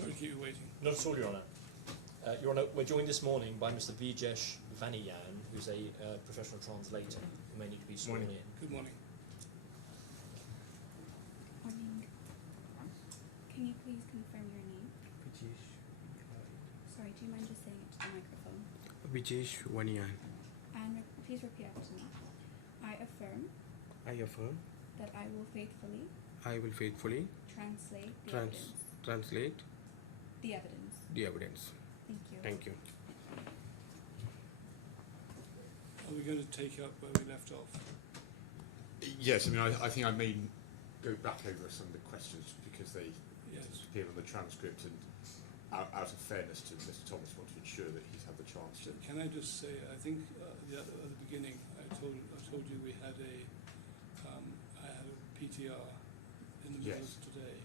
Sorry to keep you waiting. Not at all, Your Honour. Your Honour, we're joined this morning by Mr. Vijesh Vaniyan, who's a professional translator who may need to be sworn in. Good morning. Morning. Can you please confirm your name? Vijesh. Sorry, do you mind just saying it to the microphone? Vijesh Vaniyan. And please repeat after me. I affirm I affirm that I will faithfully I will faithfully translate the translate evidence. the evidence. Thank you. Thank you. Are we going to take up where we left off? Yes, I mean, I think I may go back over some of the questions because they Yes. appear on the transcript, and out of fairness to Mr. Thomas, want to ensure that he's had the chance to. Can I just say, I think at the beginning I told you we had I had a PTR in the middle Yes. of today.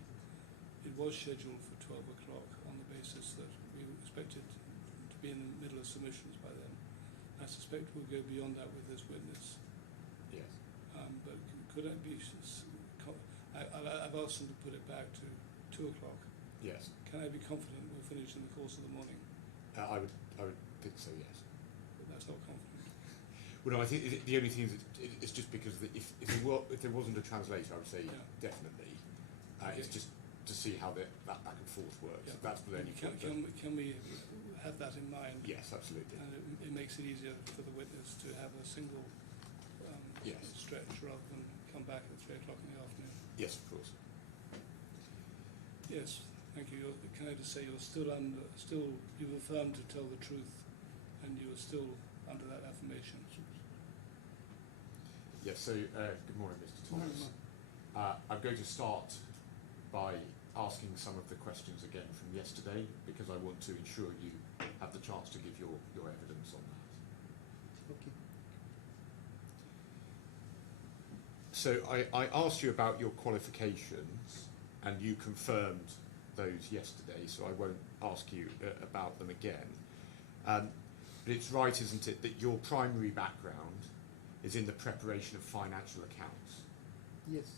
It was scheduled for 12 o'clock on the basis that we expected to be in the middle of submissions by then. I suspect we'll go beyond that with this witness. Yes. But could I be? I've asked them to put it back to 2 o'clock. Yes. Can I be confident we'll finish in the course of the morning? I would think so. Yes. But that's not confident. Well, no, I think the only thing is it's just because if there wasn't a translator, I would say Yeah. definitely. Okay. It's just to see how that back and forth works. Yeah. That's the only point. Can we have that in mind? Yes, absolutely. And it makes it easier for the witness to have a single Yes. stretch rather than come back at 3 o'clock in the afternoon. Yes, of course. Yes, thank you. Can I just say you've affirmed to tell the truth, and you are still under that affirmation. Yes. So, good morning, Mr. Thomas. I'm going to start by asking some of the questions again from yesterday because I want to ensure you have the chance to give your evidence on that. Okay. So I asked you about your qualifications and you confirmed those yesterday, so I won't ask you about them again. But it's right, isn't it, that your primary background is in the preparation of financial accounts? Yes.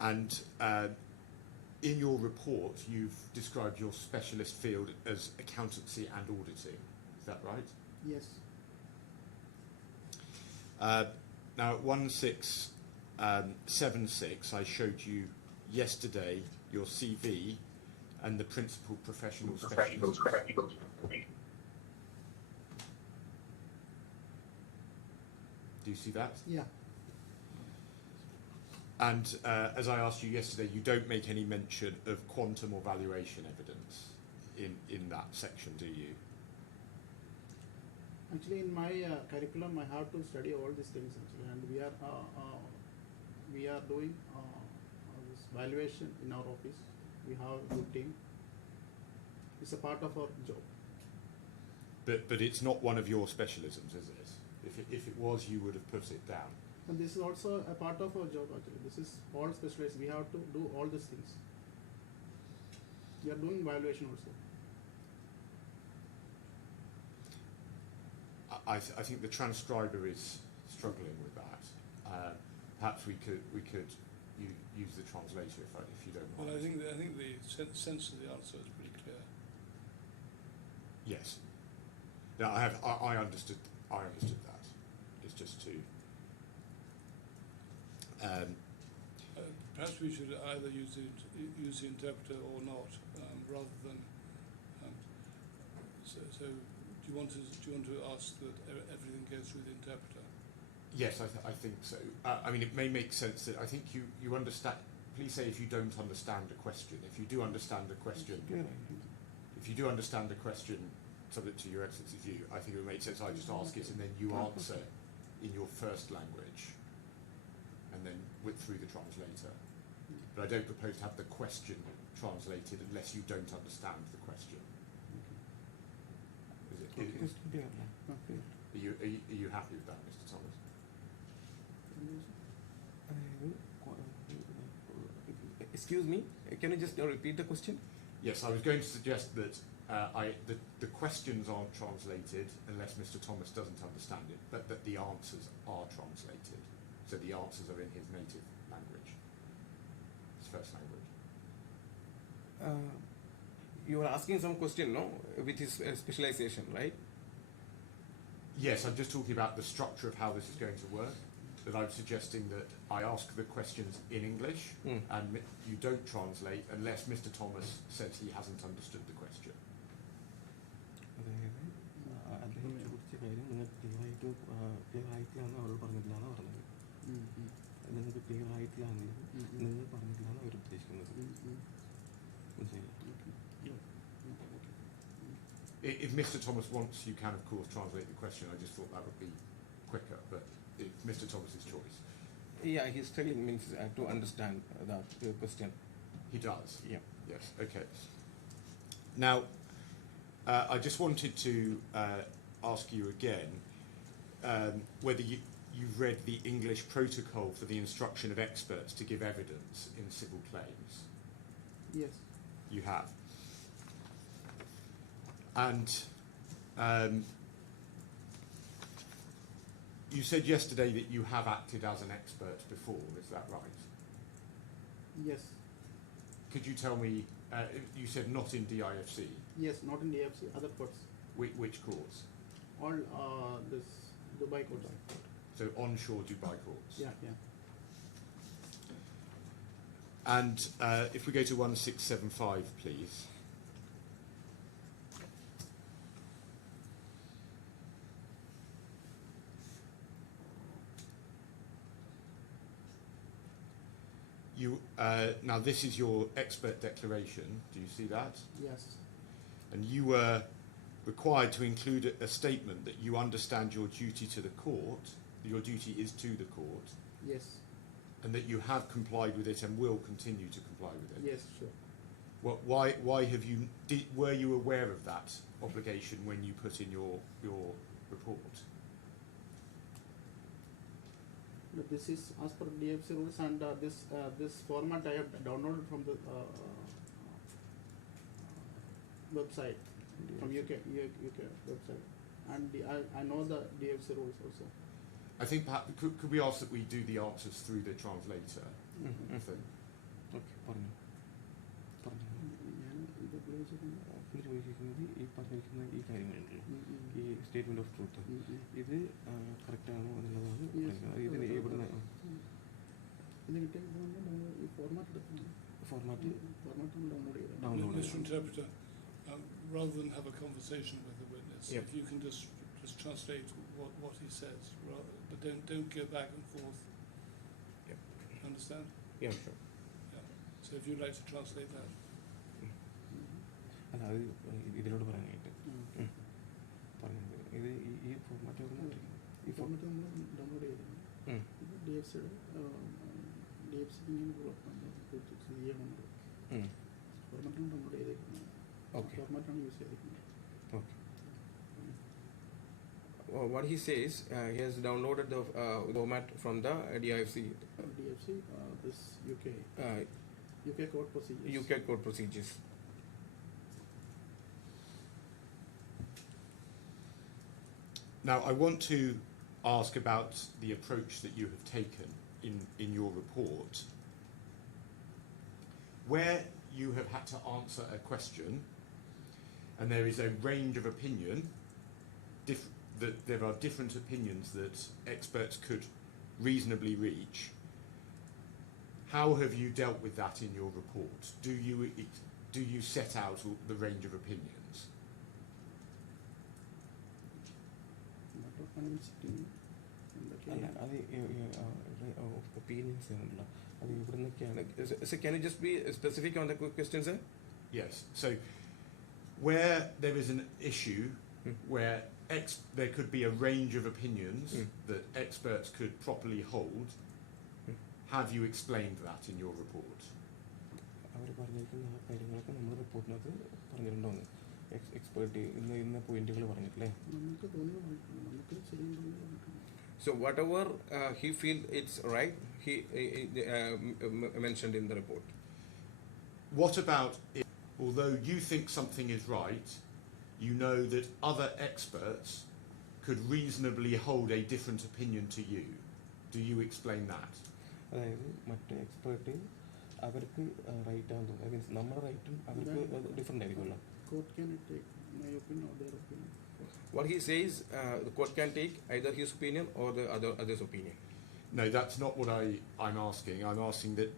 And in your report, you've described your specialist field as accountancy and auditing. Is that right? Yes. Now, at 1676, I showed you yesterday your CV and the principal professional specialist. Do you see that? Yeah. And as I asked you yesterday, you don't make any mention of quantum or valuation evidence in that section, do you? Actually, in my curriculum, I have to study all these things actually, and we are doing this valuation in our office. We have a good team. It's a part of our job. But it's not one of your specialisms, is it? If it was, you would have put it down. And this is also a part of our job actually. This is all specialized. We have to do all these things. We are doing valuation also. I think the transcriber is struggling with that. Perhaps we could use the translator if you don't mind. Well, I think the sense of the answer is pretty clear. Yes. No, I understood that. It's just to. Perhaps we should either use the interpreter or not, rather than. So, do you want to ask that everything goes through the interpreter? Yes, I think so. I mean, it may make sense that I think you understand. Please say if you don't understand a question. If you do understand a question, subject to your Excellency's view, I think it would make sense I just ask it and then you answer in your first language, and then through the translator. But I don't propose to have the question translated unless you don't understand the question. Are you happy with that, Mr. Thomas? Excuse me, can you just repeat the question? Yes, I was going to suggest that the questions aren't translated unless Mr. Thomas doesn't understand it, but that the answers are translated. So the answers are in his native language, his first language. You are asking some question, no, which is specialization, right? Yes, I'm just talking about the structure of how this is going to work. That I'm suggesting that I ask the questions in English and you don't translate unless Mr. Thomas says he hasn't understood the question. If Mr. Thomas wants, you can of course translate the question. I just thought that would be quicker, but it's Mr. Thomas's choice. Yeah, he's struggling means to understand that question. He does? Yeah. Yes, okay. Now, I just wanted to ask you again whether you've read the English protocol for the instruction of experts to give evidence in civil claims. Yes. You have. And you said yesterday that you have acted as an expert before, is that right? Yes. Could you tell me, you said not in DIFC, Yes, not in DFC, other courts. which courts? All this Dubai courts. So onshore Dubai courts. Yeah, yeah. And if we go to 1675, please. You, now this is your expert declaration, do you see that? Yes. And you were required to include a statement that you understand your duty to the court, your duty is to the court, Yes. and that you have complied with it and will continue to comply with it. Yes, sure. Well, why have you, were you aware of that obligation when you put in your report? This is as per DFC rules, and this format I have downloaded from the website, from UK website, and I know the DFC rules also. I think perhaps, could we ask that we do the answers through the translator? I think. Okay, പറഞ്ഞു. ഈ പറഞ്ഞിരിക്കുന്ന ഈ കാര്യങ്ങളുണ്ടല്ലോ, ഈ statement of truth, ഇത് correct ആണോ എന്നുള്ളതാണ് ഇതിന് ഇവിടുന്ന് format download Mr. Interpreter, rather than have a conversation with the witness, Yep. if you can just translate what he says, but don't go back and forth. Yep. Understand? Yeah, sure. Yeah. So if you'd like to translate that. അല്ല അത് ഇതിലോട് പറയാനായിട്ട് പറഞ്ഞത് ഇത് ഈ format ഈ format നമ്മൾ download ചെയ്തിരുന്നു. DFC ചെയ്യണം. ഫോർമാറ്റാണ് ഡൗൺലോഡ് ചെയ്തിരിക്കുന്നത്. ഫോർമാറ്റാണ് യൂസ് ചെയ്തിരിക്കുന്നത്. Okay. What he says, he has downloaded the format from the DIFC. DFC, this UK court procedures. UK court procedures. Now, I want to ask about the approach that you have taken in your report, where you have had to answer a question and there is a range of opinion, that there are different opinions that experts could reasonably reach. How have you dealt with that in your report? Do you set out the range of opinions? അല്ല അത് opinions ആണല്ലോ, അത് ഇവിടെ നിന്നൊക്കെയാണ്. So can you just be specific on the question, sir? Yes. So where there is an issue where there could be a range of opinions that experts could properly hold, have you explained that in your report? അവർ പറഞ്ഞിരിക്കുന്ന ആ കാര്യങ്ങളൊക്കെ നമ്മുടെ റിപ്പോർട്ടിനകത്ത് പറഞ്ഞിട്ടുണ്ടോന്ന് expert ഇന്ന പോയിന്റുകൾ പറഞ്ഞിട്ടില്ലേ. So whatever he feels it's right, he mentioned in the report. What about if, although you think something is right, you know that other experts could reasonably hold a different opinion to you? Do you explain that? അതായത് മറ്റേ expert അവർക്ക് right ആണെന്ന് തോന്നുന്നു. Means നമ്മുടെ റൈറ്റും അവർക്ക് different ആയിരിക്കുമല്ലോ. Court can take my opinion or their opinion. What he says, the court can take either his opinion or the other's opinion. No, that's not what I'm asking. I'm asking that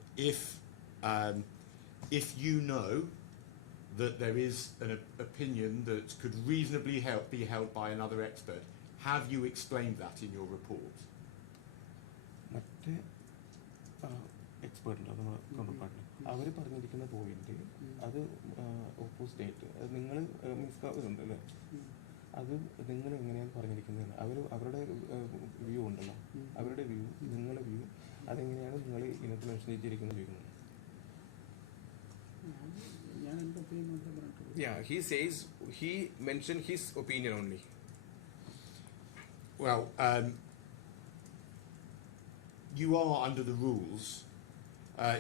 if you know that there is an opinion that could reasonably be held by another expert, have you explained that in your report? മറ്റേ എക്സ്പേർട്ടുണ്ട് നമ്മുടെ counter പാർട്ടിന് അവർ പറഞ്ഞിരിക്കുന്ന point അത് opposite ആയിട്ട് അത് നിങ്ങൾ means ഇതുണ്ട് അല്ലേ, അത് നിങ്ങൾ എങ്ങനെയാണ് പറഞ്ഞിരിക്കുന്നത് അവരുടെ വ്യൂ ഉണ്ടല്ലോ, അവരുടെ വ്യൂ നിങ്ങളുടെ വ്യൂ അതെങ്ങനെയാണ് നിങ്ങൾ ഇതിനകത്ത് മെൻഷൻ ചെയ്തിരിക്കുന്നത് ചോദിക്കുന്നത്. ഞാൻ എൻ്റെ ഒപ്പീനിയൻ മാത്രമേ പറഞ്ഞിട്ടുള്ളൂ. Yeah, he says he mentioned his opinion only. Well, you are under the rules.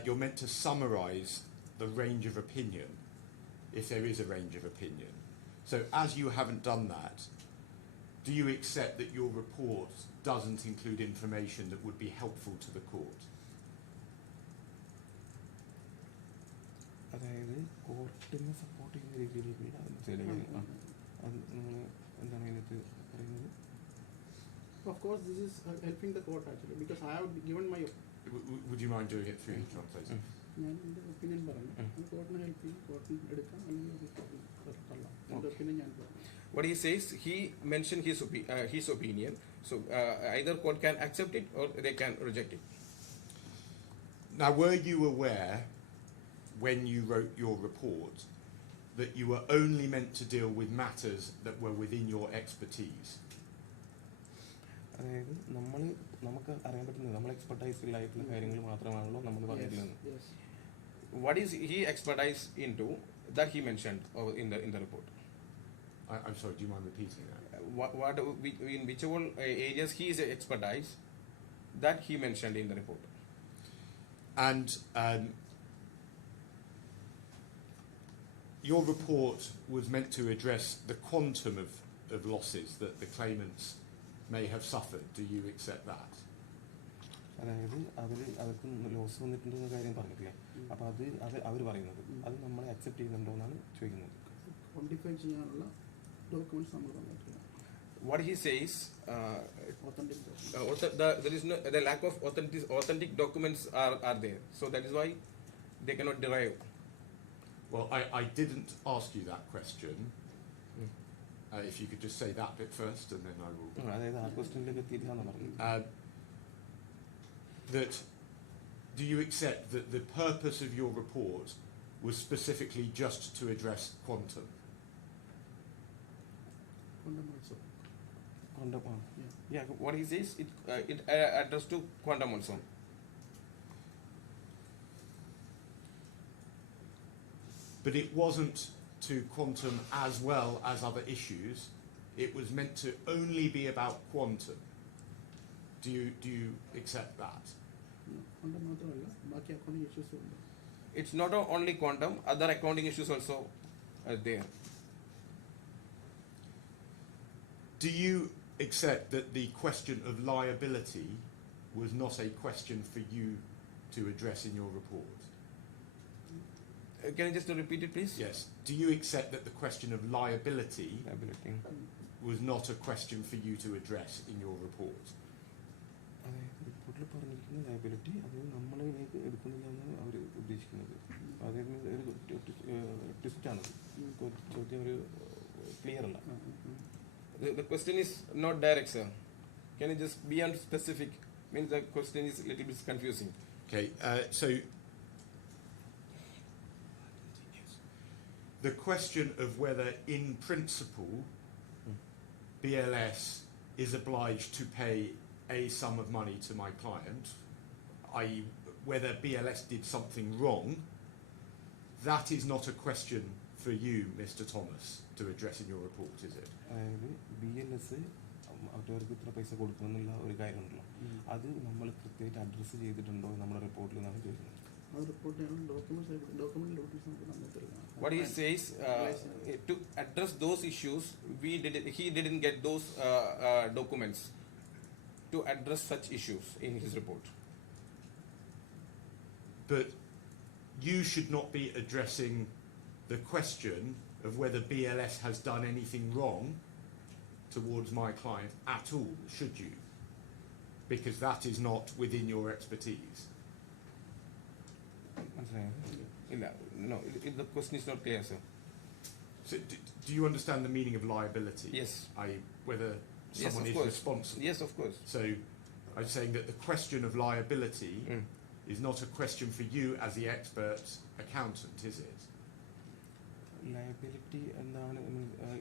You're meant to summarise the range of opinion, if there is a range of opinion. So as you haven't done that, do you accept that your report doesn't include information that would be helpful to the court? അതായത് കോർട്ടിനെ support ചെയ്യുന്ന രീതിയിലുള്ള അത് നിങ്ങൾ എന്താണ് ഇതിനകത്ത് പറയുന്നത്? Of course, this is helping the court actually because I have given my Would you mind doing it through the translator? ഞാൻ എൻ്റെ ഒപ്പീനിയൻ പറഞ്ഞു. കോർട്ടിനെ ഹെൽപ്പ് ചെയ്യും, കോർട്ടിന് എടുക്കാം അല്ലെങ്കിൽ തള്ളാം. എൻ്റെ ഒപ്പീനിയൻ ഞാൻ പറഞ്ഞു. What he says, he mentioned his opinion. So either court can accept it or they can reject it. Now, were you aware when you wrote your report that you were only meant to deal with matters that were within your expertise? അതായത് നമുക്ക് അറിയാൻ പറ്റുന്നത് നമ്മൾ എക്സ്പെർട്ടൈസിലായിട്ടുള്ള കാര്യങ്ങൾ മാത്രമാണല്ലോ നമ്മൾ പറഞ്ഞിട്ടുള്ളത്. Yes. What is he expertise into that he mentioned in the report? I'm sorry, do you mind repeating that? In whichever areas he is expertise that he mentioned in the report. And your report was meant to address the quantum of losses that the claimants may have suffered. Do you accept that? അതായത് അവർക്ക് loss വന്നിട്ടുണ്ടെന്ന കാര്യം പറഞ്ഞിട്ടില്ലേ, അപ്പോൾ അത് അവർ പറയുന്നത് അത് നമ്മളെ accept ചെയ്യുന്നുണ്ടോ എന്നാണ് ചോദിക്കുന്നത്. ക്വാണ്ടിഫൈ ചെയ്യാനുള്ള ഡോക്യുമെന്റ്സ് നമ്മൾ തന്നിട്ടില്ല. What he says, Authentic. there is the lack of authentic documents are there, so that is why they cannot derive. Well, I didn't ask you that question. If you could just say that bit first, and then I will. അതായത് ആ ക്വസ്റ്റ്യനിലേക്ക് എത്തിയിട്ടാണ് പറഞ്ഞത്. That do you accept that the purpose of your report was specifically just to address quantum? Quantum also. Yeah, what he says, it addressed to quantum also. But it wasn't to quantum as well as other issues. It was meant to only be about quantum. Do you accept that? Quantum മാത്രമല്ല ബാക്കി accounting issues ഉണ്ട്. It's not only quantum, other accounting issues also are there. Do you accept that the question of liability was not a question for you to address in your report? Can you just repeat it, please? Yes. Do you accept that the question of liability was not a question for you to address in your report? അതായത് റിപ്പോർട്ടിൽ പറഞ്ഞിരിക്കുന്ന liability അത് നമ്മളിലേക്ക് എടുക്കുന്നില്ല എന്നാണ് അവർ ഉദ്ദേശിക്കുന്നത്. അതായത് ഒരു ട്വിസ്റ്റാണ് ചോദ്യം, ഒരു ക്ലിയർ അല്ല. The question is not direct, sir. Can you just be unspecific? Means the question is a little bit confusing. Okay. So the question of whether, in principle, BLS is obliged to pay a sum of money to my client, i.e. whether BLS did something wrong, that is not a question for you, Mr. Thomas, to address in your report, is it? അതായത് BLS അവർക്ക് ഇത്ര പൈസ കൊടുക്കുമെന്നുള്ള ഒരു കാര്യമുണ്ടല്ലോ, അത് നമ്മൾ കൃത്യമായിട്ട് address ചെയ്തിട്ടുണ്ടോ നമ്മുടെ റിപ്പോർട്ടിൽ എന്നാണ് ചോദിക്കുന്നത്. അത് റിപ്പോർട്ട് ചെയ്യണം, ഡോക്യുമെന്റ് നമുക്ക് തന്നിട്ടില്ല. What he says, to address those issues, he didn't get those documents to address such issues in his report. But you should not be addressing the question of whether BLS has done anything wrong towards my client at all, should you? Because that is not within your expertise. No, the question is not clear, sir. So do you understand the meaning of liability? Yes. I.e. whether Yes, someone of is course. responsible? Yes, of course. So I'm saying that the question of liability is not a question for you as the expert accountant, is it? Liability എന്താണ്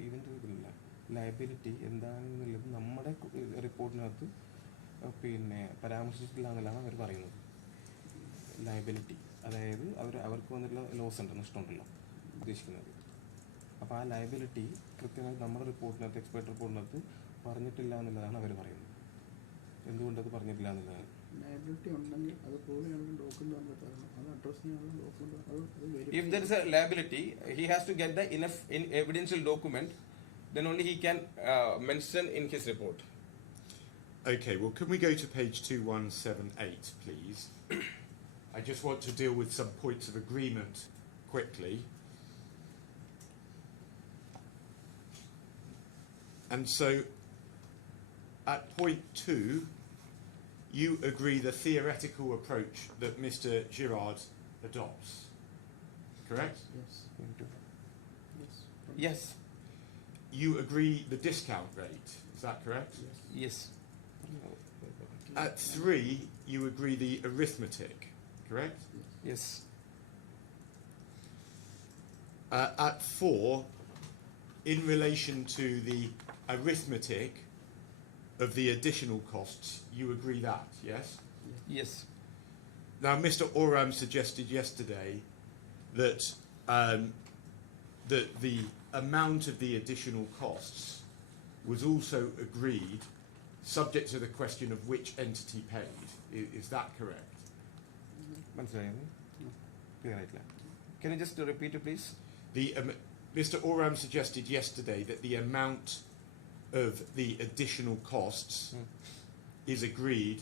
ഇവൻ ചോദിക്കുന്നില്ല. Liability എന്താണെന്നുള്ളത് നമ്മുടെ റിപ്പോർട്ടിനകത്ത് പിന്നെ പരാമർശിച്ചിട്ടില്ല എന്നുള്ളതാണ് അവർ പറയുന്നത്. Liability അതായത് അവർക്ക് വന്നിട്ടുള്ള ലോസ് ഉണ്ട്, നഷ്ടമുണ്ടല്ലോ ഉദ്ദേശിക്കുന്നത്. അപ്പോൾ ആ ലയബിലിറ്റി കൃത്യമായി നമ്മുടെ റിപ്പോർട്ടിനകത്ത്, എക്സ്പേർട്ട് റിപ്പോർട്ടിനകത്ത് പറഞ്ഞിട്ടില്ല എന്നുള്ളതാണ് അവർ പറയുന്നത്. എന്തുകൊണ്ടത് പറഞ്ഞിട്ടില്ല എന്നുള്ളതാണ്. ലയബിലിറ്റി ഉണ്ടെങ്കിൽ അത് പ്രൂവ് ചെയ്യാനുള്ള ഡോക്യുമെന്റ് നമ്മൾ തരണം. അത് അഡ്രസ് ചെയ്യാനുള്ള ഡോക്യുമെന്റ് അത് If there is a liability, he has to get the enough evidential document, then only he can mention in his report. Okay, well, can we go to page 2178, please? I just want to deal with some points of agreement quickly. And so, at point 2, you agree the theoretical approach that Mr. Girard adopts, correct? yes. Yes. Yes. You agree the discount rate, is that correct? Yes. Yes. At 3, you agree the arithmetic, correct? Yes. At 4, in relation to the arithmetic of the additional costs, you agree that, yes? Yes. Now, Mr. Oram suggested yesterday that that the amount of the additional costs was also agreed, subject to the question of which entity paid. Is that correct? മനസ്സിലായത്? Clear ആയിട്ടില്ല. Can you just repeat it, please? Mr. Oram suggested yesterday that the amount of the additional costs is agreed,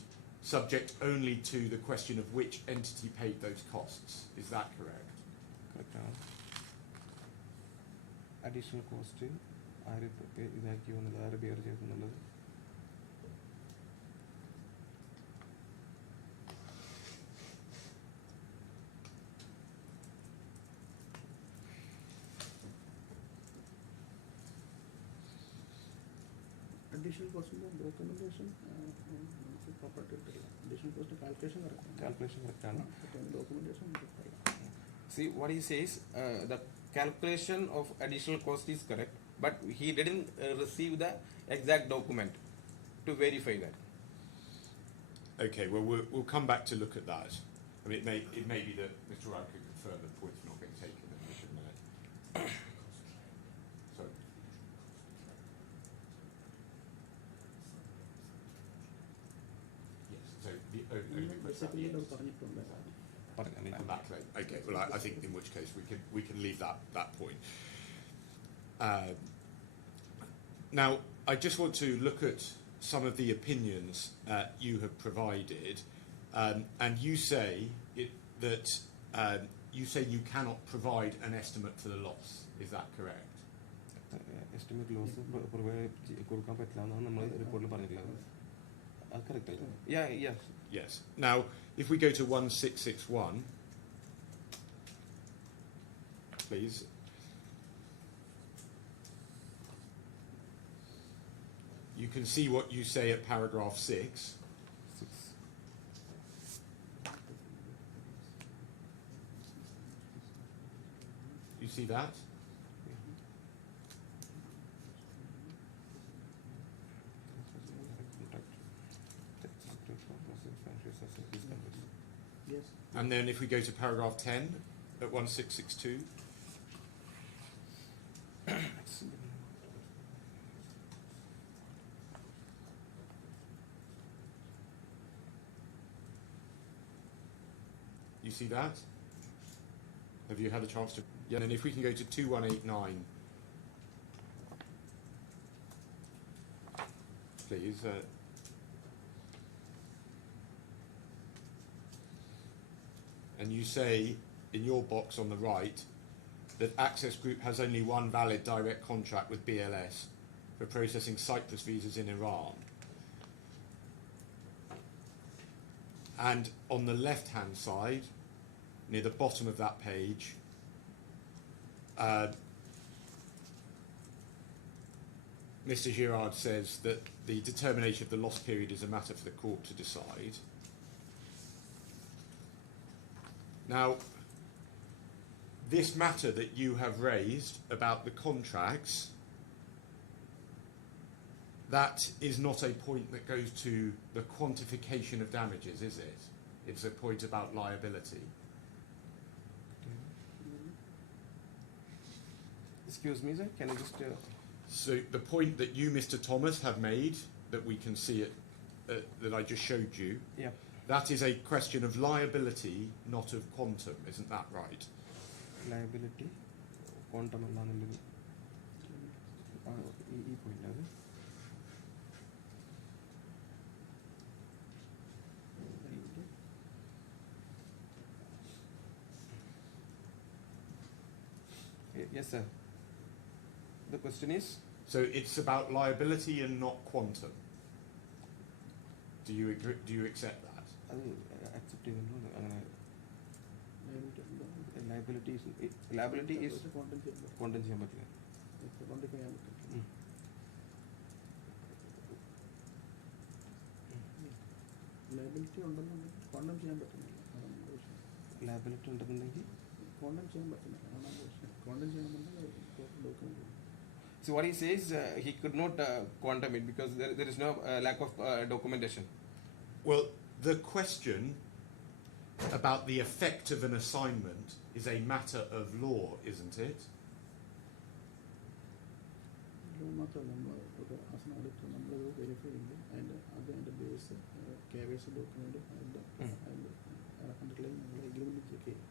subject only to the question of which entity paid those costs. Is that correct? കറക്റ്റാണ്. Additional cost ആര് ഇതാക്കി വന്നത്, ആര് bear ചെയ്തെന്നുള്ളത്? Additional cost documentation property additional cost calculation calculation കറക്റ്റാണ്. documentation. See, what he says, the calculation of additional cost is correct, but he didn't receive the exact document to verify that. Okay, well, we'll come back to look at that. I mean, it may be that Mr. Oram could confirm that the point's not being taken and we shouldn't So, yes, so the only question about the Basically, entity. പറഞ്ഞല്ലേ? On that claim. Okay, well, I think in which case we can leave that point. Now, I just want to look at some of the opinions you have provided, and you say that you cannot provide an estimate for the loss. Is that correct? Estimate loss provide കൊടുക്കാൻ പറ്റില്ല എന്നാണ് നമ്മൾ റിപ്പോർട്ടിൽ പറഞ്ഞിട്ടുള്ളത്. അത് correct അല്ലേ? Yeah, yeah. Yes. Now, if we go to 1661, please. You can see what you say at paragraph 6. 6. You see that? Yes. And then if we go to paragraph 10 at 1662. You see that? Have you had a chance to? Yeah, and then if we can go to 2189, please. And you say in your box on the right that Access Group has only one valid direct contract with BLS for processing Cyprus visas in Iran. And on the left-hand side, near the bottom of that page, Mr. Girard says that the determination of the loss period is a matter for the court to decide. Now, this matter that you have raised about the contracts, that is not a point that goes to the quantification of damages, is it? It's a point about liability. Excuse me, sir. Can I just? So the point that you, Mr. Thomas, have made, that we can see it, that I just showed you, Yeah. that is a question of liability, not of quantum. Isn't that right? Liability, quantum അല്ലാന്നുള്ളത് ഈ point അത് Yes, sir. The question is. So it's about liability and not quantum. Do you agree? Do you accept that? അത് accept ചെയ്യുന്നുണ്ടോ അങ്ങനെ liability is quantum ചെയ്യാൻ പറ്റില്ല. Liability ഉണ്ടെന്നുണ്ടെങ്കിൽ quantum ചെയ്യാൻ പറ്റുന്നില്ല. Liability ഉണ്ടെന്നുണ്ടെങ്കിൽ ക്വാണ്ടം ചെയ്യാൻ പറ്റുന്നില്ല. ക്വാണ്ടം ചെയ്യണമെന്നുണ്ടെങ്കിൽ document. So what he says, he could not quantum it because there is no lack of documentation. Well, the question about the effect of an assignment is a matter of law, isn't it? മാത്രമല്ല നമ്മൾ ഒരു ആസനം എടുത്ത് നമ്മളത് verify ചെയ്ത് അതിൻ്റെ base KYC document അതിൻ്റെ underline നമ്മൾ എഗ്രിമെൻറ്റ് ചെക്ക് ചെയ്യും.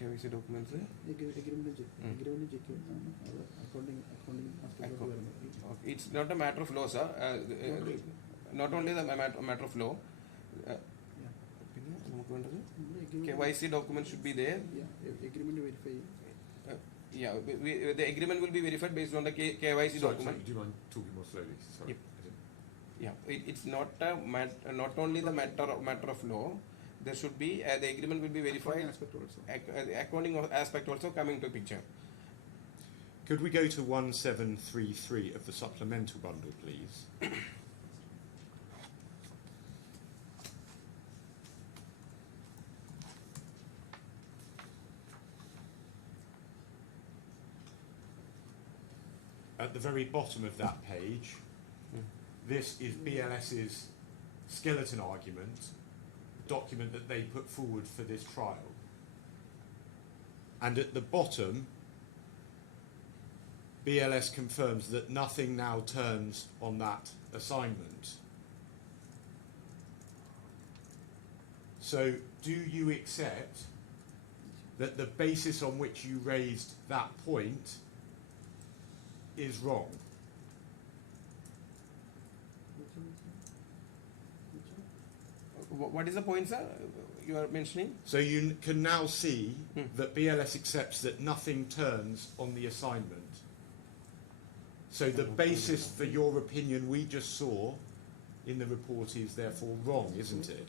KYC documents എഗ്രിമെൻറ്റ് ചെക്ക് ചെയ്താണ് അത് അക്കൗണ്ടിങ് ആസ്പെക്ട് വരുന്നത്. It's not a matter of law, sir. Not only the matter of law. പിന്നെ നമുക്ക് വേണ്ടത് KYC documents should be there. Agreement verify ചെയ്യും. Yeah, the agreement will be verified based on the KYC document. Sorry, do you mind talking more slowly? Sorry. Yep. Yeah, it's not not only the matter of law. There should be the agreement will be verified. Accounting aspect also coming to picture. Could we go to 1733 of the supplemental bundle, please? At the very bottom of that page, this is BLS's skeleton argument, document that they put forward for this trial. And at the bottom, BLS confirms that nothing now turns on that assignment. So, do you accept that the basis on which you raised that point is wrong? What is the point, sir, you are mentioning? So you can now see that BLS accepts that nothing turns on the assignment. So the basis for your opinion we just saw in the report is therefore wrong, isn't it?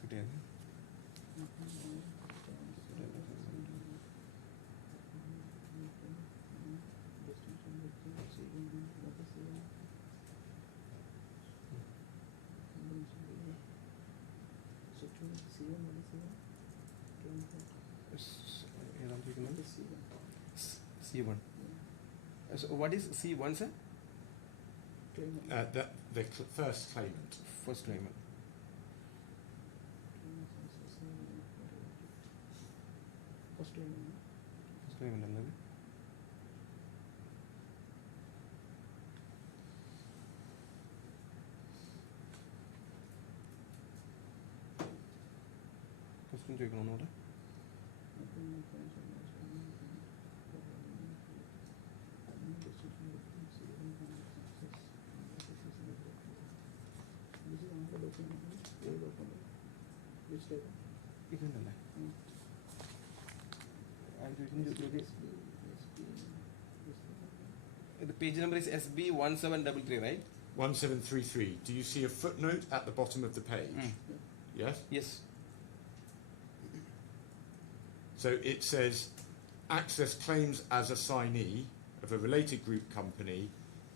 കിട്ടിയത് ഏതാണ് C1. So what is C1, sir? The first claimant. First claimant. First time first time അല്ലേ question ചോദിക്കണം ഒന്നുകൂടെ document. the page number is SB 1733, right? 1733. Do you see a footnote at the bottom of the page? Yes? Yes. So it says, Access claims as assignee of a related group company,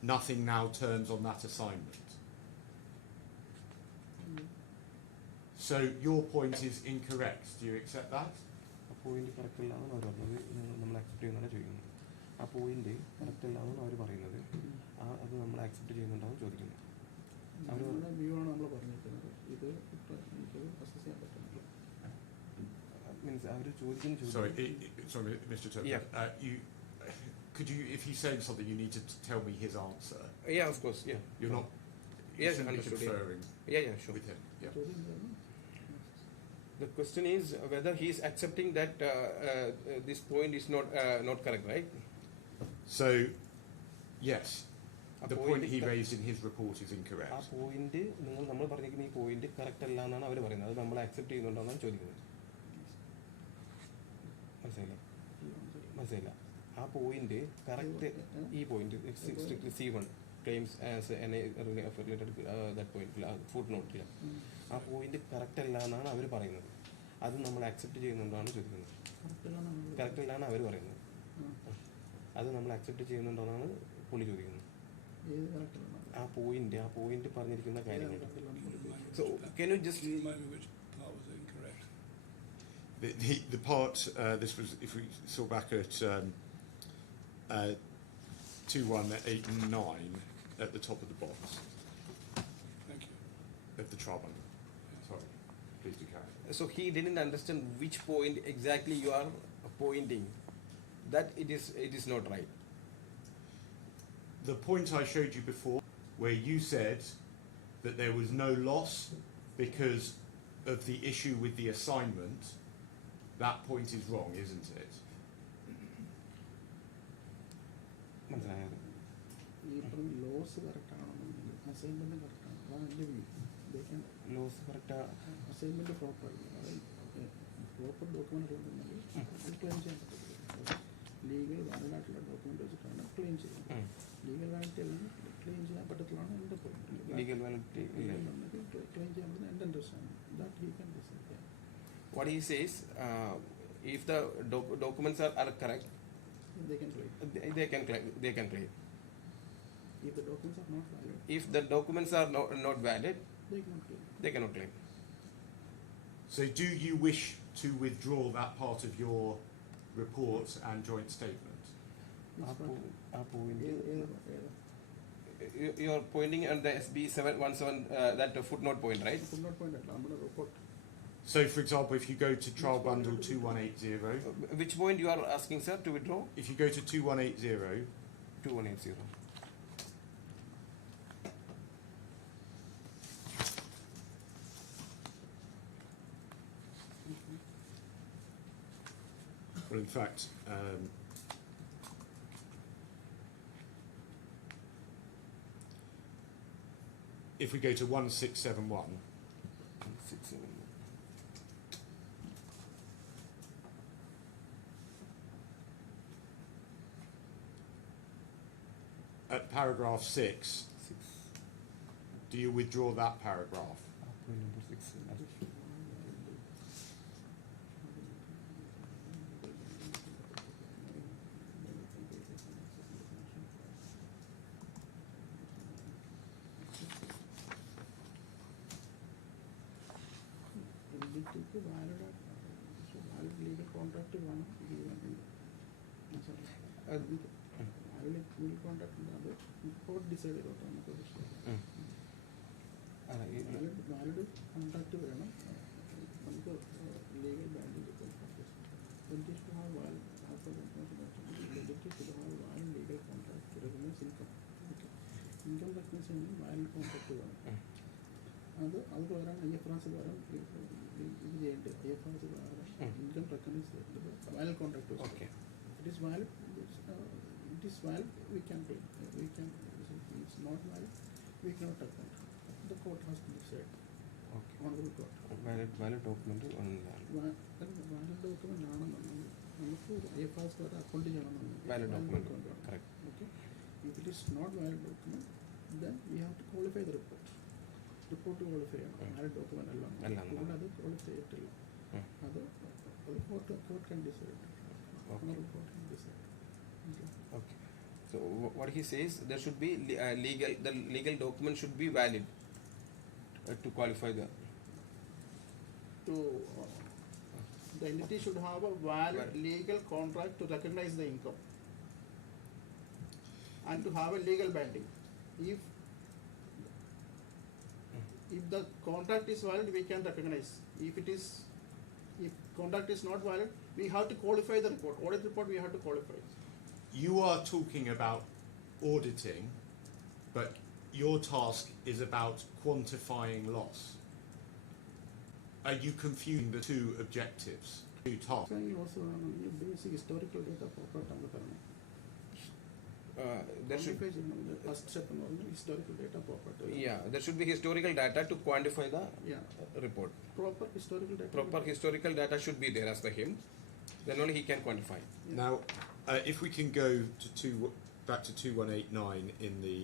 nothing now turns on that assignment. So your point is incorrect. Do you accept that? ആ point correct അല്ലാന്നാണ് അവർ പറഞ്ഞത്, നമ്മൾ accept ചെയ്യുന്നതാണ് ചോദിക്കുന്നത്. ആ point correct അല്ലാന്നാണ് അവർ പറയുന്നത്, അത് നമ്മൾ accept ചെയ്യുന്നുണ്ടാവും ചോദിക്കുന്നത്. അവരുടെ വ്യൂ ആണ് നമ്മൾ പറഞ്ഞിരിക്കുന്നത്. ഇത് എനിക്ക് അസസ് ചെയ്യാൻ പറ്റുന്നില്ല. മീൻസ് അവർ ചോദിക്കുന്ന Sorry, Mr. Turner. Yeah. Could you, if he's saying something, you need to tell me his answer. Yeah, of course. Yeah. You're not. You Yes, shouldn't be understood, yeah. conferring Yeah, sure. with him. Yeah. ചോദ്യം എന്തായിരുന്നു? The question is whether he is accepting that this point is not correct, right? So, yes, ആ the point he point raised in his report is ആ incorrect. Point നമ്മൾ പറഞ്ഞിരിക്കുന്ന ഈ point correct അല്ല എന്നാണ് അവർ പറയുന്നത്, അത് നമ്മൾ അക്സെപ്റ്റ് ചെയ്യുന്നുണ്ടോന്നാണ് ചോദിക്കുന്നത്. മനസ്സിലായില്ല. ആ പോയിന്റ് കറക്റ്റ്, ഈ point C1 claims as an related that point ഫുട് നോട്ടില്ല, ആ പോയിന്റ് കറക്റ്റ് അല്ല എന്നാണ് അവർ പറയുന്നത്, അത് നമ്മൾ അക്സെപ്റ്റ് ചെയ്യുന്നുണ്ടോന്നാണ് ചോദിക്കുന്നത്. കറക്റ്റ് അല്ല എന്നാണ് അവർ പറയുന്നത്, അത് നമ്മൾ അക്സെപ്റ്റ് ചെയ്യുന്നുണ്ടോന്നാണ് പുള്ളി ചോദിക്കുന്നത്. ആ പോയിന്റ് പറഞ്ഞിരിക്കുന്ന കാര്യങ്ങൾ. So can you just Remind me which part was incorrect. The part, this was, if we saw back at 2189 at the top of the box Thank you. of the trial bundle. Sorry, please do carry on. so he didn't understand which point exactly you are pointing, that it is not right. The point I showed you before, where you said that there was no loss because of the issue with the assignment, that point is wrong, isn't it? മനസ്സിലായത്? ഈ പറഞ്ഞ loss correct ആണെന്നുണ്ടെങ്കിൽ assignment correct ആണ്. അതാണ് എൻ്റെ view. Loss correct assignment proper proper document ഉണ്ടെന്നുണ്ടെങ്കിൽ claim ചെയ്യാൻ പറ്റത്തില്ല. ലീഗൽ വാലിഡ് ആയിട്ടുള്ള ഡോക്യുമെൻ്റ് വെച്ചിട്ടാണ് ക്ലെയിം ചെയ്യുന്നത്. ലീഗൽ വാലിഡിറ്റി അല്ലെങ്കിൽ ക്ലെയിം ചെയ്യാൻ പറ്റത്തില്ലാണ് എൻ്റെ പോയിന്റ്. ലീഗൽ വാലിഡിറ്റി ഇല്ല. ക്ലെയിം ചെയ്യാൻ പറ്റുന്ന എൻ്റെ understanding that he can decide. What he says, if the documents are correct, They can claim. they can claim. If the documents are not valid, If the documents are not valid, they cannot claim. they cannot claim. So do you wish to withdraw that part of your report and joint statement? ആ point You are pointing at the SB 717 that footnote point, right? Could not point at നമ്മുടെ report. So, for example, if you go to trial bundle 2180, Which point you are asking, sir, to withdraw? if you go to 2180, 2180. well, in fact, if we go to 1671, 6, 7. at paragraph 6, 6. do you withdraw that paragraph? Point number 6. LDTക്ക് valid legal contract വേണം. valid legal contract ഉണ്ട്. അത് court decide ചെയ്തോട്ടെ നമുക്ക് വിഷയം. valid contract വേണം. നമുക്ക് legal value LDT to have valid LDT to have valid legal contract to recognize income. Income recognition valid contract വേണം. അത് പകരം IFRS പകരം ഇത് ചെയ്യേണ്ടത് IFRS പകരം ഇൻകം റെക്കഗ്നൈസ് ചെയ്യേണ്ടത് valid contract. Okay. It is valid. It is valid. We can claim. We can. It's not valid. We cannot account. The court has to decide. Okay. Honorable court. Valid document ഒന്നുമില്ല. Valid document ആണെന്നുണ്ടെങ്കിൽ നമുക്ക് IFRS പകരം account ചെയ്യണമെന്നുണ്ടെങ്കിൽ Valid document. വേണം. Correct. Okay. If it is is not valid document, then we have to qualify the report. Report to qualify valid document എല്ലാം അതുകൊണ്ട് അത് qualify ചെയ്തിട്ടില്ല. ഉം. അത് court can decide. Okay. Honorable court can decide. Okay. Okay. So what he says, there should be the legal document should be valid to qualify the. To the entity should have a valid legal contract to recognize the income and to have a legal binding. If the contract is valid, we can recognize. If contract is not valid, we have to qualify the report. Audit report we have to qualify. You are talking about auditing, but your task is about quantifying loss. Are you confusing the two objectives, two tasks? Also, basic historical data proper. There should the first step in historical data proper. yeah, there should be historical data to quantify the report. Proper historical data. Proper historical data should be there as per him. Then only he can quantify. Yeah. Now, if we can go to back to 2189 in the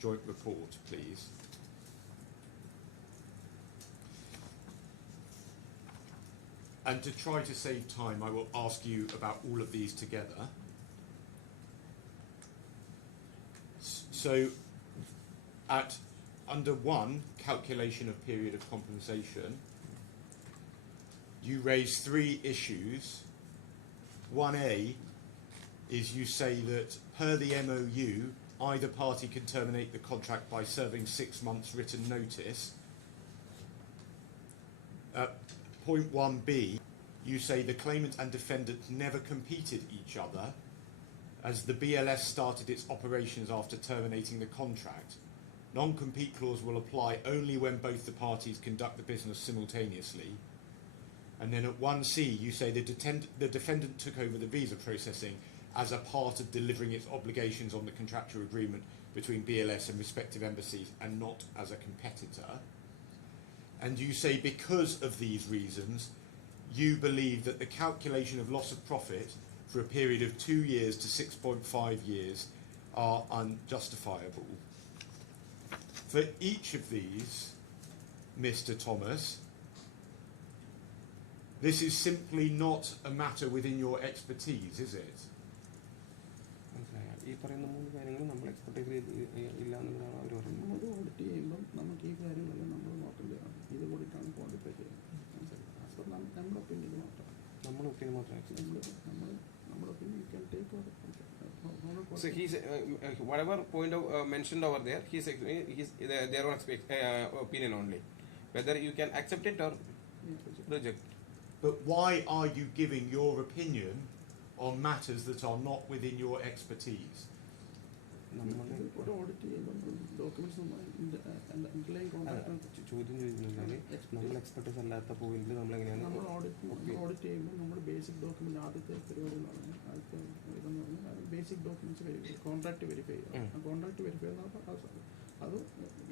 joint report, please. And to try to save time, I will ask you about all of these together. So, under 1, calculation of period of compensation, you raise 3 issues. 1A is you say that per the MOU, either party can terminate the contract by serving 6 months written notice. Point 1B, you say the claimant and defendant never competed each other, as the BLS started its operations after terminating the contract. Non-compete clause will apply only when both the parties conduct the business simultaneously. And then at 1C, you say the defendant took over the visa processing as a part of delivering its obligations on the contractual agreement between BLS and respective embassies and not as a competitor. And you say because of these reasons, you believe that the calculation of loss of profit for a period of 2 years to 6.5 years are unjustifiable. For each of these, Mr. Thomas, this is simply not a matter within your expertise, is it? മനസ്സിലായോ? ഈ പറയുന്ന 3 കാര്യങ്ങൾ നമ്മൾ expertise ഇല്ല എന്നുള്ളതാണ് അവർ പറയുന്നത്. അത് audit ചെയ്യുമ്പം നമുക്ക് ഈ കാര്യങ്ങളെല്ലാം നമ്മൾ നോക്കേണ്ടതാണ്. ഇത് കൂടിയിട്ടാണ് ക്വാണ്ടിഫൈ ചെയ്യുന്നത്. ആസ് പെർ നമ്മുടെ ഒപ്പീനിയൻ മാത്രം. നമ്മുടെ ഒപ്പീനിയൻ മാത്രം നമ്മുടെ opinion you can take over. So he's whatever point of, mentioned over there, he's their own opinion only. Whether you can accept it or reject. But why are you giving your opinion on matters that are not within your expertise? ഒരു audit ചെയ്യുമ്പോൾ documents ചോദ്യം ചോദിക്കുന്നത് നമ്മൾ expertise അല്ലാത്ത പോയിന്റിൽ നമ്മൾ എങ്ങനെയാണ് നമ്മൾ ഓഡിറ്റ് ചെയ്യുമ്പോൾ നമ്മൾ ബേസിക് ഡോക്യുമെന്റ് ആദ്യത്തെ പരിപാടി എന്ന് പറഞ്ഞാൽ ആദ്യത്തെ ഇതെന്ന് പറഞ്ഞാൽ basic documents verify contract verify ചെയ്യുക. ആ കോൺട്രാക്ട് വെരിഫൈ അത്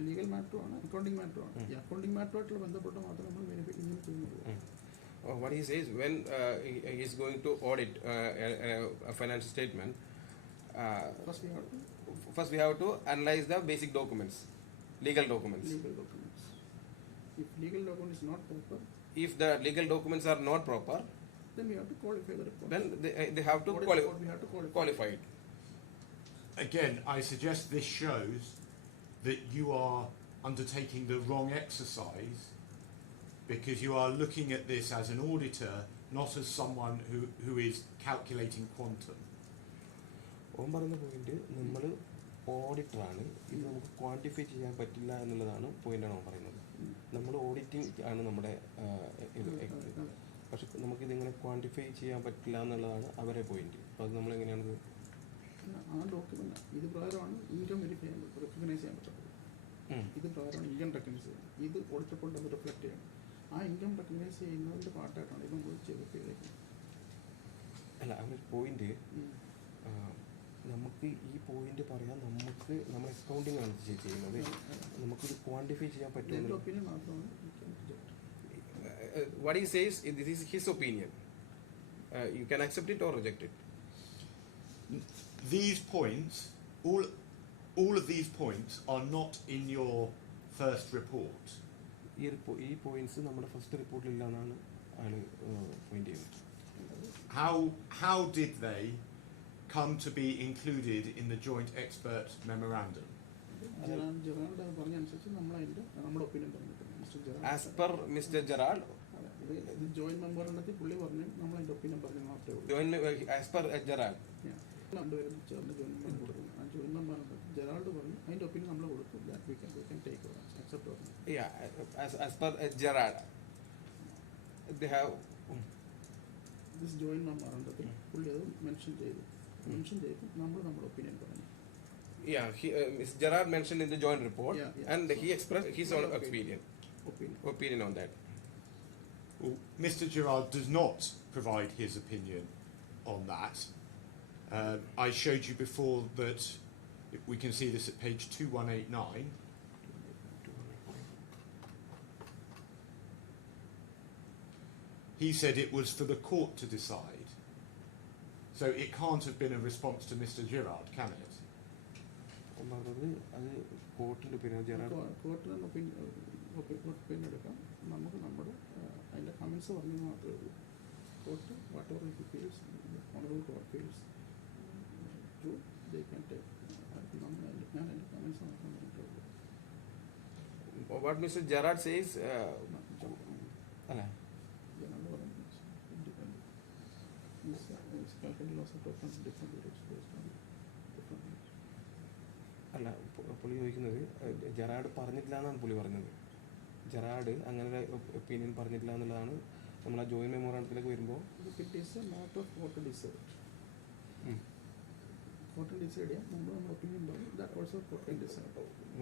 ലീഗൽ മാറ്ററുമാണ്, അക്കൗണ്ടിങ് മാറ്ററുമാണ്. ഈ അക്കൗണ്ടിങ് മാറ്ററുമായിട്ടുള്ള ബന്ധപ്പെട്ട് മാത്രമേ നമ്മൾ വെരിഫൈ ഇങ്ങനെ ചെയ്യുന്നുള്ളൂ. What he says, when he is going to audit a financial statement, first we have to analyze the basic documents, legal documents. If legal document is not proper, If the legal documents are not proper, then we have to qualify the report. then they have to We have to qualify it. Again, I suggest this shows that you are undertaking the wrong exercise, because you are looking at this as an auditor, not as someone who is calculating quantum. ഓൻ പറയുന്ന point നമ്മൾ ഓഡിറ്ററാണ്, ഇത് നമുക്ക് quantify ചെയ്യാൻ പറ്റില്ല എന്നുള്ളതാണ് പോയിന്റാണ് ഓൻ പറയുന്നത്. നമ്മൾ ഓഡിറ്റിംഗ് ആണ് നമ്മുടെ ഇത്, പക്ഷെ നമുക്കിതിങ്ങനെ ക്വാണ്ടിഫൈ ചെയ്യാൻ പറ്റില്ല എന്നുള്ളതാണ് അവരെ പോയിന്റ്. അപ്പോൾ അത് നമ്മളെങ്ങനെയാണത് ആ ഡോക്യുമെന്റ് ഇത് പ്രകാരമാണ് ഇൻകം വെരിഫൈ ചെയ്യാൻ റെക്കഗ്നൈസ് ചെയ്യാൻ പറ്റുന്നത്. ഇത് പ്രകാരമാണ് ഇൻകം റെക്കഗ്നൈസ് ചെയ്യുന്നത്. ഇത് ഓഡിറ്റപ്പോൾ നമ്മൾ റിഫ്ലക്ട് ചെയ്യണം. ആ ഇൻകം റെക്കഗ്നൈസ് ചെയ്യുന്നതിൻ്റെ പാർട്ടായിട്ടാണ് ഇത് നമ്മൾ ചെയ്തേക്കുന്നത്. അല്ല അവരുടെ പോയിന്റ് നമുക്ക് ഈ പോയിന്റ് പറയാൻ നമുക്ക് നമ്മൾ അക്കൗണ്ടിങ് ആണ് ചെയ്യുന്നത്, നമുക്കിത് ക്വാണ്ടിഫൈ ചെയ്യാൻ പറ്റും. ഒപ്പീനിയൻ മാത്രമാണ്. What he says, this is his opinion. You can accept it or reject it. these points, all of these points are not in your first report. ഈ പോയിന്റ്സ് നമ്മുടെ ഫസ്റ്റ് റിപ്പോർട്ടിൽ ഇല്ലാന്നാണ് ആള് പോയിന്റ് ചെയ്യുന്നത്. How did they come to be included in the joint expert memorandum? Gerald പറഞ്ഞ അനുസരിച്ച് നമ്മുടെ opinion പറഞ്ഞിട്ടുണ്ട്. Mister Gerald As per Mr. Gerard, ഇത് ജോയിന്റ് മെമ്പറിനത്തിൽ പുള്ളി പറഞ്ഞു നമ്മൾ അതിന്റെ ഒപ്പീനിയൻ പറഞ്ഞു മാത്രമേ ഉള്ളൂ. as per Gerard. രണ്ടുപേരും ചേർന്ന് ജോയിന്റ് മെമ്പർ കൊടുക്കുന്നു. ആ ജോയിന്റ് മെമ്പർ ജെറാൾഡ് പറഞ്ഞു അതിന്റെ ഒപ്പീനിയൻ നമ്മൾ കൊടുത്തു. That we can take accept പറഞ്ഞു. Yeah, as per Gerard, they have. This joint മെമ്പറിനത്തിൽ പുള്ളി അത് മെൻഷൻ ചെയ്തു നമ്മൾ നമ്മുടെ ഒപ്പീനിയൻ പറഞ്ഞു. Yeah, Mr. Gerard mentioned in the joint report, Yeah. and he expressed his own opinion on that. Well, Mr. Gerard does not provide his opinion on that. I showed you before that we can see this at page 2189. He said it was for the court to decide. So it can't have been a response to Mr. Gerard, can it? പറഞ്ഞത് അത് കോർട്ടിൻ്റെ opinion ജെറാഡ് കോർട്ടിന് opinion എടുക്കാം. നമുക്ക് നമ്മുടെ അതിൻ്റെ comments പറഞ്ഞു മാത്രമേ ഉള്ളൂ. Court whatever he feels honourable court feels to they can take. ഞാൻ അതിൻ്റെ കമൻസ് മാത്രം പറഞ്ഞിട്ടുള്ളൂ. What Mr. Gerard says, അല്ല ജനറൽ പറഞ്ഞു calculated loss of different rates based on different rates. അല്ല പുള്ളി ചോദിക്കുന്നത് ജെറാഡ് പറഞ്ഞിട്ടില്ല എന്നാണ് പുള്ളി പറഞ്ഞത്. ജെറാഡ് അങ്ങനെ ഒപ്പീനിയൻ പറഞ്ഞിട്ടില്ല എന്നുള്ളതാണ് നമ്മൾ ആ ജോയിന്റ് മെമ്മോറാണ്ടത്തിലേക്ക് വരുമ്പോൾ. It is A matter of court decide. Court decide ചെയ്യാം. നമ്മൾ ഒപ്പീനിയൻ ഉണ്ടാവും. That also court can decide.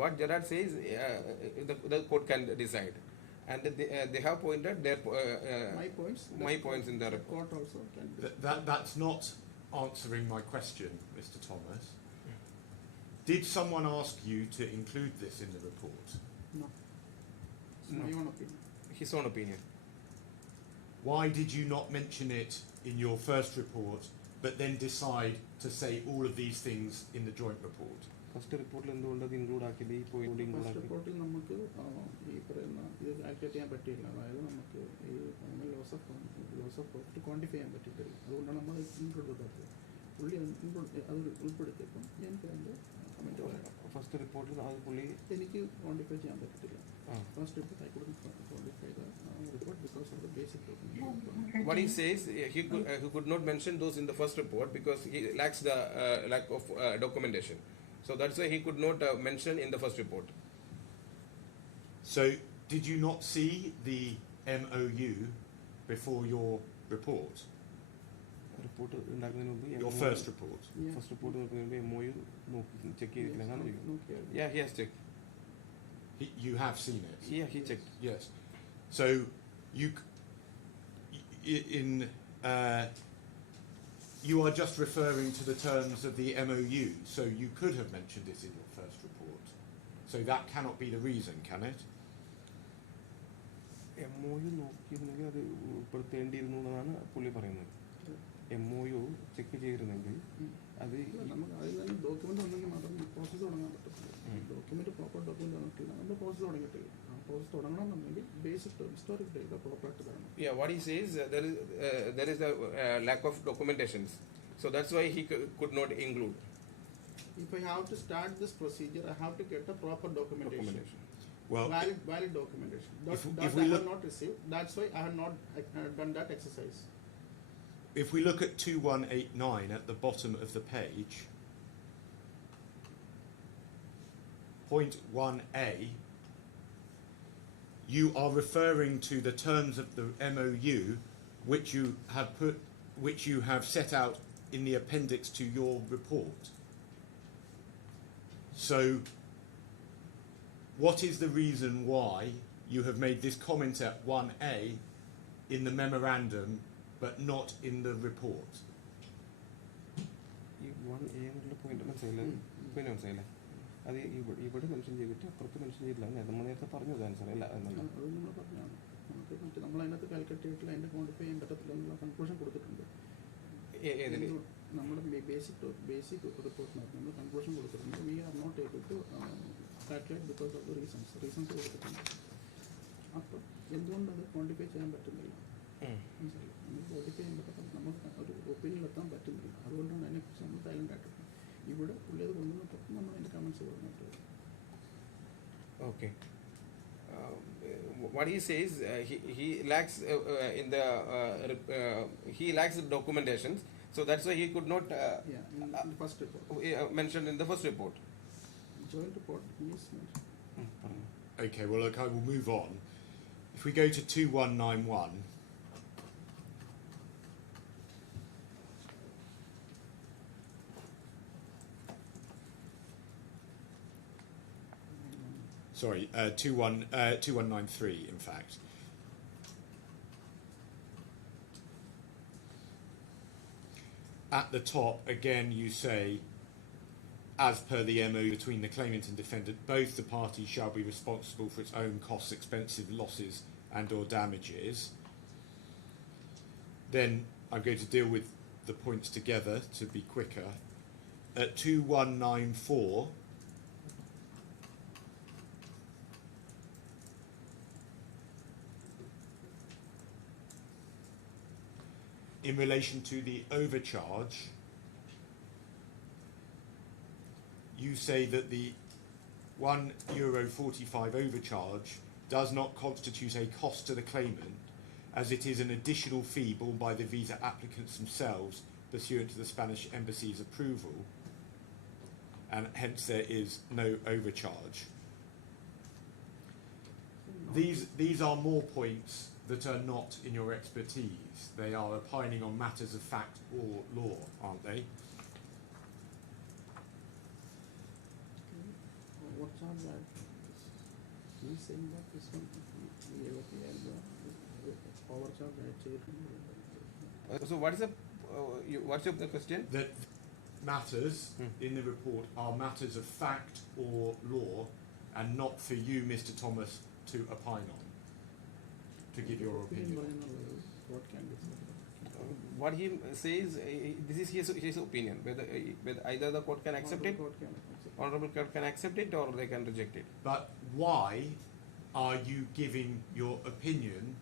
what Gerard says, the court can decide, and they have pointed their my points in the report. Court also can decide. That's not answering my question, Mr. Thomas. Did someone ask you to include this in the report? No. It's my own opinion. His own opinion. Why did you not mention it in your first report, but then decide to say all of these things in the joint report? First റിപ്പോർട്ടിൽ എന്തുകൊണ്ട് അത് include ആക്കിയത്? ഈ point include first ആക്കി റിപ്പോർട്ടിൽ നമുക്ക് ഈ പറയുന്ന ഇത് കാൽക്കുലേറ്റ് ചെയ്യാൻ പറ്റിയില്ല. അതായത് നമുക്ക് ഈ ലോസ് ഓഫ് പ്രോഫിറ്റ് ക്വാണ്ടിഫൈ ചെയ്യാൻ പറ്റിയിട്ടില്ല. അതുകൊണ്ടാണ് നമ്മൾ ഇൻക്ലൂഡ് ചെയ്തത്. പുള്ളി അത് ഉൾപ്പെടുത്തിയപ്പം എനിക്ക് അതിൻ്റെ കമൻറ്റ് പറയാം. ഫസ്റ്റ് റിപ്പോർട്ടിൽ അത് പുള്ളി എനിക്ക് ക്വാണ്ടിഫൈ ചെയ്യാൻ പറ്റിയിട്ടില്ല. First report I couldn't quantify the report because of the basic document. What he says, he could not mention those in the first report because he lacks the lack of documentation. So that's why he could not mention in the first report. So did you not see the MOU before your report? Report ഉണ്ടാക്കുന്നതിന് മുമ്പ് Your first report? First report നോക്കുന്നതിന് മുമ്പ് MOU നോക്കി check ചെയ്തിട്ടില്ല എന്നാണ് ചോദിക്കുന്നത്. Yeah, he has checked. You have seen it? Yeah, he checked. Yes. So you are just referring to the terms of the MOU, so you could have mentioned it in your first report. So that cannot be the reason, can it? MOU നോക്കിയിരുന്നെങ്കിൽ അത് ഉൾപ്പെടുത്തേണ്ടിയിരുന്നു എന്നാണ് പുള്ളി പറയുന്നത്. MOU check ചെയ്തിരുന്നെങ്കിൽ അത് നമുക്ക് അതിൽ തന്നെ document ഉണ്ടെങ്കിൽ മാത്രം പ്രോസസ്സ് തുടങ്ങാൻ പറ്റത്തില്ല. ഡോക്യുമെന്റ് പ്രോപ്പർ ഡോക്യുമെന്റ് തന്നിട്ടില്ല. നമ്മൾ പ്രോസസ്സ് തുടങ്ങിയിട്ടില്ല. ആ പ്രോസസ്സ് തുടങ്ങണമെന്നുണ്ടെങ്കിൽ ബേസിക് ഹിസ്റ്റോറിക് ഡേറ്റ പ്രോപ്പറായിട്ട് തരണം. Yeah, what he says, there is a lack of documentations. So that's why he could not include. If I have to start this procedure, I have to get a proper documentation. Well, valid documentation. if That we I look- have not received. That's why I have not done that exercise. if we look at 2189 at the bottom of the page, point 1A, you are referring to the terms of the MOU which you have set out in the appendix to your report. So what is the reason why you have made this comment at 1A in the memorandum but not in the report? ഈ 1A എന്നുള്ള point മനസ്സിലായില്ലേ? പിന്നെ മനസ്സിലായില്ലേ? അത് ഇവിടെ mention ചെയ്തിട്ട് അപ്പുറത്ത് mention ചെയ്തില്ല. നമ്മൾ നേരത്തെ പറഞ്ഞത് ആൻസർ അല്ല എന്നല്ല. അത് നമ്മൾ പറഞ്ഞാണ്. നമ്മൾ അതിനകത്ത് കാൽക്കുലേറ്റ് ചെയ്തിട്ടില്ല. അതിൻ്റെ ക്വാണ്ടിഫൈ ചെയ്യാൻ പറ്റത്തില്ല എന്നുള്ള കൺക്ലൂഷൻ കൊടുത്തിട്ടുണ്ട്. നമ്മുടെ ബേസിക് റിപ്പോർട്ടിനകത്ത് നമ്മൾ കൺക്ലൂഷൻ കൊടുത്തിട്ടുണ്ട്. We are not able to calculate because of the reasons കൊടുത്തിട്ടുണ്ട്. അപ്പോൾ എന്തുകൊണ്ടത് ക്വാണ്ടിഫൈ ചെയ്യാൻ പറ്റുന്നില്ല? മനസ്സിലായി, നമുക്ക് ക്വാണ്ടിഫൈ ചെയ്യാൻ പറ്റാത്ത നമുക്ക് ഒരു ഒപ്പീനിയനിലെത്താൻ പറ്റുന്നില്ല. അതുകൊണ്ടാണ് അതിനെക്കുറിച്ച് നമ്മൾ സൈലൻ്റ് ആയിട്ടുണ്ട്. ഇവിടെ പുള്ളി അത് കൊണ്ടുവന്നപ്പോൾ നമ്മൾ അതിൻ്റെ കമൻസ് പറഞ്ഞിട്ട്. Okay. What he says, he lacks in the he lacks the documentations, so that's why he could not In the first report, mentioned in the first report. joint report, he is mentioned. Okay, well, look, I will move on. If we go to 2191, sorry, 2193, in fact. At the top, again, you say, as per the MO between the claimant and defendant, both the parties shall be responsible for its own costs, expenses, losses, and or damages. Then I'm going to deal with the points together to be quicker. At 2194, in relation to the overcharge, you say that the €1.45 overcharge does not constitute a cost to the claimant, as it is an additional fee borne by the visa applicants themselves pursuant to the Spanish Embassy's approval, and hence there is no overcharge. These are more points that are not in your expertise. They are opining on matters of fact or law, aren't they? What charge that? He is saying that this one, overcharge that. So what's the question? That matters in the report are matters of fact or law, and not for you, Mr. Thomas, to opine on, to give your opinion. What can be said? What he says, this is his opinion. Whether either the court can accept it, Court can accept. honorable court can accept it, or they can reject it. But why are you giving your opinion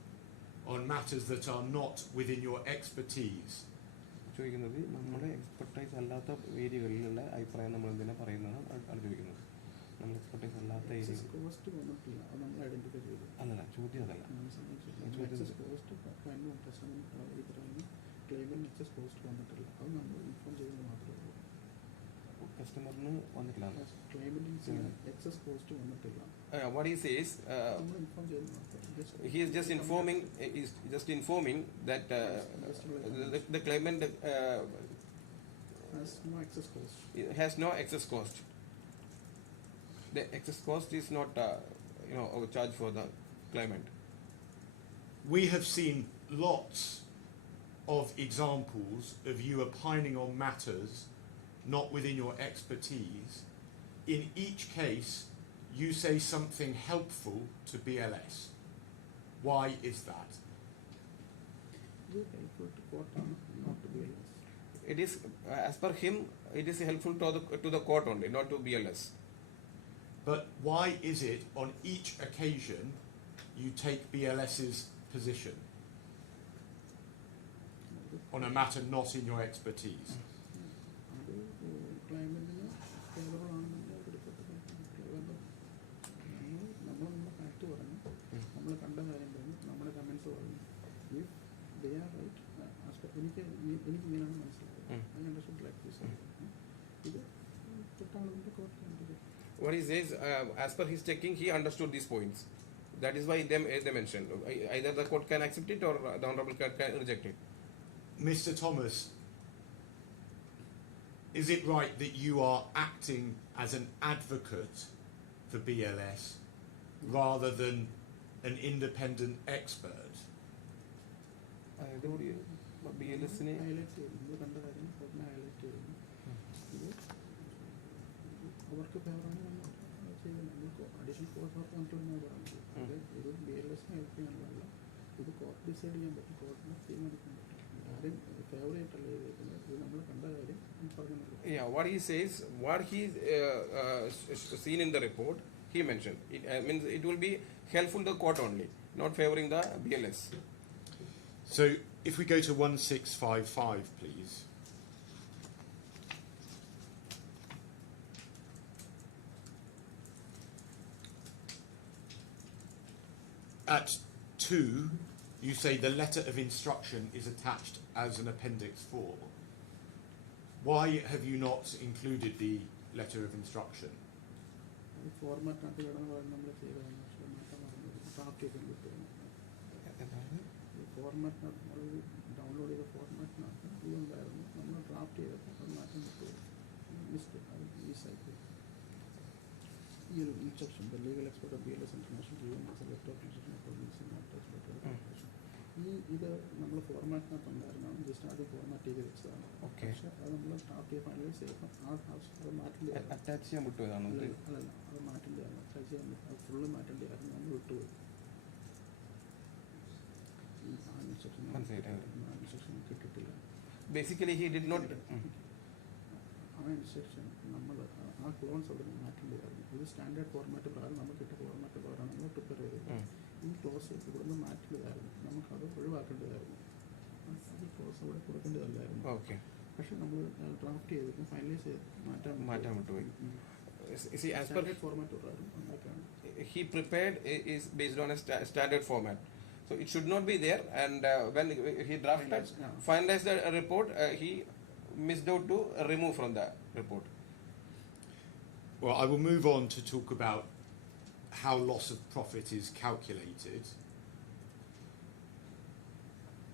on matters that are not within your expertise? ചോദിക്കുന്നത് നമ്മുടെ expertise അല്ലാത്ത ഏരിയകളിലുള്ള അഭിപ്രായം നമ്മൾ എന്തിനാ പറയുന്നതാണ് ആണ് ചോദിക്കുന്നത്. നമ്മൾ എക്സ്പെർട്ടൈസ് അല്ലാത്ത ഏരിയ കോസ്റ്റ് വന്നിട്ടില്ല, അത് നമ്മൾ ഐഡന്റിഫൈ ചെയ്തു. അല്ലല്ല, ചോദ്യം അതല്ല. ക്ലെയിമിന് എക്സസ് കോസ്റ്റ് വന്നിട്ടില്ല, അത് നമ്മൾ ഇൻഫോം ചെയ്യുന്നത് മാത്രമേ ഉള്ളൂ. കസ്റ്റമറിന് വന്നിട്ടില്ല. ക്ലെയിമിന് എക്സസ് കോസ്റ്റ് വന്നിട്ടില്ല, What he says, നമ്മൾ ഇൻഫോം ചെയ്യുന്നത് മാത്രമേ. he is just informing that the claimant Has no excess cost. has no excess cost. The excess cost is not a charge for the claimant. We have seen lots of examples of you opining on matters not within your expertise. In each case, you say something helpful to BLS. Why is that? It is helpful to court, not to BLS. It is, as per him, it is helpful to the court only, not to BLS. But why is it on each occasion you take BLS's position on a matter not in your expertise? അത് ക്ലൈമറ്റിന് favourable ആണെന്നുണ്ടെങ്കിൽ എടുക്കട്ടെ. നമ്മൾ നമ്മുടെ fact പറഞ്ഞു, നമ്മൾ കണ്ട കാര്യം പറഞ്ഞു, നമ്മുടെ കമൻസ് പറഞ്ഞു. ഇഫ് ദേ ആർ റൈറ്റ്, എനിക്ക് ഇങ്ങനെയാണ് മനസ്സിലായത്. I understood like this. ഇത് തെറ്റാണെന്നുണ്ടെങ്കിൽ കോർട്ട് കണ്ടിട്ട്. What he says, as per his checking, he understood these points. That is why they mentioned either the court can accept it or the honorable court can reject it. Mr. Thomas, is it right that you are acting as an advocate for BLS rather than an independent expert? അതായത് BLS-നെ highlight ചെയ്തു, നമ്മൾ കണ്ട കാര്യം കോർട്ടിനെ highlight ചെയ്തു. ഇത് അവർക്ക് ഫേവറാണ് നമ്മൾ ചെയ്യുന്നത്. നമുക്ക് അഡീഷണൽ കോസ്റ്റ് അവർക്ക് വന്നിട്ടുണ്ടെന്നാണ് പറയുന്നത്. അത് ഇത് BLS-നെ ഹെൽപ്പ് ചെയ്യാനുള്ളതല്ല, ഇത് കോർട്ട് ഡിസൈഡ് ചെയ്യാൻ പറ്റും, കോർട്ടിന് തീരുമാനിക്കാൻ പറ്റും. ആരും ഫേവറേറ്റ് അല്ലേ ചെയ്തേക്കുന്നത്, ഇത് നമ്മൾ കണ്ട കാര്യം പറഞ്ഞല്ലോ. Yeah, what he says, what he seen in the report, he mentioned. It means it will be helpful to the court only, not favoring the BLS. So if we go to 1655, please. At 2, you say the letter of instruction is attached as an appendix 4. Why have you not included the letter of instruction? അത് ഫോർമാറ്റിനകത്ത് കിടന്ന് നമ്മൾ ചെയ്തതാണ്, പക്ഷേ മാറ്റം പറഞ്ഞത് draft ചെയ്ത് കിട്ടുന്നു. ഈ ഫോർമാറ്റിനകത്ത് നമ്മൾ ഡൗൺലോഡ് ചെയ്ത ഫോർമാറ്റിനകത്ത് ഇതുണ്ടായിരുന്നു, നമ്മൾ ഡ്രാഫ്റ്റ് ചെയ്തപ്പോൾ അത് മാറ്റം കിട്ടും. മിസ്റ്റേക്ക് അത് മിസ്സായിപ്പോയി. ഈ ഒരു instruction the legal expert of BLS International letter of instruction ഇത് നമ്മൾ ഫോർമാറ്റിനകത്ത് ഉണ്ടായിരുന്നതാണ്, ജസ്റ്റ് ആദ്യം ഫോർമാറ്റ് ചെയ്ത് വെച്ചതാണ്. Okay. പക്ഷേ അത് നമ്മൾ ഡ്രാഫ്റ്റ് ചെയ്ത് ഫൈനലൈസ് ചെയ്തപ്പോൾ അത് മാറ്റേണ്ടി അറ്റാച്ച് ചെയ്യാൻ വിട്ടുപോയതാണോ? അല്ലല്ല, അത് മാറ്റേണ്ടതായിരുന്നു, അറ്റാച്ച് ചെയ്യാൻ അത് ഫുള്ള് മാറ്റേണ്ടതായിരുന്നു, നമ്മൾ വിട്ടുപോയി. ആ ഇൻസ്ട്രക്ഷൻ കിട്ടിയിട്ടില്ല. Basically, he did not. ആ ഇൻസ്ട്രക്ഷൻ നമ്മൾ ആ ക്ലോൺസ് അവിടെ നിന്ന് മാറ്റേണ്ടതായിരുന്നു. ഇത് സ്റ്റാൻഡേർഡ് ഫോർമാറ്റ് പ്രകാരം നമുക്ക് കിട്ടിയ ഫോർമാറ്റ് പ്രകാരം നമ്മൾ പ്രിപ്പയർ ചെയ്തത്. ഈ ക്ലോസ് ഇവിടെ നിന്ന് മാറ്റേണ്ടതായിരുന്നു, നമുക്കത് ഒഴിവാക്കേണ്ടതായിരുന്നു. ഈ ക്ലോസ് അവിടെ കൊടുക്കേണ്ടതല്ലായിരുന്നു. Okay. പക്ഷെ നമ്മൾ ഡ്രാഫ്റ്റ് ചെയ്തിട്ട് ഫൈനലൈസ് ചെയ്ത് മാറ്റാൻ വിട്ടുപോയി. See, as per standard format പ്രകാരം ഉണ്ടാക്കാണ്. he prepared is based on a standard format, so it should not be there. And when he drafted, finalized the report, he missed out to remove from the report. Well, I will move on to talk about how loss of profit is calculated.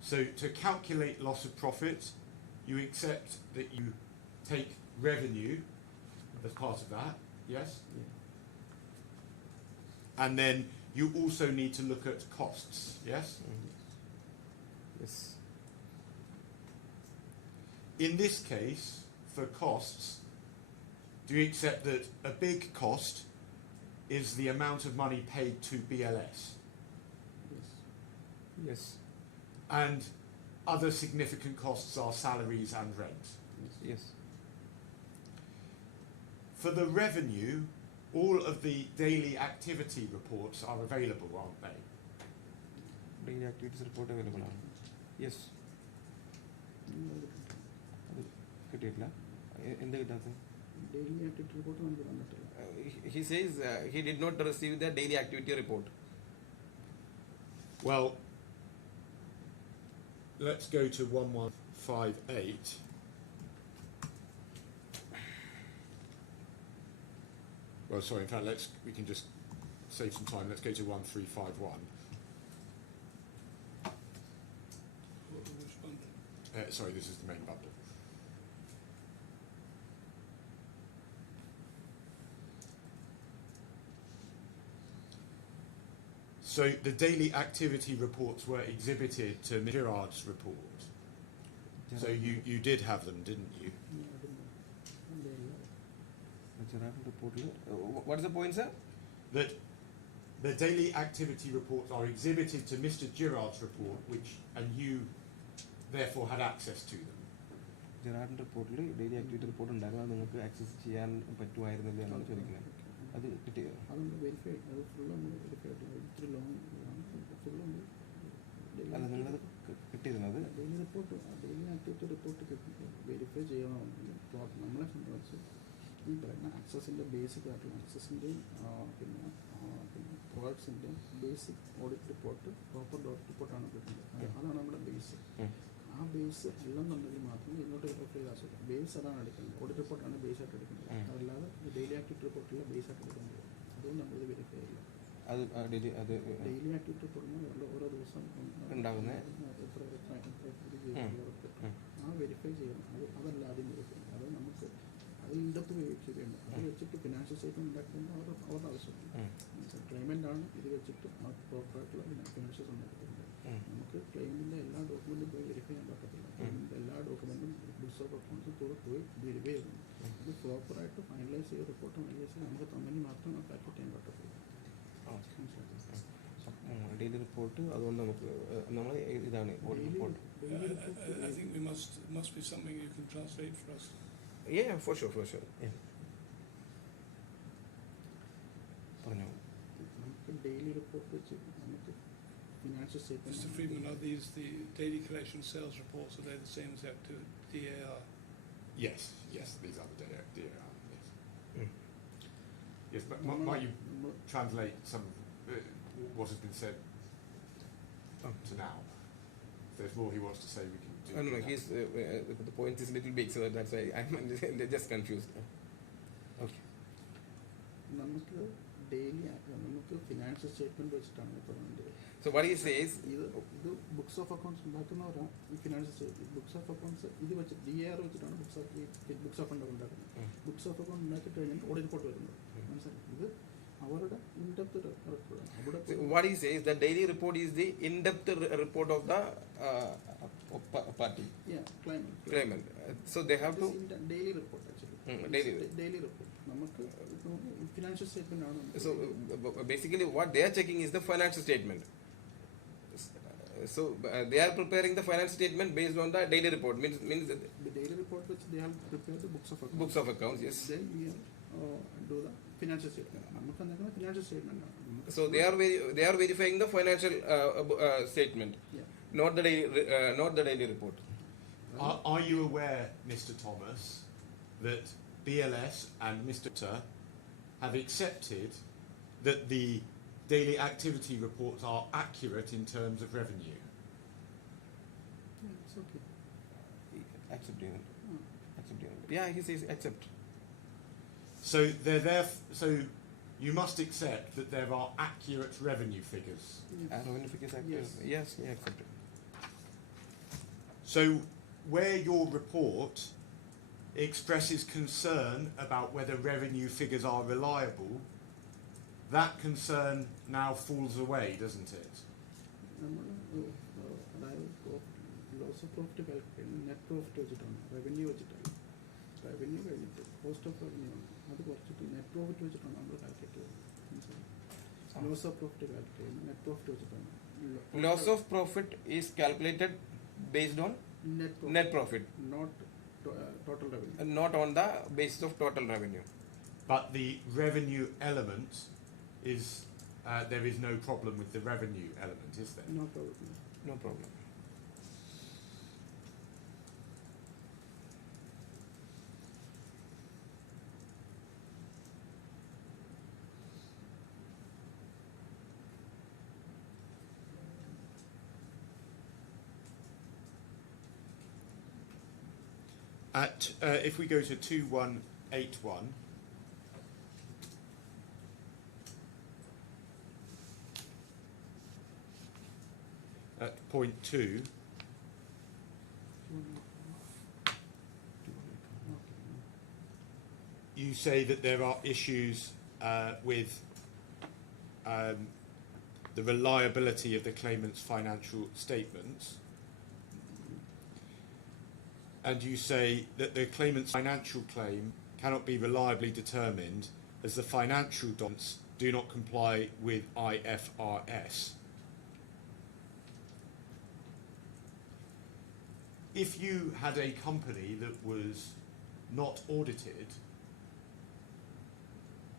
So to calculate loss of profit, you accept that you take revenue as part of that, yes? Yeah. And then you also need to look at costs, yes? Yes. In this case, for costs, do you accept that a big cost is the amount of money paid to BLS? Yes. Yes. And other significant costs are salaries and rent. Yes. For the revenue, all of the daily activity reports are available, aren't they? Daily activities report available ആണ്. Yes. കിട്ടിയിട്ടില്ല. എന്ത് കിട്ടാത്ത? Daily activity report നമുക്ക് തന്നിട്ടില്ല. He says he did not receive the daily activity report. Well, let's go to 1158. Well, sorry, in fact, we can just save some time. Let's go to 1351. Which one? Sorry, this is the main bundle. So the daily activity reports were exhibited to Girard's report. So you did have them, didn't you? What is the point, sir? That the daily activity reports are exhibited to Mr. Girard's report, and you therefore had access to them. ജെറാർഡിൻ്റെ റിപ്പോർട്ടിൽ daily activity report ഉണ്ടായിരുന്നു, അത് നിങ്ങൾക്ക് access ചെയ്യാൻ പറ്റുമായിരുന്നില്ല എന്നാണ് ചോദിക്കുന്നത്. അത് കിട്ടിയോ? അതൊന്ന് വെരിഫൈ, അത് ഫുള്ള് നമ്മൾ വെരിഫൈ ആയിട്ട് ഇത്തിരി ലോങ് ഫുള്ള് അല്ല, നിങ്ങളത് കിട്ടിയിരുന്നത് daily report, daily activity report verify ചെയ്യണമെന്നില്ല. നമ്മളെ സംബന്ധിച്ച് ഈ പറയുന്ന ആക്സസിൻ്റെ ബേസിക് ആയിട്ടുള്ള ആക്സസിൻ്റെയും പിന്നെ പ്രോഡക്ട്സിൻ്റെയും basic audit report, proper audit റിപ്പോർട്ടാണ് കിട്ടുന്നത്. അതാണ് നമ്മുടെ ബേസ്. ആ ബേസ് അല്ലെന്നുണ്ടെങ്കിൽ മാത്രമേ ഇങ്ങോട്ട് റെഫർ ചെയ്താൽ പറ്റും. ബേസ് അതാണ് എടുക്കുന്നത്, ഓഡിറ്റ് റിപ്പോർട്ടാണ് ബേസ് ആയിട്ട് എടുക്കുന്നത്. അതല്ലാതെ ഡെയിലി ആക്ടിവിറ്റി റിപ്പോർട്ടില്ല ബേസ് ആയിട്ട് എടുക്കുന്നത്. അതുകൊണ്ട് നമ്മളിത് വെരിഫൈ ചെയ്യില്ല. അത് ഡെയിലി ആക്ടിവിറ്റി റിപ്പോർട്ടിന് ഓരോ ദിവസം ഉണ്ടാകുന്ന ആ വെരിഫൈ ചെയ്യണം. അതല്ല ആദ്യം വെരിഫൈ. അത് നമുക്ക് അത് ഇൻഡെപ്ത് വെരിഫൈ ചെയ്യണം. അത് വെച്ചിട്ട് ഫിനാൻഷ്യൽ സ്റ്റേറ്റ്മെൻറ്റ് ഉണ്ടാക്കുന്നത് അവരുടെ ആവശ്യമാണ്. ക്ലെയിമെൻ്റ് ആണ് ഇത് വെച്ചിട്ട് ആ പ്രോപ്പറായിട്ടുള്ള ഫിനാൻഷ്യൽസ് ഉണ്ടാക്കുന്നത്. നമുക്ക് ക്ലെയിമിൻ്റെ എല്ലാ ഡോക്യുമെൻറ്റും പോയി വെരിഫൈ ചെയ്യാൻ പറ്റത്തില്ല. ക്ലെയിമിൻ്റെ എല്ലാ ഡോക്യുമെൻറ്റും ബുക്സ് ഓഫ് അക്കൗണ്ട്സും പോയി വെരിഫൈ ചെയ്യണം. ഇത് പ്രോപ്പറായിട്ട് ഫൈനലൈസ് ചെയ്ത റിപ്പോർട്ട് ഫൈനലൈസ് ചെയ്ത് നമുക്ക് തമ്മിൽ മാത്രമേ കാൽക്കുലേറ്റ് ചെയ്യാൻ പറ്റത്തുള്ളൂ. So ഡെയിലി റിപ്പോർട്ട് അതുകൊണ്ട് നമുക്ക് നമ്മൾ ഇതാണ് audit report. I think we must be something you can translate for us. Yeah, for sure. പറഞ്ഞു. നമുക്ക് ഡെയിലി റിപ്പോർട്ട് വെച്ച് നമുക്ക് financial Mr. Statement Friedman, are these the daily collection sales reports? Are they the same as DAR? Yes, these are the DAR. Yes. Mm. Yes, but might you translate some what has been said to now? If there's more he wants to say, we can do No, that. he's the point is little big, so that's why I'm just confused. Okay. നമുക്ക് daily നമുക്ക് financial statement വെച്ചിട്ടാണ് പറയുന്നത്. So what he says, ഇത് books of accounts ഉണ്ടാക്കുന്നവരാണ് ഈ financial statement. Books of accounts ഇത് വെച്ച് DAR വെച്ചിട്ടാണ് books of account ഉണ്ടാക്കുന്നത്. ബുക്സ് ഓഫ് അക്കൗണ്ട് ഉണ്ടാക്കിയിട്ട് കഴിഞ്ഞാൽ ഓഡിറ്റ് റിപ്പോർട്ട് വരുന്നത്. മനസ്സിലായി? ഇത് അവരുടെ ഇൻഡെപ്ത് റിപ്പോർട്ടാണ്. അവിടെ what he says, the daily report is the in-depth report of the party claimant. So they have to daily report daily report നമുക്ക് ഫിനാൻഷ്യൽ സ്റ്റേറ്റ്മെന്റ് ആണ്. So basically what they are checking is the financial statement. So they are preparing the financial statement based on the daily report. Means The daily report which they have prepared the books of accounts. books of accounts, yes. Then we do the financial statement. നമുക്ക് എന്തെങ്കിലും financial statement ആണ്. So they are verifying the financial statement, Yeah. not the daily report. Are you aware, Mr. Thomas, that BLS and Mr. have accepted that the daily activity reports are accurate in terms of revenue? Yeah, it's okay. accepting. Yeah, he says accept. So they're there. So you must accept that there are accurate revenue figures. Yes. Revenue figures Yes. Yes, he accepted. So where your report expresses concern about whether revenue figures are reliable, that concern now falls away, doesn't it? നമ്മൾ അതായത് loss of profit calculate net profit വെച്ചിട്ടാണ് revenue വെച്ചിട്ടാണ്. Revenue കഴിഞ്ഞിട്ട് cost of revenue ആണ് അത് കുറച്ചിട്ട് net profit വെച്ചിട്ടാണ് നമ്മൾ കാൽക്കുലേറ്റ് ചെയ്യുന്നത്. ലോസ് ഓഫ് പ്രോഫിറ്റ് കാൽക്കുലേറ്റ് ചെയ്യുന്നത് നെറ്റ് പ്രോഫിറ്റ് വെച്ചിട്ടാണ്. Loss of profit is calculated based on net profit, not total revenue. not on the basis of total revenue. But the revenue element is there is no problem with the revenue element, is there? No problem. No problem. If we go to 2181, at point 2, you say that there are issues with the reliability of the claimant's financial statements, and you say that the claimant's financial claim cannot be reliably determined as the financial documents do not comply with IFRS. If you had a company that was not audited,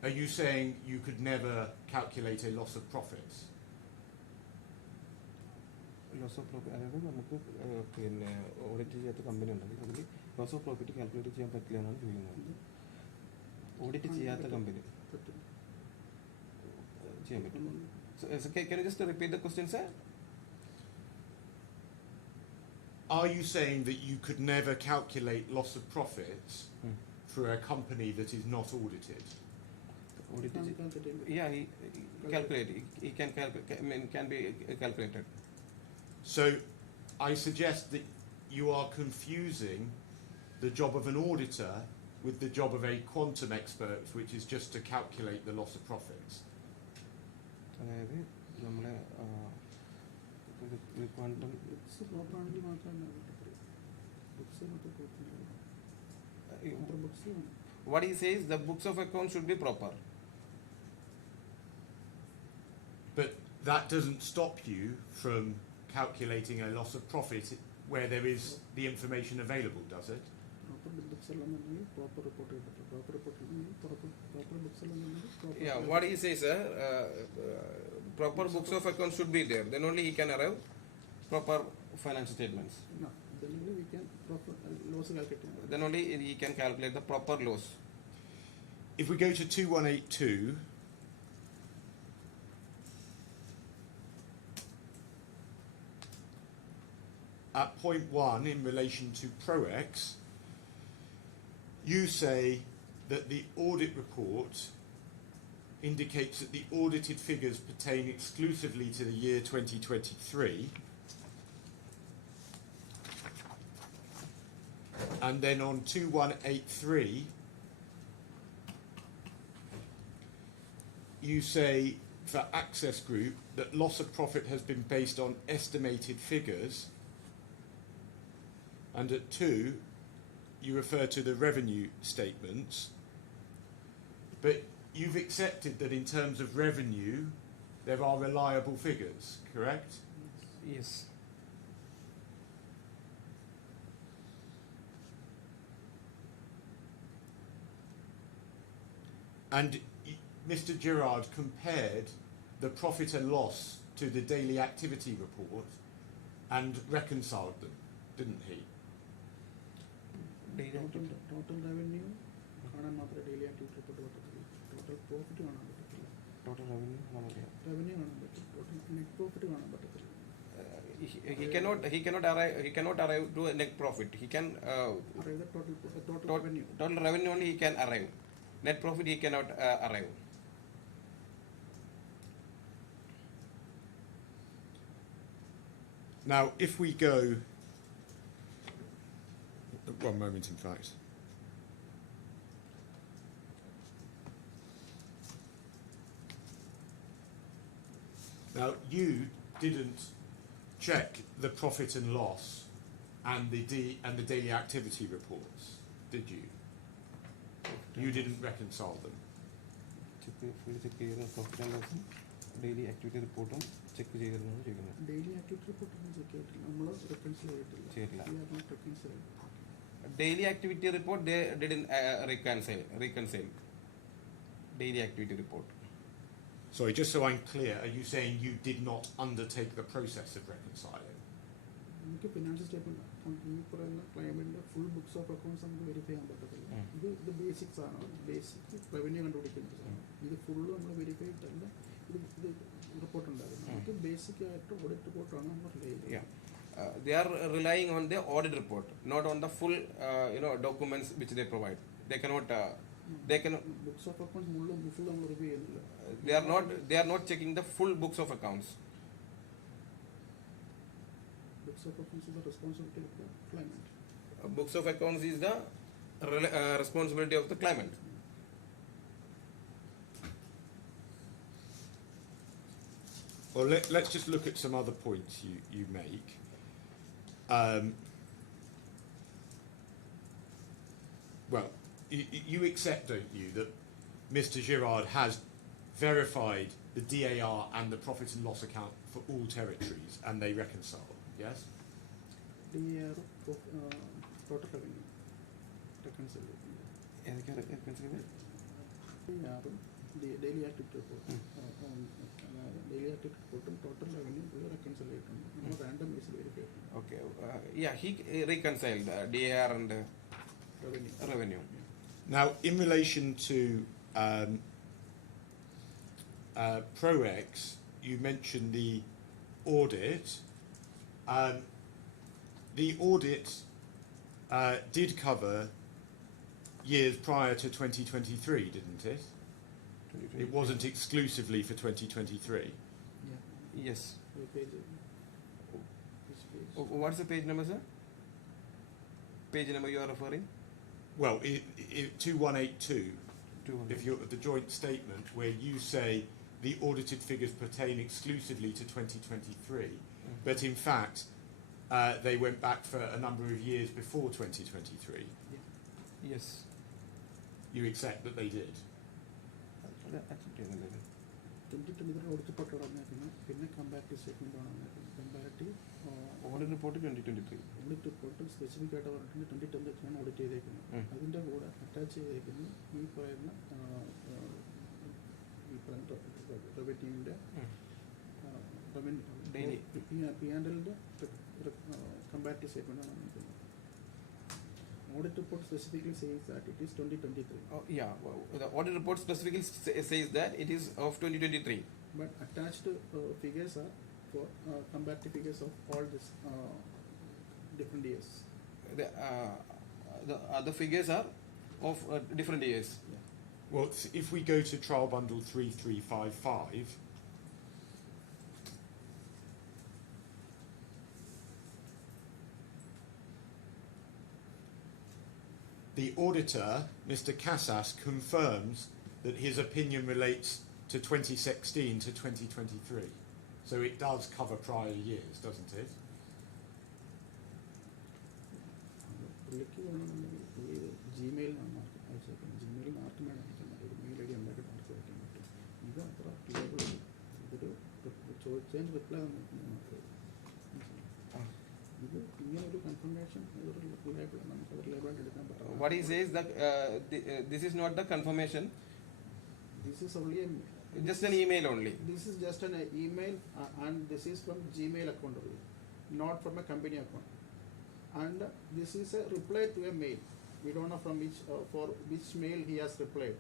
are you saying you could never calculate a loss of profits? Loss of profit അതായത് നമുക്ക് പിന്നെ audit ചെയ്യാത്ത company ഉണ്ടെങ്കിൽ അതിൽ loss of profit calculate ചെയ്യാൻ പറ്റില്ല എന്നാണ് ചോദിക്കുന്നത്. ഓഡിറ്റ് ചെയ്യാത്ത കമ്പനി ചെയ്യാൻ പറ്റും. So can you just repeat the question, sir? Are you saying that you could never calculate loss of profits for a company that is not audited? Audit Yeah, he calculate. He can calculate. I mean, can be calculated. So I suggest that you are confusing the job of an auditor with the job of a quantum expert, which is just to calculate the loss of profits. അതായത് നമ്മളെ quantum books പ്രോപ്പറാണെങ്കിൽ മാത്രമേ books books What he says, the books of accounts should be proper. But that doesn't stop you from calculating a loss of profit where there is the information available, does it? Yeah, what he says, proper books of accounts should be there. Then only he can arrive proper financial statements. No, then only we can proper loss calculate. Then only he can calculate the proper loss. If we go to 2182, at point 1 in relation to ProX, you say that the audit report indicates that the audited figures pertain exclusively to the year 2023. And then on 2183, you say for Access Group that loss of profit has been based on estimated figures. And at 2, you refer to the revenue statements. But you've accepted that in terms of revenue, there are reliable figures, correct? Yes. And Mr. Girard compared the profit and loss to the daily activity report and reconciled them, didn't he? Total revenue, daily activity report, total profit, Total revenue revenue, total net profit. He cannot arrive to a net profit. He can Arrive the total revenue. total revenue only he can arrive. Net profit he cannot arrive. Now, if we go, one moment in fact. Now, you didn't check the profit and loss and the daily activity reports, did you? You didn't reconcile them. Profit and loss daily activity report check Daily activity report check Check. We are not reconciled. Daily activity report they didn't reconcile. Daily activity report. Sorry, just so I'm clear, are you saying you did not undertake the process of reconciling? Financial statement claimant full books of accounts verify the basics are basic revenue and this full verify report basic audit report. Yeah. They are relying on the audit report, not on the full documents which they provide. They cannot. Books of accounts full review. They are not checking the full books of accounts. Books of accounts is the responsibility of the claimant. Books of accounts is the responsibility of the claimant. Well, let's just look at some other points you make. Well, you accept, don't you, that Mr. Girard has verified the DAR and the profit and loss account for all territories, and they reconcile, yes? DAR total revenue reconciliation. The daily activity report. Daily activity report and total revenue reconciliation. Random is verification. Okay. Yeah, he reconciled DAR and revenue. Now, in relation to ProX, you mentioned the audit. The audit did cover years prior to 2023, didn't it? It wasn't exclusively for 2023. Yeah. Yes. Page. What's the page number, sir? Page number you are referring? Well, 2182, if you're the joint statement where you say the audited figures pertain exclusively to 2023, but in fact they went back for a number of years before 2023. Yes. You accept that they did? 2023 audit report ആണ് വന്നേക്കുന്നത്. പിന്നെ comparative statement ആണ് വന്നേക്കുന്നത്. Comparative Audit report 2023. Audit report specific ആയിട്ട് പറഞ്ഞിട്ടുണ്ട് 2023 ആണ് audit ചെയ്തേക്കുന്നത്. അതിൻ്റെ കൂടെ അറ്റാച്ച് ചെയ്തേക്കുന്നത് ഈ പറയുന്ന റവന്യൂവിൻ്റെ Daily. P&Lന്റെ കമ്പാരിറ്റീവ് സ്റ്റേറ്റ്മെന്റ് ആണ് വന്നിരിക്കുന്നത്. Audit report specifically says that it is 2023. Yeah, the audit report specifically says that it is of 2023. But attached figures are for comparative figures of all this different years. The other figures are of different years. Well, if we go to trial bundle 3355, the auditor, Mr. Casas, confirms that his opinion relates to 2016 to 2023. So it does cover prior years, doesn't it? പുള്ളിക്ക് വേണമെന്നുണ്ടെങ്കിൽ ഈ ജിമെയിലാണ് mark അയച്ചേക്കുന്നത്. Gmail mark വേണം അയക്കുന്നത്. ഒരു mail I D ഉണ്ടാക്കി mark അയക്കാൻ പറ്റും. ഇത് അത്ര ക്ലിയർ ഇതൊരു ചോദിച്ചതിന് റിപ്ലൈ തന്നിരിക്കുന്നത് മാത്രമേ ഇത് ഇങ്ങനെ ഒരു കൺഫർമേഷൻ ഒരു റിലയബിൾ നമുക്ക് അത് റിലയബിളായിട്ട് എടുക്കാൻ പറ്റും. What he says that this is not the confirmation. This is only Just an email only. This is just an email and this is from Gmail account only, not from a company account. And this is a reply to a mail. We don't know from which for which mail he has replied.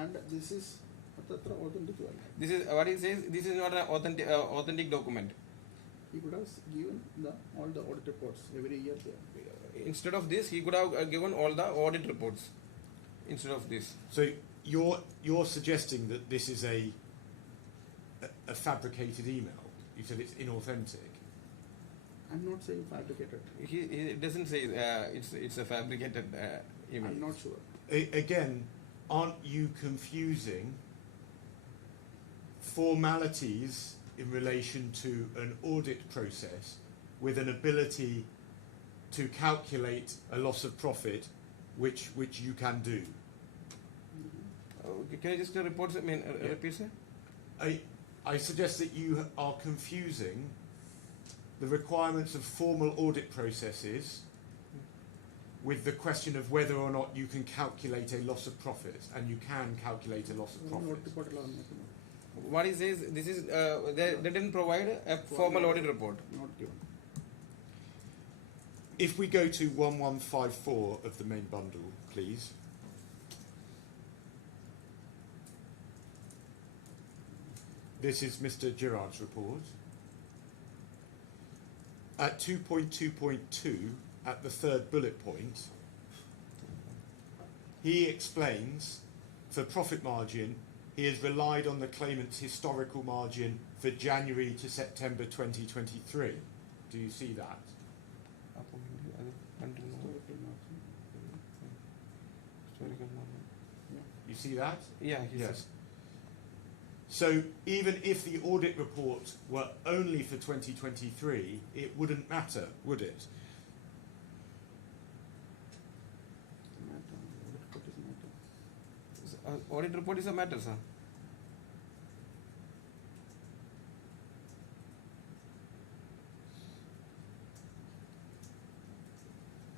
And this is authentic. This is what he says. This is not an authentic document. He could have given all the audit reports every year there. Instead of this, he could have given all the audit reports. Instead of this. So you're suggesting that this is a fabricated email. You said it's inauthentic. I'm not saying fabricated. He doesn't say it's a fabricated email. I'm not sure. Again, aren't you confusing formalities in relation to an audit process with an ability to calculate a loss of profit, which you can do? Can I just report? Repeat, sir? I suggest that you are confusing the requirements of formal audit processes with the question of whether or not you can calculate a loss of profit, and you can calculate a loss of profit. Audit report alone, What he says, this is they didn't provide a formal audit report. not given. If we go to 1154 of the main bundle, please. This is Mr. Girard's report. At 2.2.2, at the third bullet point, he explains for profit margin, he has relied on the claimant's historical margin for January to September 2023. Do you see that? You see that? Yeah, he Yes. says. So even if the audit report were only for 2023, it wouldn't matter, would it? Audit report is a matter, sir.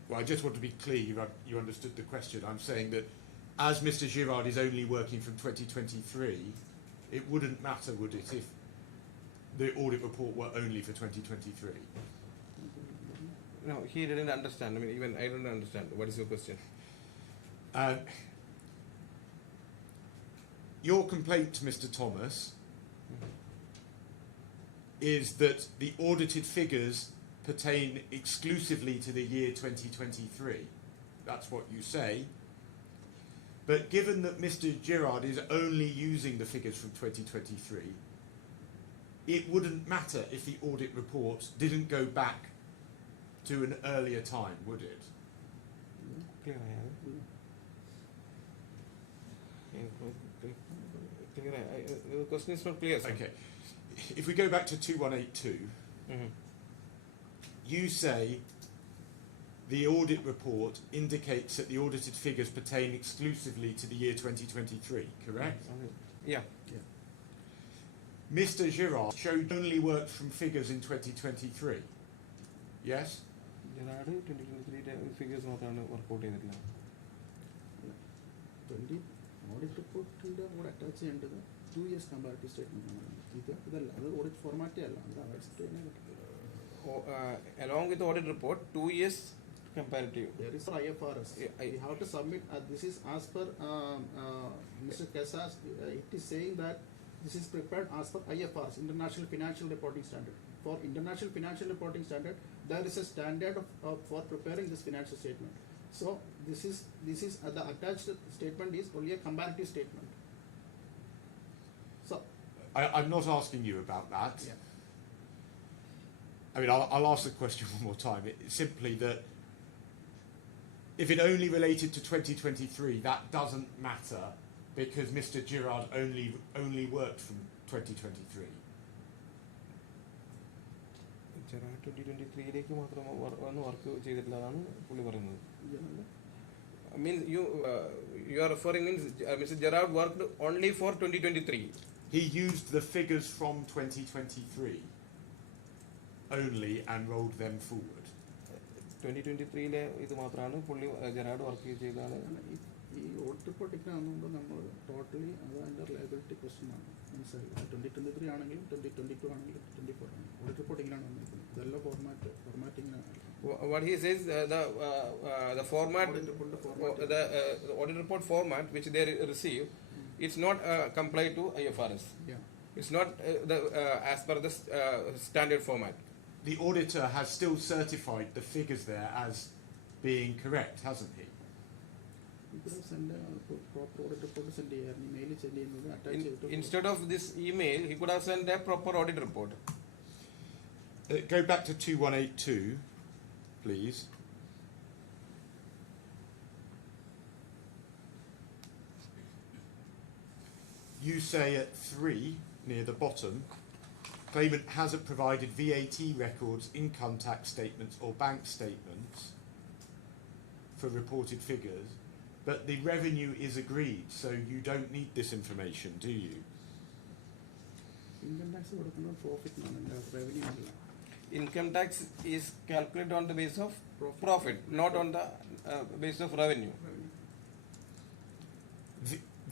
Well, I just want to be clear you understood the question. I'm saying that as Mr. Girard is only working from 2023, it wouldn't matter, would it, if the audit report were only for 2023? No, he didn't understand. I mean, even I don't understand. What is your question? Your complaint to Mr. Thomas is that the audited figures pertain exclusively to the year 2023. That's what you say. But given that Mr. Girard is only using the figures from 2023, it wouldn't matter if the audit report didn't go back to an earlier time, would it? Clear, the question is not clear, sir. Okay. If we go back to 2182, you say the audit report indicates that the audited figures pertain exclusively to the year 2023, correct? Yeah. Mr. Girard showed only worked from figures in 2023. Yes? Gerard 2023 figures മാത്രമാണ് workout ചെയ്തിട്ടുള്ളത്. 20 audit റിപ്പോർട്ടിൻ്റെ കൂടെ attach ചെയ്യേണ്ടത് 2 years comparative statement ആണ്. ഇതല്ല, അത് audit ഫോർമാറ്റേ അല്ല, അത് അറ്റാച്ച് ചെയ്യാൻ പറ്റും. Along with the audit report, 2 years comparative. There is IFRS. You have to submit. This is as per Mr. Kesas. It is saying that this is prepared as per IFRS, International Financial Reporting Standard. For International Financial Reporting Standard, there is a standard for preparing this financial statement. So this is the attached statement is only a comparative statement. So I'm not asking you about that. yeah. I mean, I'll ask the question one more time. It's simply that if it only related to 2023, that doesn't matter because Mr. Girard only worked from 2023. Gerard 2023 മാത്രം വന്ന് work ചെയ്തിട്ടുള്ളതാണ് പുള്ളി പറയുന്നത്. Means you are referring means Mr. Gerard worked only for 2023. He used the figures from 2023 only and rolled them forward. 2023 ഇത് മാത്രമാണ് പുള്ളി Gerard work ചെയ്തതാണ്. ഈ ഓഡിറ്റ് റിപ്പോർട്ട് ഇങ്ങനെ ആകുമ്പോൾ നമ്മൾ ടോട്ടലി അത് അതിൻ്റെ ലയബിലിറ്റി ക്വസ്റ്റ്യൻ ആണ്. മനസ്സിലായി? 2023 ആണെങ്കിലും 2022 ആണെങ്കിലും 2024 ആണെങ്കിലും ഓഡിറ്റ് റിപ്പോർട്ട് ഇങ്ങനെയാണ് വന്നിരിക്കുന്നത്. ഇതെല്ലാം ഫോർമാറ്റിങ്ങിനാണ്. What he says, the format, Audit report format. the audit report format which they receive, it's not complied to IFRS. Yeah. It's not as per the standard format. The auditor has still certified the figures there as being correct, hasn't he? You could have sent a proper audit report send ചെയ്യായിരുന്നു. Email send ചെയ്യുന്നത് attach ചെയ്തിട്ട് Instead of this email, he could have sent a proper audit report. Go back to 2182, please. You say at 3, near the bottom, claimant hasn't provided VAT records, income tax statements or bank statements for reported figures, but the revenue is agreed, so you don't need this information, do you? Income tax കൊടുക്കുന്നത് പ്രോഫിറ്റിനാണ്, revenue അല്ല. Income tax is calculated on the basis of profit, not on the basis of revenue.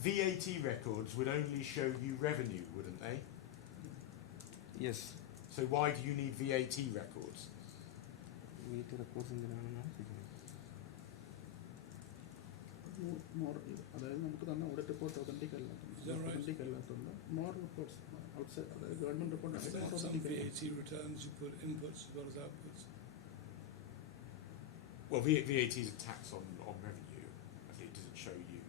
VAT records would only show you revenue, wouldn't they? Yes. So why do you need VAT records? Meet records എന്തിനാണെന്നാണ് ചോദിക്കുന്നത്. More അതായത് നമുക്ക് തന്നെ audit report authentic Is that right? Authentic അല്ലാത്തതുകൊണ്ട് more reports outside, അതായത് government report If there are some VAT returns, you put inputs as well as outputs. Well, VAT is a tax on revenue. I think it doesn't show you.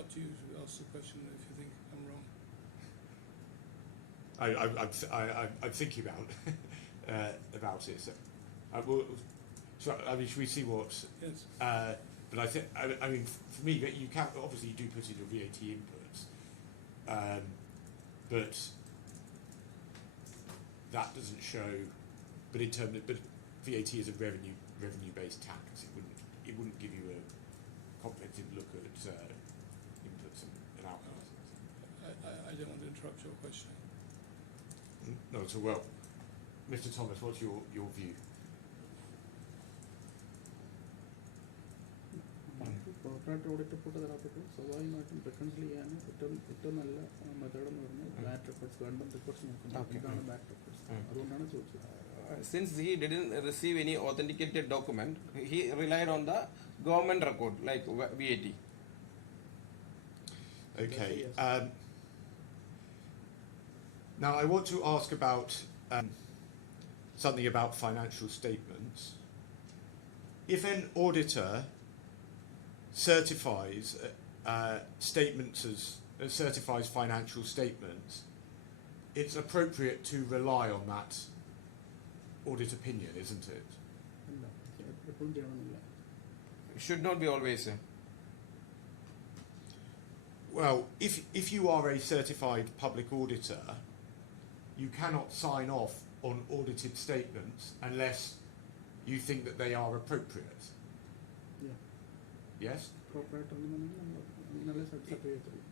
Up to you to ask the question if you think I'm wrong. I'm thinking about it. So I mean, should we see what? Yes. But I mean, for me, you can obviously you do put in your VAT inputs, but that doesn't show. But in terms of, but VAT is a revenue-based tax. It wouldn't give you a comprehensive look at inputs and outputs. I don't want to interrupt your question. No, so well, Mr. Thomas, what's your view? പ്രോപ്പറായിട്ട് audit report തരാപ്പെട്ടു സ്വാഭാവികമായിട്ടും റെക്കൺസിൽ ചെയ്യാൻ ഏറ്റവും നല്ല method എന്ന് പറഞ്ഞാൽ bat records, government records നോക്കുന്നത്. ഇതാണ് bat records. അതുകൊണ്ടാണ് ചോദിച്ചത്. Since he didn't receive any authenticated document, he relied on the government record like VAT. Okay. Yes. Now I want to ask about something about financial statements. If an auditor certifies certifies financial statements, it's appropriate to rely on that audit opinion, isn't it? അല്ല, എപ്പോഴും ചെയ്യണമെന്നില്ല. It should not be always. Well, if you are a certified public auditor, you cannot sign off on audited statements unless you think that they are appropriate. Yeah. Yes? പ്രോപ്പറായിട്ട് ഉണ്ടെന്നുണ്ടെങ്കിൽ നമ്മൾ അങ്ങനെയല്ലേ certify ചെയ്യത്തുള്ളൂ.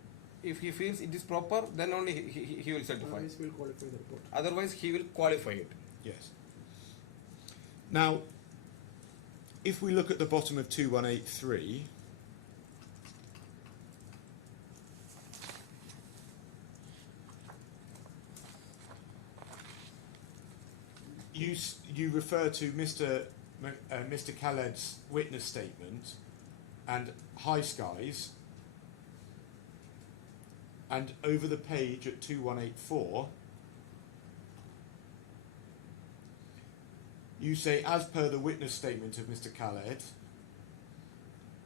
if he feels it is proper, then only he will certify. Otherwise, we'll qualify the report. Otherwise, he will qualify it. Yes. Now, if we look at the bottom of 2183, you refer to Mr. Khaled's witness statement and High Skies, and over the page at 2184, you say, as per the witness statement of Mr. Khaled,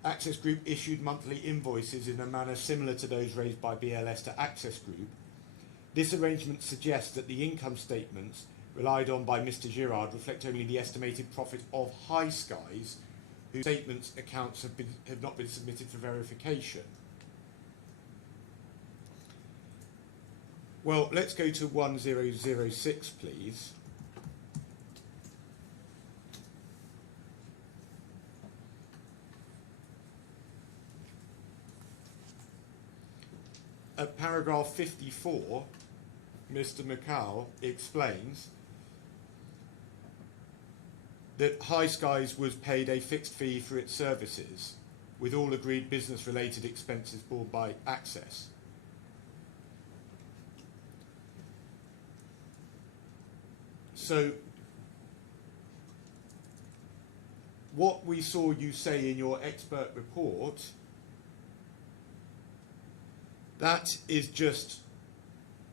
Access Group issued monthly invoices in a manner similar to those raised by BLS to Access Group. This arrangement suggests that the income statements relied on by Mr. Girard reflect only the estimated profit of High Skies, whose statements accounts have not been submitted for verification. Well, let's go to 1006, please. At paragraph 54, Mr. McCall explains that High Skies was paid a fixed fee for its services, with all agreed business-related expenses borne by Access. So, what we saw you say in your expert report, that is just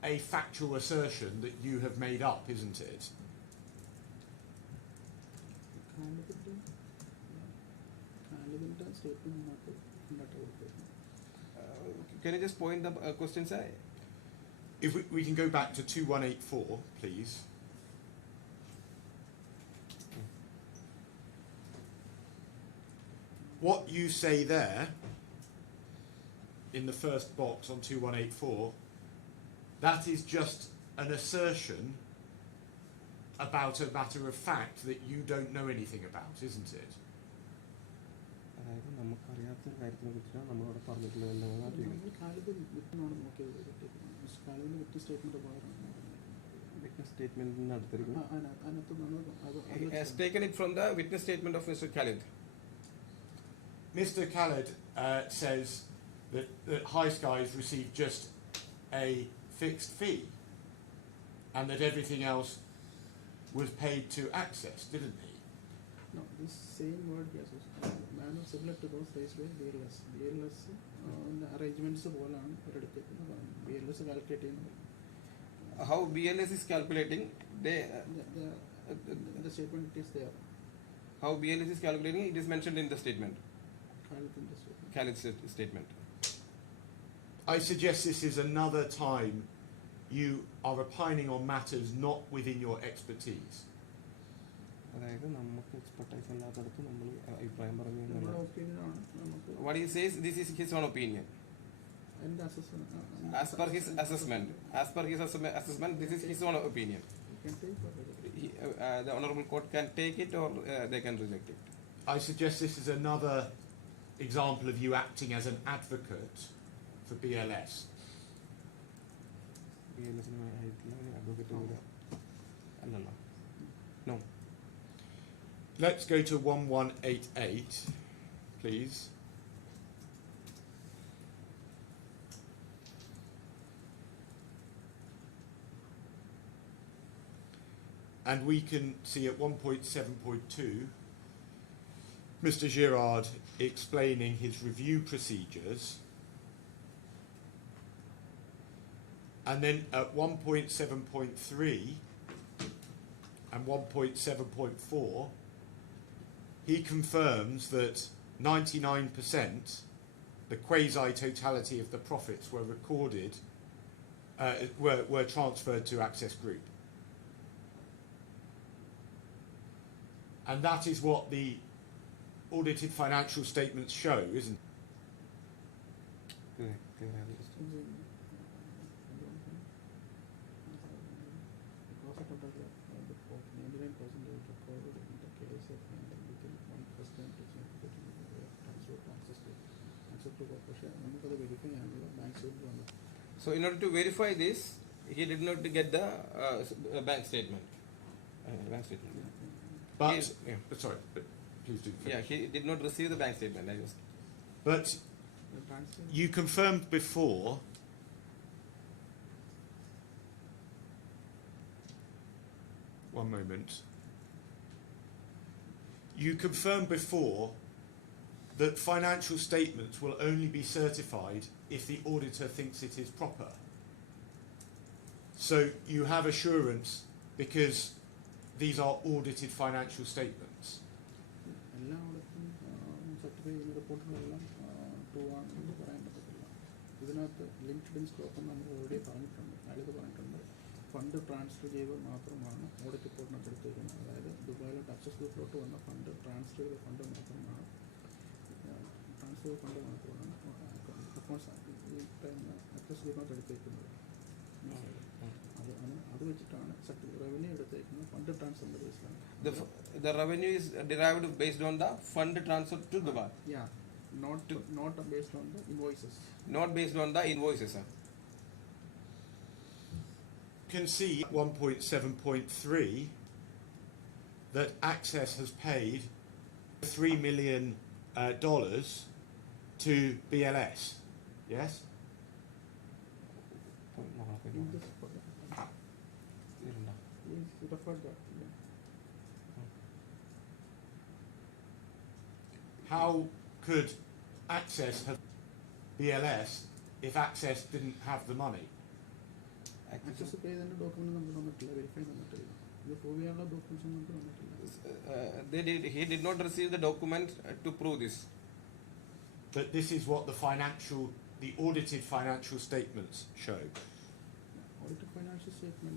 a factual assertion that you have made up, isn't it? Can you just point the questions? If we can go back to 2184, please. What you say there, in the first box on 2184, that is just an assertion about a matter of fact that you don't know anything about, isn't it? അതായത് നമുക്കറിയാത്തൊരു കാര്യത്തിനെ കുറിച്ചാണ് നമ്മളവിടെ പറഞ്ഞിട്ടുള്ളതെല്ലാം witness സ്റ്റേറ്റ്മെന്റിന് അടുത്തിരിക്കും. He has taken it from the witness statement of Mr. Khaled. Mr. Khaled says that High Skies received just a fixed fee and that everything else was paid to Access, didn't he? No, this same word, yes, manner similar to those raised by BLS. BLS arrangements പോലാണ് ഒരെടുത്തിരിക്കുന്നത്. BLS calculate ചെയ്യുന്നത്. How BLS is calculating, the statement is there. How BLS is calculating, it is mentioned in the statement. Khaled's statement. I suggest this is another time you are opining on matters not within your expertise. അതായത് നമുക്ക് expertise അല്ലാത്തടത്ത് നമ്മൾ അഭിപ്രായം പറഞ്ഞു എന്നുള്ള What he says, this is his own opinion. As per his assessment, this is his own opinion. The Honourable Court can take it or they can reject it. I suggest this is another example of you acting as an advocate for BLS. BLSന് ആയിട്ടുള്ള advocate അല്ലല്ലോ. No. Let's go to 1188, please. And we can see at 1.7.2 Mr. Girard explaining his review procedures, and then at 1.7.3 and 1.7.4 he confirms that 99%, the quasi-totality of the profits were recorded, were transferred to Access Group. And that is what the audited financial statements show, isn't it? പക്ഷേ നമുക്കത് verify ചെയ്യാനുള്ള bank So in order to verify this, he did not get the bank statement. Bank statement. But, Yeah. sorry, but please do Yeah, finish. he did not receive the bank statement. I was. But you confirmed before one moment. You confirmed before that financial statements will only be certified if the auditor thinks it is proper. So you have assurance because these are audited financial statements. എല്ലായിടത്തും certify ചെയ്യുന്ന റിപ്പോർട്ടുകളെല്ലാം true ആണെന്ന് പറയാൻ പറ്റത്തില്ല. ഇതിനകത്ത് limited in scope എന്ന് നമ്മൾ already പറഞ്ഞിട്ടുണ്ട്. അയാളിത് പറഞ്ഞിട്ടുണ്ട് ഫണ്ട് ട്രാൻസ്ഫർ ചെയ്ത് മാത്രമാണ് ഓഡിറ്റ് റിപ്പോർട്ടിനകത്ത് എടുത്തിരിക്കുന്നത്. അതായത് ദുബായിലോട്ട് അക്സസ് ഗ്രൂപ്പിലോട്ട് വന്ന ഫണ്ട് ട്രാൻസ്ഫർ ചെയ്ത ഫണ്ട് മാത്രമാണ് അക്കൗണ്ട്സ് അക്സസ് ഗ്രൂപ്പിനകത്ത് എടുത്തേക്കുന്നത്. അത് വെച്ചിട്ടാണ് റവന്യൂ എടുത്തേക്കുന്നത് ഫണ്ട് ട്രാൻസ്ഫറിൻ്റെ ബേസിലാണ്. The revenue is derived based on the fund transfer to Dubai. Yeah, not based on the invoices. Not based on the invoices, sir. You can see 1.7.3 that Access has paid $3 million to BLS. Yes? In this we referred that. Yeah. How could Access have BLS if Access didn't have the money? Access pay ചെയ്തതിൻ്റെ document നമുക്ക് തന്നിട്ടില്ല, verify തന്നിട്ടില്ല. ഇത് prove ചെയ്യാനുള്ള documents നമുക്ക് തന്നിട്ടില്ല. He did not receive the document to prove this. But this is what the audited financial statements show. Audited financial statement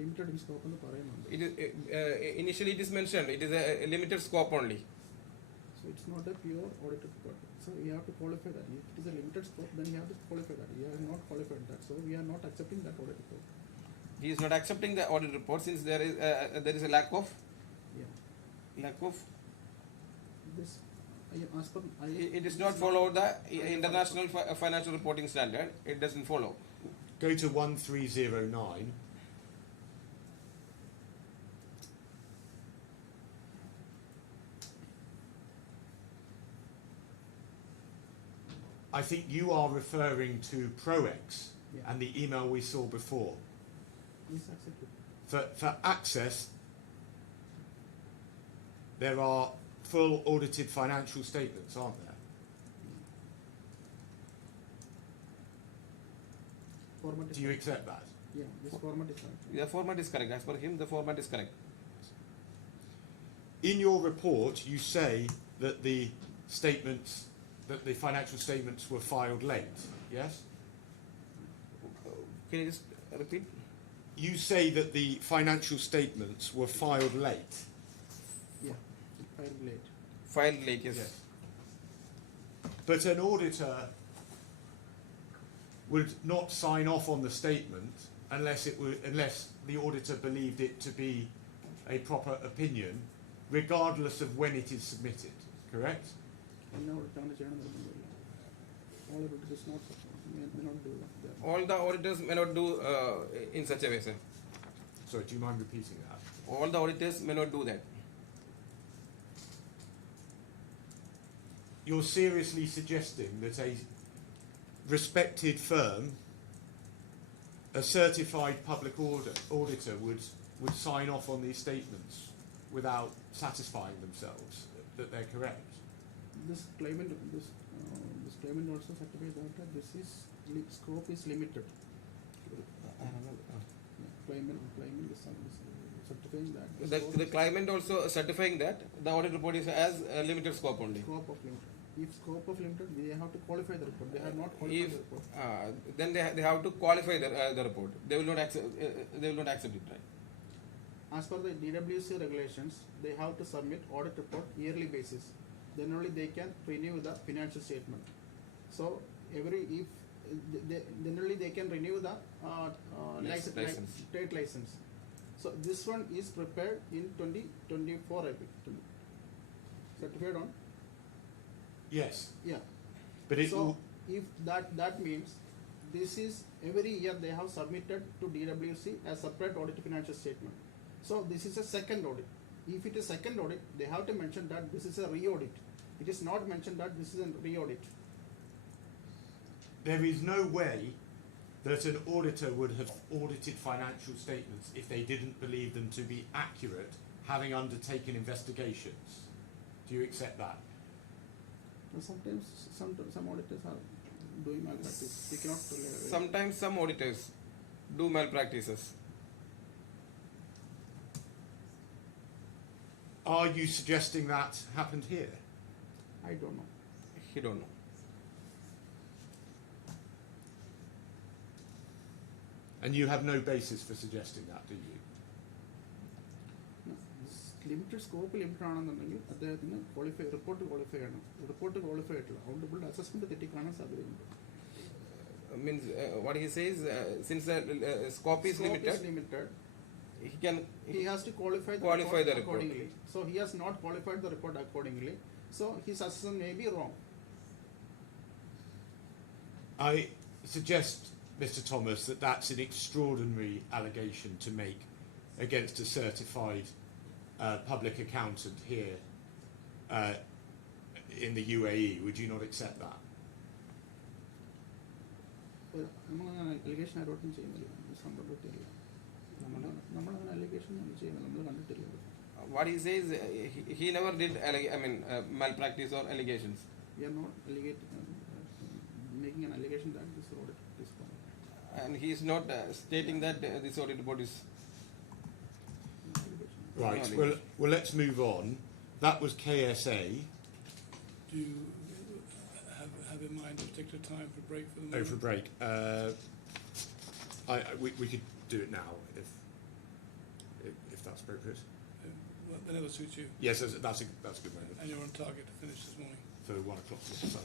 limited in scope എന്ന് പറയുന്നുണ്ട്. It is, initially it is mentioned, it is a limited scope only. So it's not a pure audited report. So you have to qualify that. If it is a limited scope, then you have to qualify that. You have not qualified that. So we are not accepting that audit report. He is not accepting the audit report since there is a lack of This, as per it does not follow the international financial reporting standard. It doesn't follow. Go to 1309. I think you are referring to ProEx and the email we saw before. Yes, accepted. For Access, there are full audited financial statements, aren't there? Format is Do you correct. accept that? Yeah, this format is correct. The format is correct. As per him, the format is correct. In your report, you say that the financial statements were filed late, yes? Can you just repeat? You say that the financial statements were filed late. Yeah, filed late. Filed late, yes. But an auditor would not sign off on the statement unless the auditor believed it to be a proper opinion, regardless of when it is submitted, correct? എല്ലാ ഓഡിറ്റാണ് ചെയ്യണം നിർബന്ധമില്ല. All auditors may not do that. All the auditors may not do in such a way, sir. Sorry, do you mind repeating that? All the auditors may not do that. You're seriously suggesting that a respected firm, a certified public auditor would sign off on these statements without satisfying themselves that they're correct? This claimant also certifies that this is scope is limited. Claimant is certifying that The claimant also certifying that the audit report is as a limited scope only. scope of limited. If scope of limited, they have to qualify the report. They have not qualified If the report. then they have to qualify the report. They will not accept. They will not accept it, right? As per the DWC regulations, they have to submit audit report yearly basis. Then only they can renew the financial statement. So then only they can renew the License. trade license. So this one is prepared in 2024, I think. Certified on. Yes, Yeah. but it So will. if that means this is every year they have submitted to DWC a separate audit financial statement. So this is a second audit. If it is second audit, they have to mention that this is a re-audit. It is not mentioned that this is a re-audit. There is no way that an auditor would have audited financial statements if they didn't believe them to be accurate, having undertaken investigations. Do you accept that? Sometimes some auditors are doing malpractice. We cannot rely. Sometimes some auditors do malpractices. Are you suggesting that happened here? I don't know. He don't know. And you have no basis for suggesting that, do you? Limited scope limited ആണെന്നുണ്ടെങ്കിൽ അദ്ദേഹത്തിന് report qualify ആണ്. Report qualify ആയിട്ടില്ല. അതുകൊണ്ട് പുള്ളിയുടെ assessment തെറ്റിക്കാണാൻ സാധ്യതയുണ്ട്. Means what he says, since the scope is limited, he has to qualify the report accordingly. So he has not qualified the report accordingly. So his assessment may be wrong. I suggest, Mr. Thomas, that that's an extraordinary allegation to make against a certified public accountant here in the UAE. Would you not accept that? നമ്മളങ്ങനെ allegation ആരോട്ടും ചെയ്യുന്നില്ല. സംഭവത്തില്ല. നമ്മളങ്ങനെ allegation ഒന്നും ചെയ്യുന്നില്ല. നമ്മൾ കണ്ടിട്ടില്ല. What he says, he never did, malpractice or allegations. We are not making an allegation that this audit is wrong. And he is not stating that this audit report is. Right. Well, let's move on. That was KSA. Do you have in mind a particular time for break for the moment? Oh, for break. We could do it now if that's appropriate. Whenever suits you. Yes, that's a good moment. And you're on target to finish this morning. For 1 o'clock. So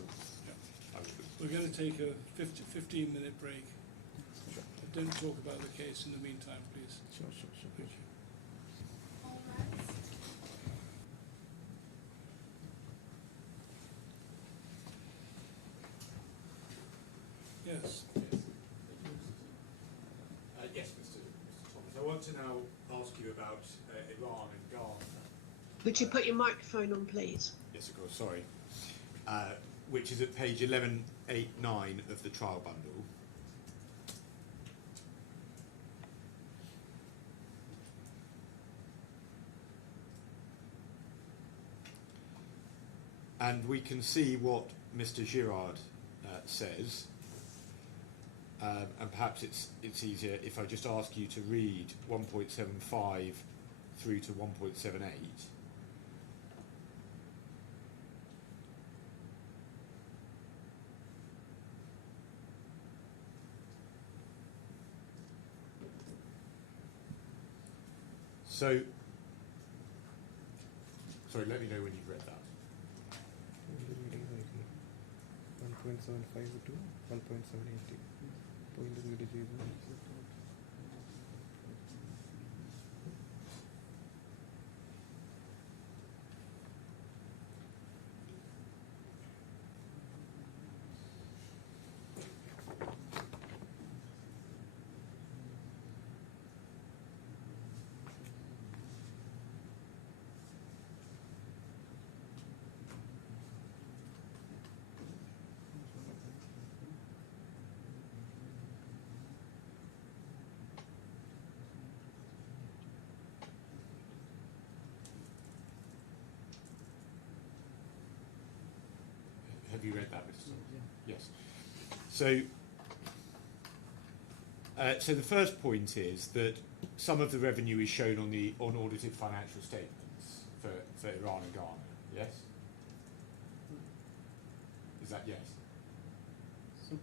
We're going to take a 15-minute break. Sure. Don't talk about the case in the meantime, please. Sure. Thank you. All rise. Yes. Yes, Mr. Thomas. I want to now ask you about Iran and Ghana. Would you put your microphone on, please? Yes, of course. Sorry. Which is at page 1189 of the trial bundle. And we can see what Mr. Girard says. And perhaps it's easier if I just ask you to read 1.75 through to 1.78. So, sorry, let me know when you've read that. 1.75 to 1.780. Point read ചെയ്തു. Have you read that, Mr. Thomas? Yes. So the first point is that some of the revenue is shown on the unaudited financial statements for Iran and Ghana. Yes? Is that yes? Of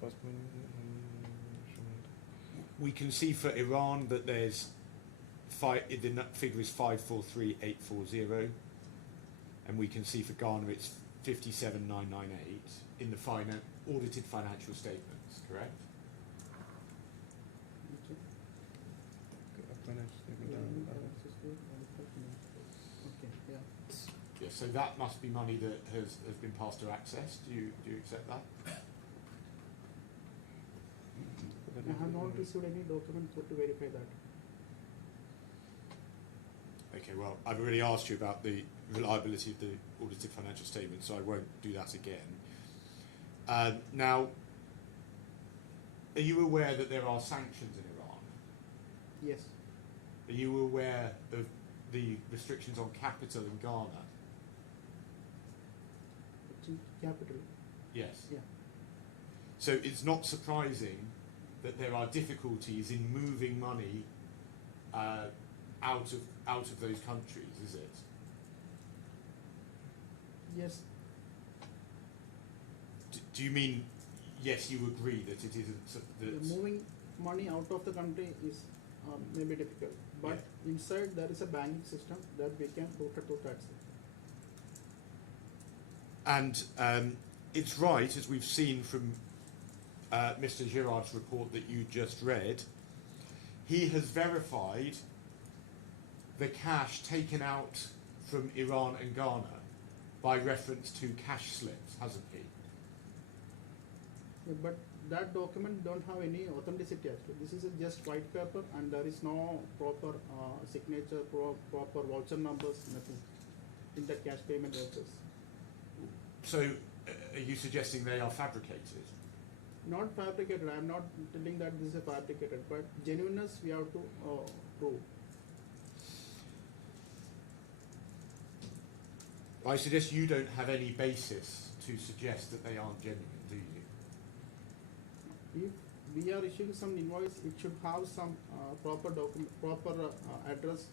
course, We can see for Iran that there's the figure is 543,840, and we can see for Ghana it's 57,998 in the audited financial statements. Correct? Okay, yeah. Yes. so that must be money that has been passed to Access. Do you accept that? I have not received any document to verify that. Okay, well, I've already asked you about the reliability of the audited financial statement, so I won't do that again. Now, are you aware that there are sanctions in Iran? Yes. Are you aware of the restrictions on capital in Ghana? It's in capital. Yes. Yeah. So it's not surprising that there are difficulties in moving money out of those countries, is it? Yes. Do you mean, yes, you agree that it isn't, Moving money out of the country is maybe difficult, but inside there is a banking system that we can route it to tax. and it's right, as we've seen from Mr. Girard's report that you just read, he has verified the cash taken out from Iran and Ghana by reference to cash slips, hasn't he? Yeah, but that document don't have any authenticity actually. This is a just white paper and there is no proper signature, proper voucher numbers, nothing in the cash payment vouchers. So are you suggesting they are fabricated? Not fabricated. I am not telling that this is a fabricated, but genuineness we have to prove. I suggest you don't have any basis to suggest that they aren't genuine, do you? If we are issuing some invoice, it should have some proper document, proper address,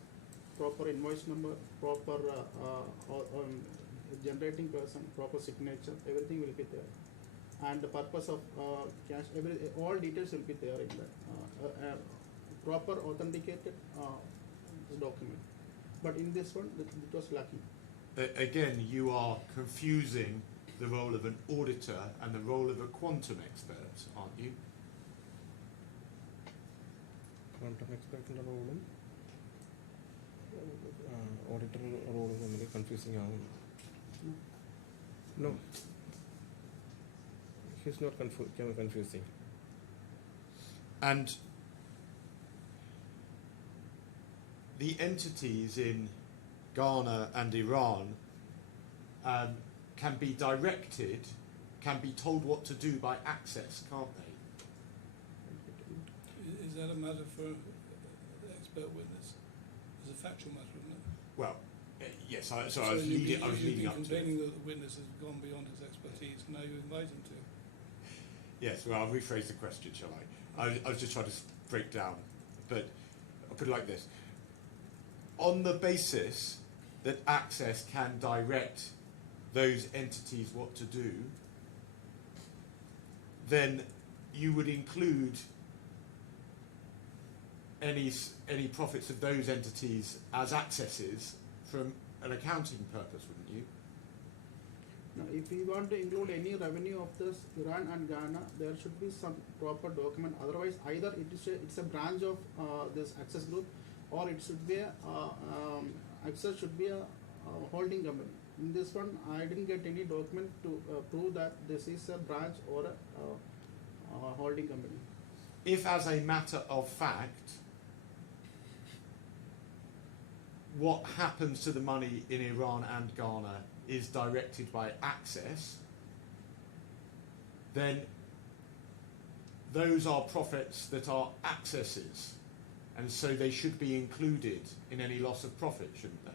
proper invoice number, proper generating person, proper signature, everything will be there. And the purpose of cash, all details will be there in that proper authenticated document. But in this one, it was lacking. Again, you are confusing the role of an auditor and the role of a quantum expert, aren't you? Quantum expert role auditor role is confusing. No, he's not confusing. And the entities in Ghana and Iran can be directed, can be told what to do by Access, can't they? Is that a matter for the expert witness? It's a factual matter, isn't it? Well, yes. So I was you'd leading up be to complaining it. that the witness has gone beyond his expertise. Now you invite him to. Yes. Well, I'll rephrase the question, shall I? I was just trying to break down, but I'll put it like this: on the basis that Access can direct those entities what to do, then you would include any profits of those entities as accesses from an accounting purpose, wouldn't you? Now, if we want to include any revenue of this Iran and Ghana, there should be some proper document. Otherwise, either it's a branch of this Access Group, or it should be a Access should be a holding company. In this one, I didn't get any document to prove that this is a branch or a holding company. If, as a matter of fact, what happens to the money in Iran and Ghana is directed by Access, then those are profits that are accesses, and so they should be included in any loss of profit, shouldn't they?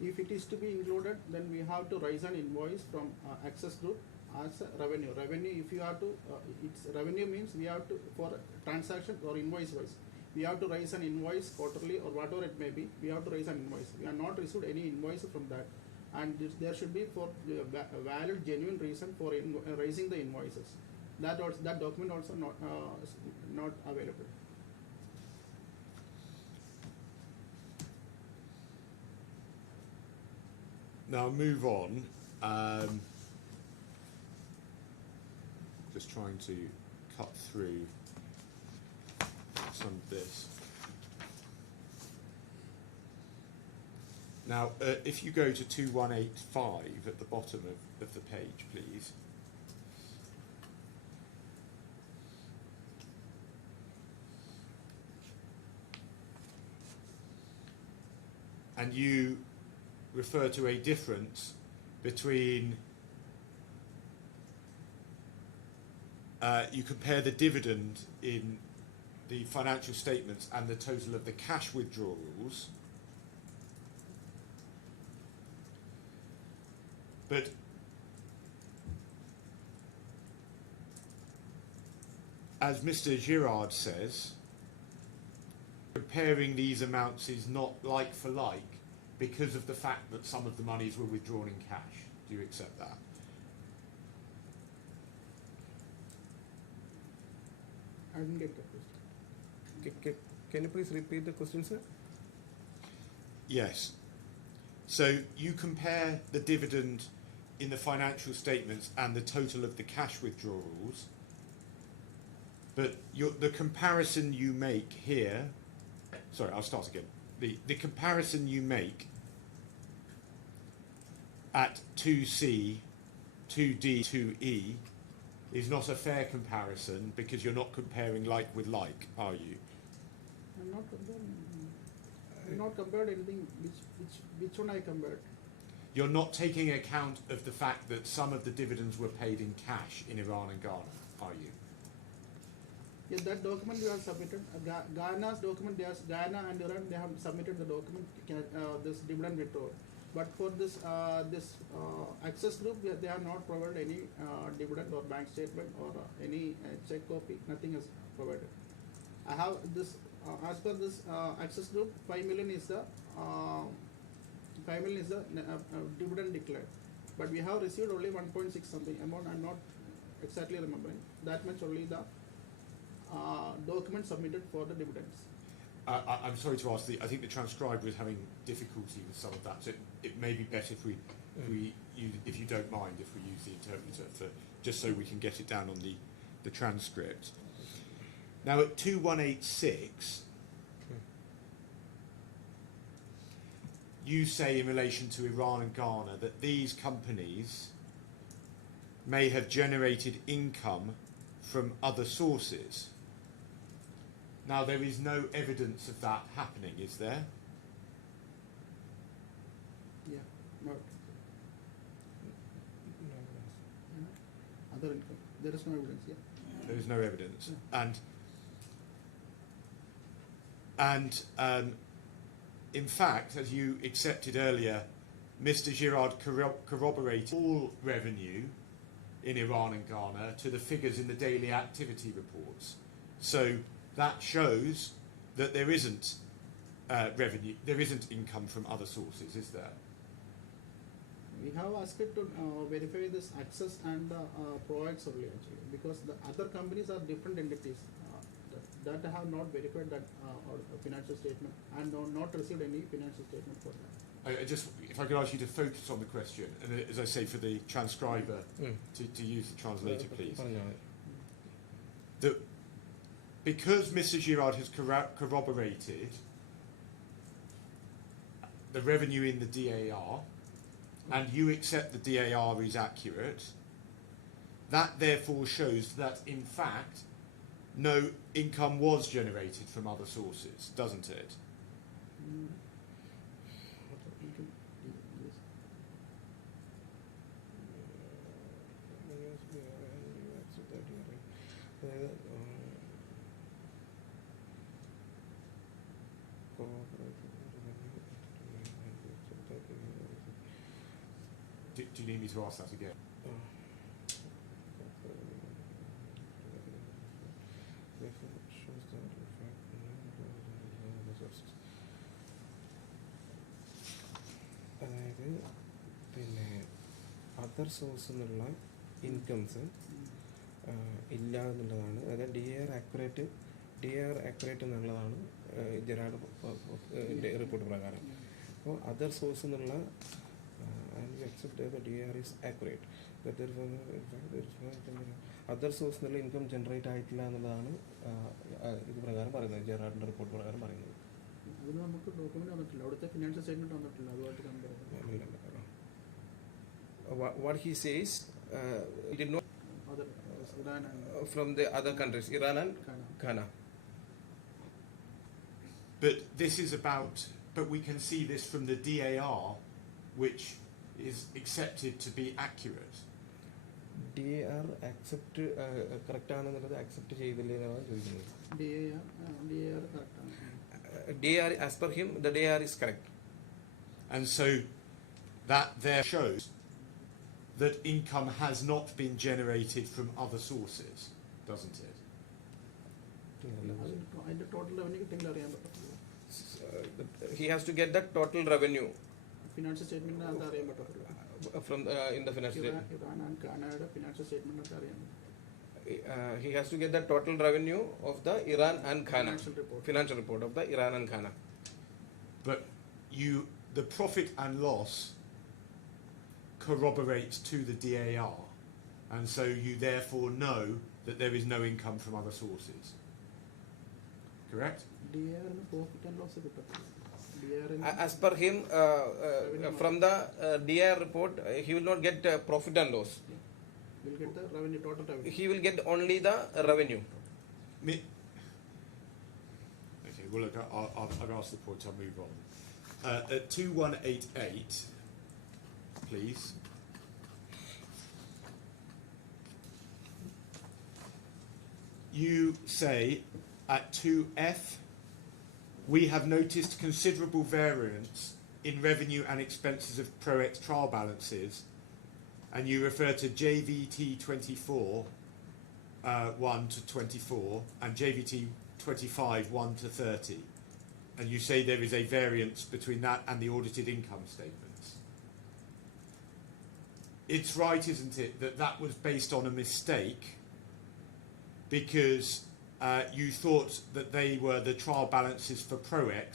If it is to be included, then we have to raise an invoice from Access Group as a revenue. Revenue, if you have to, it's revenue means we have to, for transaction or invoice wise, we have to raise an invoice quarterly or whatever it may be, we have to raise an invoice. We have not received any invoice from that. And there should be for a valid, genuine reason for raising the invoices. That document also not available. Now move on. Just trying to cut through some of this. Now, if you go to 2185 at the bottom of the page, please. And you refer to a difference between, you compare the dividend in the financial statements and the total of the cash withdrawals. But as Mr. Girard says, comparing these amounts is not like for like because of the fact that some of the monies were withdrawn in cash. Do you accept that? I didn't get the question. Can you please repeat the question, sir? Yes. So you compare the dividend in the financial statements and the total of the cash withdrawals, but the comparison you make here, sorry, I'll start again. The comparison you make at 2C, 2D, 2E is not a fair comparison because you're not comparing like with like, are you? I'm not comparing. I'm not compared anything. Which one I compared? You're not taking account of the fact that some of the dividends were paid in cash in Iran and Ghana, are you? Yeah, that document we have submitted. Ghana's document, Ghana and Iran, they have submitted the document, this dividend withdrawal. But for this Access Group, they have not provided any dividend or bank statement or any check copy. Nothing is provided. I have this, as per this Access Group, 5 million is the dividend declared. But we have received only 1.6 something amount. I'm not exactly remembering. That much only the document submitted for the dividends. I'm sorry to ask, I think the transcriber is having difficulty with some of that, so it may be better if if you don't mind, if we use the interpreter, just so we can get it down on the transcript. Now at 2186, you say in relation to Iran and Ghana that these companies may have generated income from other sources. Now, there is no evidence of that happening, is there? Yeah, not. Other income. There is no evidence, yeah. There is no evidence. Yeah. And in fact, as you accepted earlier, Mr. Girard corroborated all revenue in Iran and Ghana to the figures in the daily activity reports. So that shows that there isn't revenue, there isn't income from other sources, is there? We have asked it to verify this access and provides only actually, because the other companies are different entities that have not verified that financial statement and not received any financial statement for that. I just, if I could ask you to focus on the question, and as I say, for the transcriber to use the translator, please. Because Mr. Girard has corroborated the revenue in the DAR, and you accept the DAR is accurate, that therefore shows that, in fact, no income was generated from other sources, doesn't it? Do you need me to ask that again? അതായത് പിന്നെ other സോഴ്സിൽ നിന്നുള്ള incomes ഇല്ല എന്നുള്ളതാണ്. അതായത് D R accurate എന്നുള്ളതാണ് Gerard report പ്രകാരം. അപ്പോൾ അതർ സോഴ്സിൽ നിന്നുള്ള DAR is accurate. That there is no other source നിന്നുള്ള ഇൻകം ജനറേറ്റ് ആയിട്ടില്ല എന്നുള്ളതാണ് ഇത് പ്രകാരം പറയുന്നത്, ജെറാഡിൻ്റെ റിപ്പോർട്ട് പ്രകാരം പറയുന്നത്. അതിന് നമുക്ക് ഡോക്യുമെന്റ് വന്നിട്ടില്ല, അവിടുത്തെ ഫിനാൻഷ്യൽ സ്റ്റേറ്റ്മെന്റ് വന്നിട്ടില്ല, അതുമായിട്ട് കമ്പയർ ചെയ്യാം. What he says, he did not other Iran and from the other countries, Iran and Ghana. But this is about, but we can see this from the DAR, which is accepted to be accurate. DAR accept correct ആണെന്നുള്ളത് accept ചെയ്തില്ലേ എന്നാണ് ചോദിക്കുന്നത്. DAR കറക്റ്റാണ്. DAR, as per him, the DAR is correct. And so that there shows that income has not been generated from other sources, doesn't it? അതിന്റെ total revenue കിട്ടിയെങ്കിൽ അറിയാൻ പറ്റും. He has to get the total revenue financial statement അത് അറിയാൻ പറ്റത്തില്ല. from in the financial statement. Iran and കാനഡയുടെ financial statement ഒക്കെ അറിയാൻ പറ്റും. He has to get the total revenue of the Iran and Ghana Financial report. of the Iran and Ghana. But the profit and loss corroborates to the DAR, and so you therefore know that there is no income from other sources. Correct? DAR-ന് profit and loss കിട്ടത്തില്ല. DAR-ന് As per him, from the DAR report, he will not get profit and loss. will get the revenue, total revenue. He will get only the revenue. Okay, well, look, I've asked the point, I'll move on. At 2188, please. You say at 2F, we have noticed considerable variance in revenue and expenses of ProX trial balances, and you refer to JVT 24 1 to 24 and JVT 25 1 to 30, and you say there is a variance between that and the audited income statements. It's right, isn't it, that that was based on a mistake because you thought that they were the trial balances for ProX,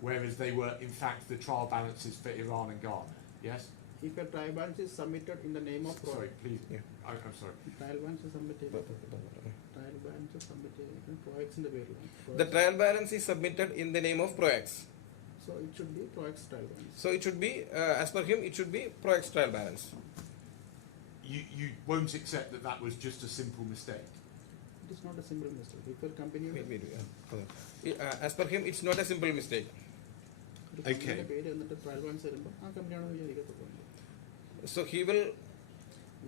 whereas they were in fact the trial balances for Iran and Ghana. Yes? If a trial balance is submitted in the name of ProX. Sorry, please. Yeah. I'm sorry. Trial balance is submitted. Trial balance is submitted ProX-ന്റെ പേരിലാണ്. The trial balance is submitted in the name of ProX. So it should be ProX trial balance. So it should be, as per him, it should be ProX trial balance. You won't accept that that was just a simple mistake. It is not a simple mistake. If a company As per him, it's not a simple mistake. Okay. പേര് എന്നിട്ട് trial balance വരുമ്പോൾ ആ കമ്പനിയാണെന്ന് വിചാരിക്കത്തുള്ളൂ. So he will,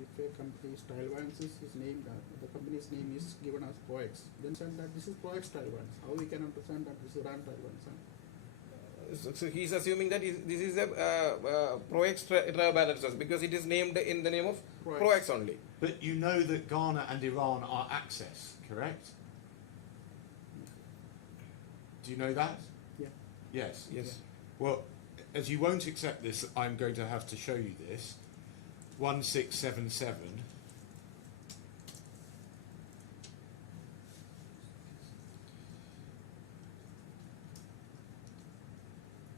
If a company's trial balance is named, the company's name is given as ProX, then say that this is ProX trial balance. How we can understand that this is Iran trial balance? so he's assuming that this is a ProX trial balance because it is named in the name of ProX only. But you know that Ghana and Iran are Access, correct? Do you know that? Yeah. Yes. Yes. Well, as you won't accept this, I'm going to have to show you this. 1677.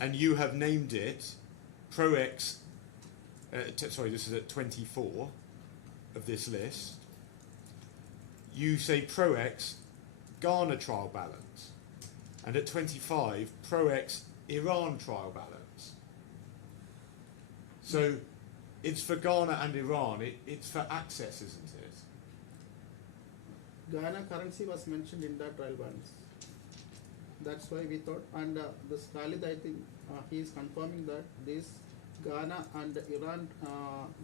And you have named it ProX. Sorry, this is at 24 of this list. You say ProX Ghana trial balance, and at 25 ProX Iran trial balance. So it's for Ghana and Iran. It's for Access, isn't it? Ghana currency was mentioned in that trial balance. That's why we thought, and this Khalid, I think he is confirming that this Ghana and Iran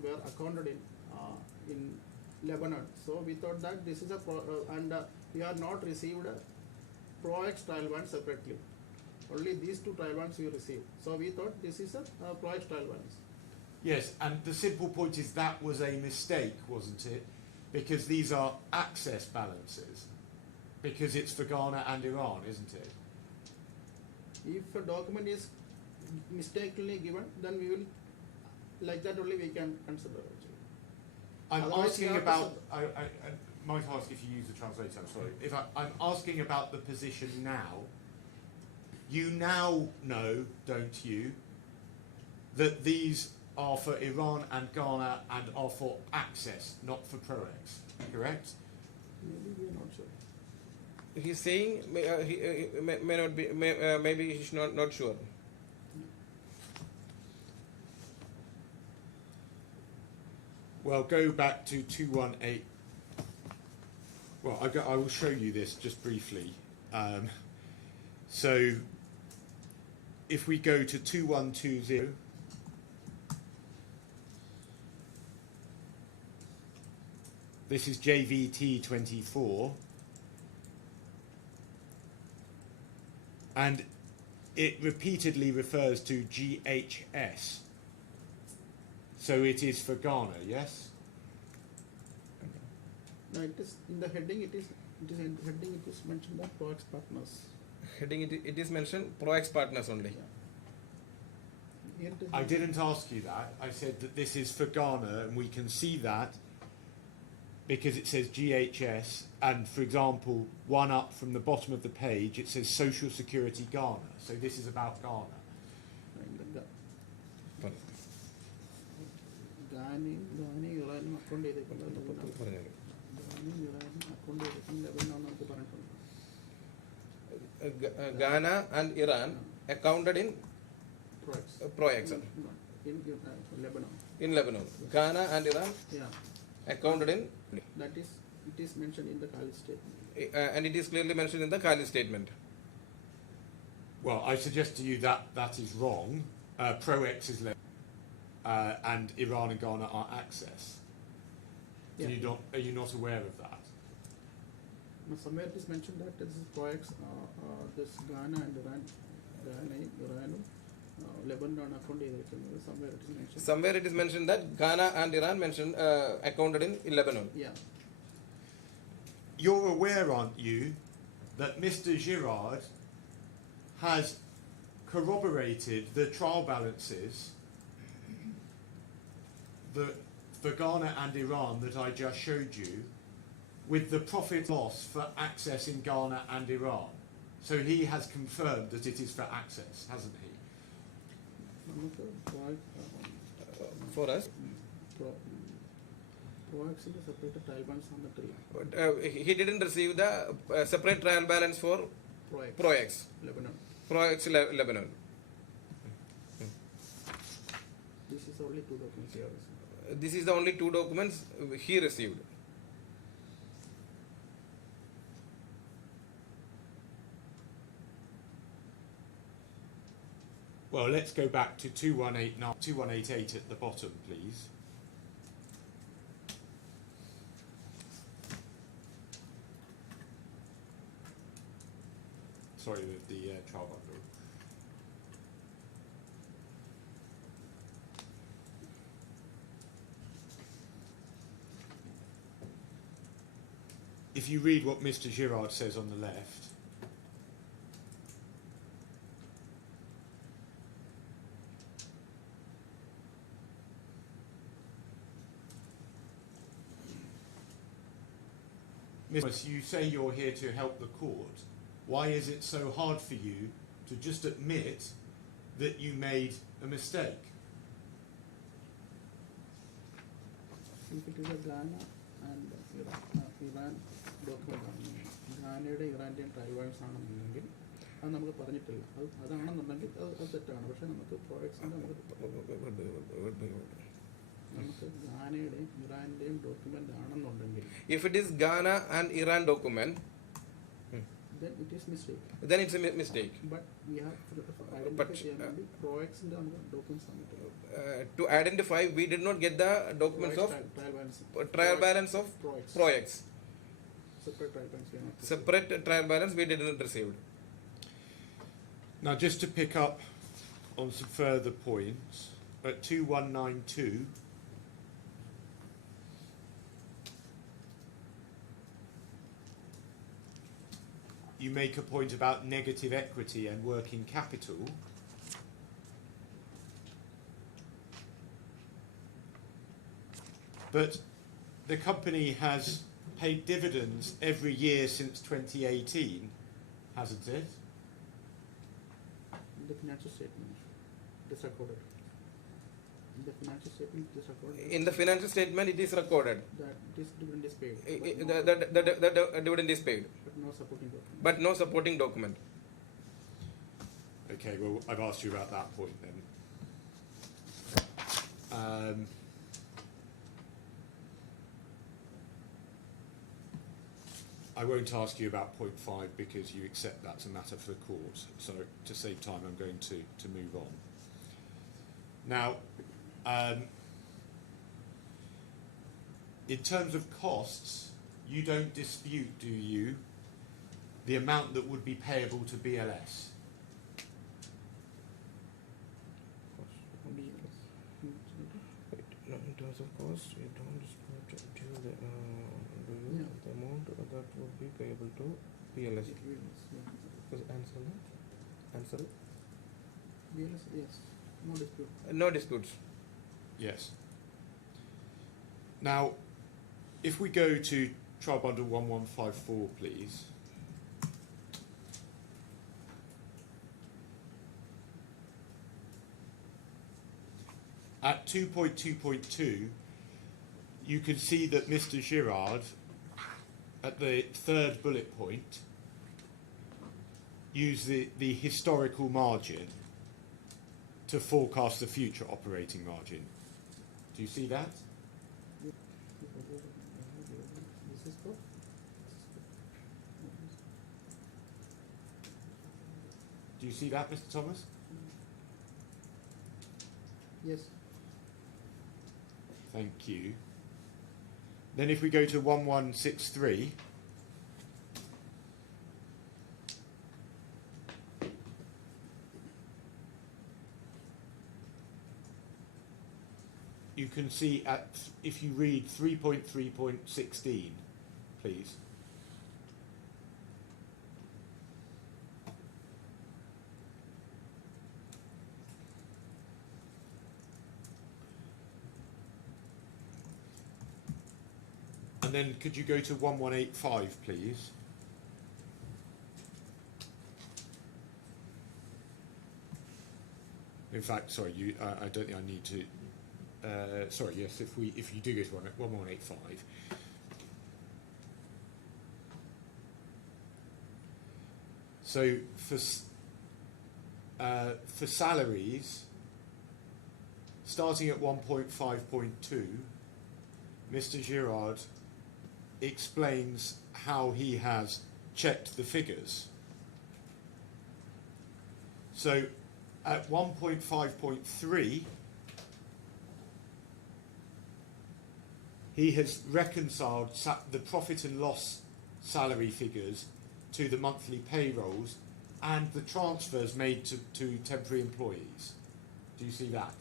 were accounted in Lebanon. So we thought that this is and we are not received a ProX trial balance separately. Only these two trial balances we received. So we thought this is a ProX trial balance. Yes, and the simple point is that was a mistake, wasn't it? Because these are Access balances. Because it's for Ghana and Iran, isn't it? If a document is mistakenly given, then we will, like that only we can consider actually. I'm Otherwise, asking you have to about. I might ask if you use the translator. I'm sorry. If I'm asking about the position now. You now know, don't you, that these are for Iran and Ghana and are for Access, not for ProX. Correct? Maybe we are not sure. He's saying he may not be, maybe he's not sure. Well, go back to 218. Well, I will show you this just briefly. So, if we go to 2120, this is JVT 24, and it repeatedly refers to GHS. So it is for Ghana, yes? No, it is in the heading. It is in the heading. It is mentioned that ProX partners. Heading it is mentioned ProX partners only. Here it is I didn't ask you that. I said that this is for Ghana, and we can see that because it says GHS, and for example, one up from the bottom of the page, it says Social Security Ghana. So this is about Ghana. Gani Iran account Ghana and Iran accounted in ProX in Lebanon. in Lebanon. Ghana and Iran Yeah, accounted in, that is, it is mentioned in the Khalid statement. and it is clearly mentioned in the Khalid statement. Well, I suggest to you that that is wrong. ProX is and Iran and Ghana are Access. Yeah. Are you not aware of that? No, somewhere it is mentioned that this is ProX, this Ghana and Iran, Lebanon account somewhere it is mentioned. Somewhere it is mentioned that Ghana and Iran mentioned accounted in Lebanon. Yeah. You're aware, aren't you, that Mr. Girard has corroborated the trial balances for Ghana and Iran that I just showed you with the profit loss for Access in Ghana and Iran. So he has confirmed that it is for Access, hasn't he? For us, ProX is a separate trial balance on the tree. he didn't receive the separate trial balance for ProX. Lebanon. ProX Lebanon. This is only two documents here. This is the only two documents he received. Well, let's go back to 2188 at the bottom, please. Sorry, with the trial bundle. If you read what Mr. Girard says on the left, you say you're here to help the court. Why is it so hard for you to just admit that you made a mistake? If it is a Ghana and Iran document, Ghanയുടെ ഇറാൻ്റെയും trial balance ആണെന്നുണ്ടെങ്കിൽ അത് നമുക്ക് പറഞ്ഞിട്ടില്ല. അതാണെന്നുണ്ടെങ്കിൽ അത് തെറ്റാണ്. പക്ഷേ നമുക്ക് പ്രോഡക്ട്സിൻ്റെ നമുക്ക് ഗാനയുടെയും ഇറാൻ്റെയും ഡോക്യുമെൻ്റ് ആണെന്നുണ്ടെങ്കിൽ If it is Ghana and Iran document, then it is mistake. then it's a mistake. But we have to identify ProX-ന്റെ നമുക്ക് documents തന്നിട്ടില്ല. To identify, we did not get the documents of trial balance of ProX. Separate trial balance. Separate trial balance we did not receive. Now, just to pick up on some further points, at 2192, you make a point about negative equity and working capital. But the company has paid dividends every year since 2018, hasn't it? The financial statement is recorded. The financial statement is recorded. In the financial statement, it is recorded. That this dividend is paid. The dividend is paid, But no supporting document. but no supporting document. Okay, well, I've asked you about that point then. I won't ask you about point 5 because you accept that's a matter for the court. So to save time, I'm going to move on. Now, in terms of costs, you don't dispute, do you, the amount that would be payable to BLS? No, in terms of cost, you don't dispute the amount that would be payable to BLS. Answer that. Answer it. BLS, yes. No dispute. No disputes. Yes. Now, if we go to trial bundle 1154, please. At 2.2.2, you can see that Mr. Girard, at the third bullet point, used the historical margin to forecast the future operating margin. Do you see that? This is for? Do you see that, Mr. Thomas? Yes. Thank you. Then if we go to 1163, you can see if you read 3.3.16, please. And then could you go to 1185, please? In fact, sorry, I don't think I need to. Sorry, yes, if you do go to 1185. So for salaries, starting at 1.5.2, Mr. Girard explains how he has checked the figures. So at 1.5.3, he has reconciled the profit and loss salary figures to the monthly payrolls and the transfers made to temporary employees. Do you see that?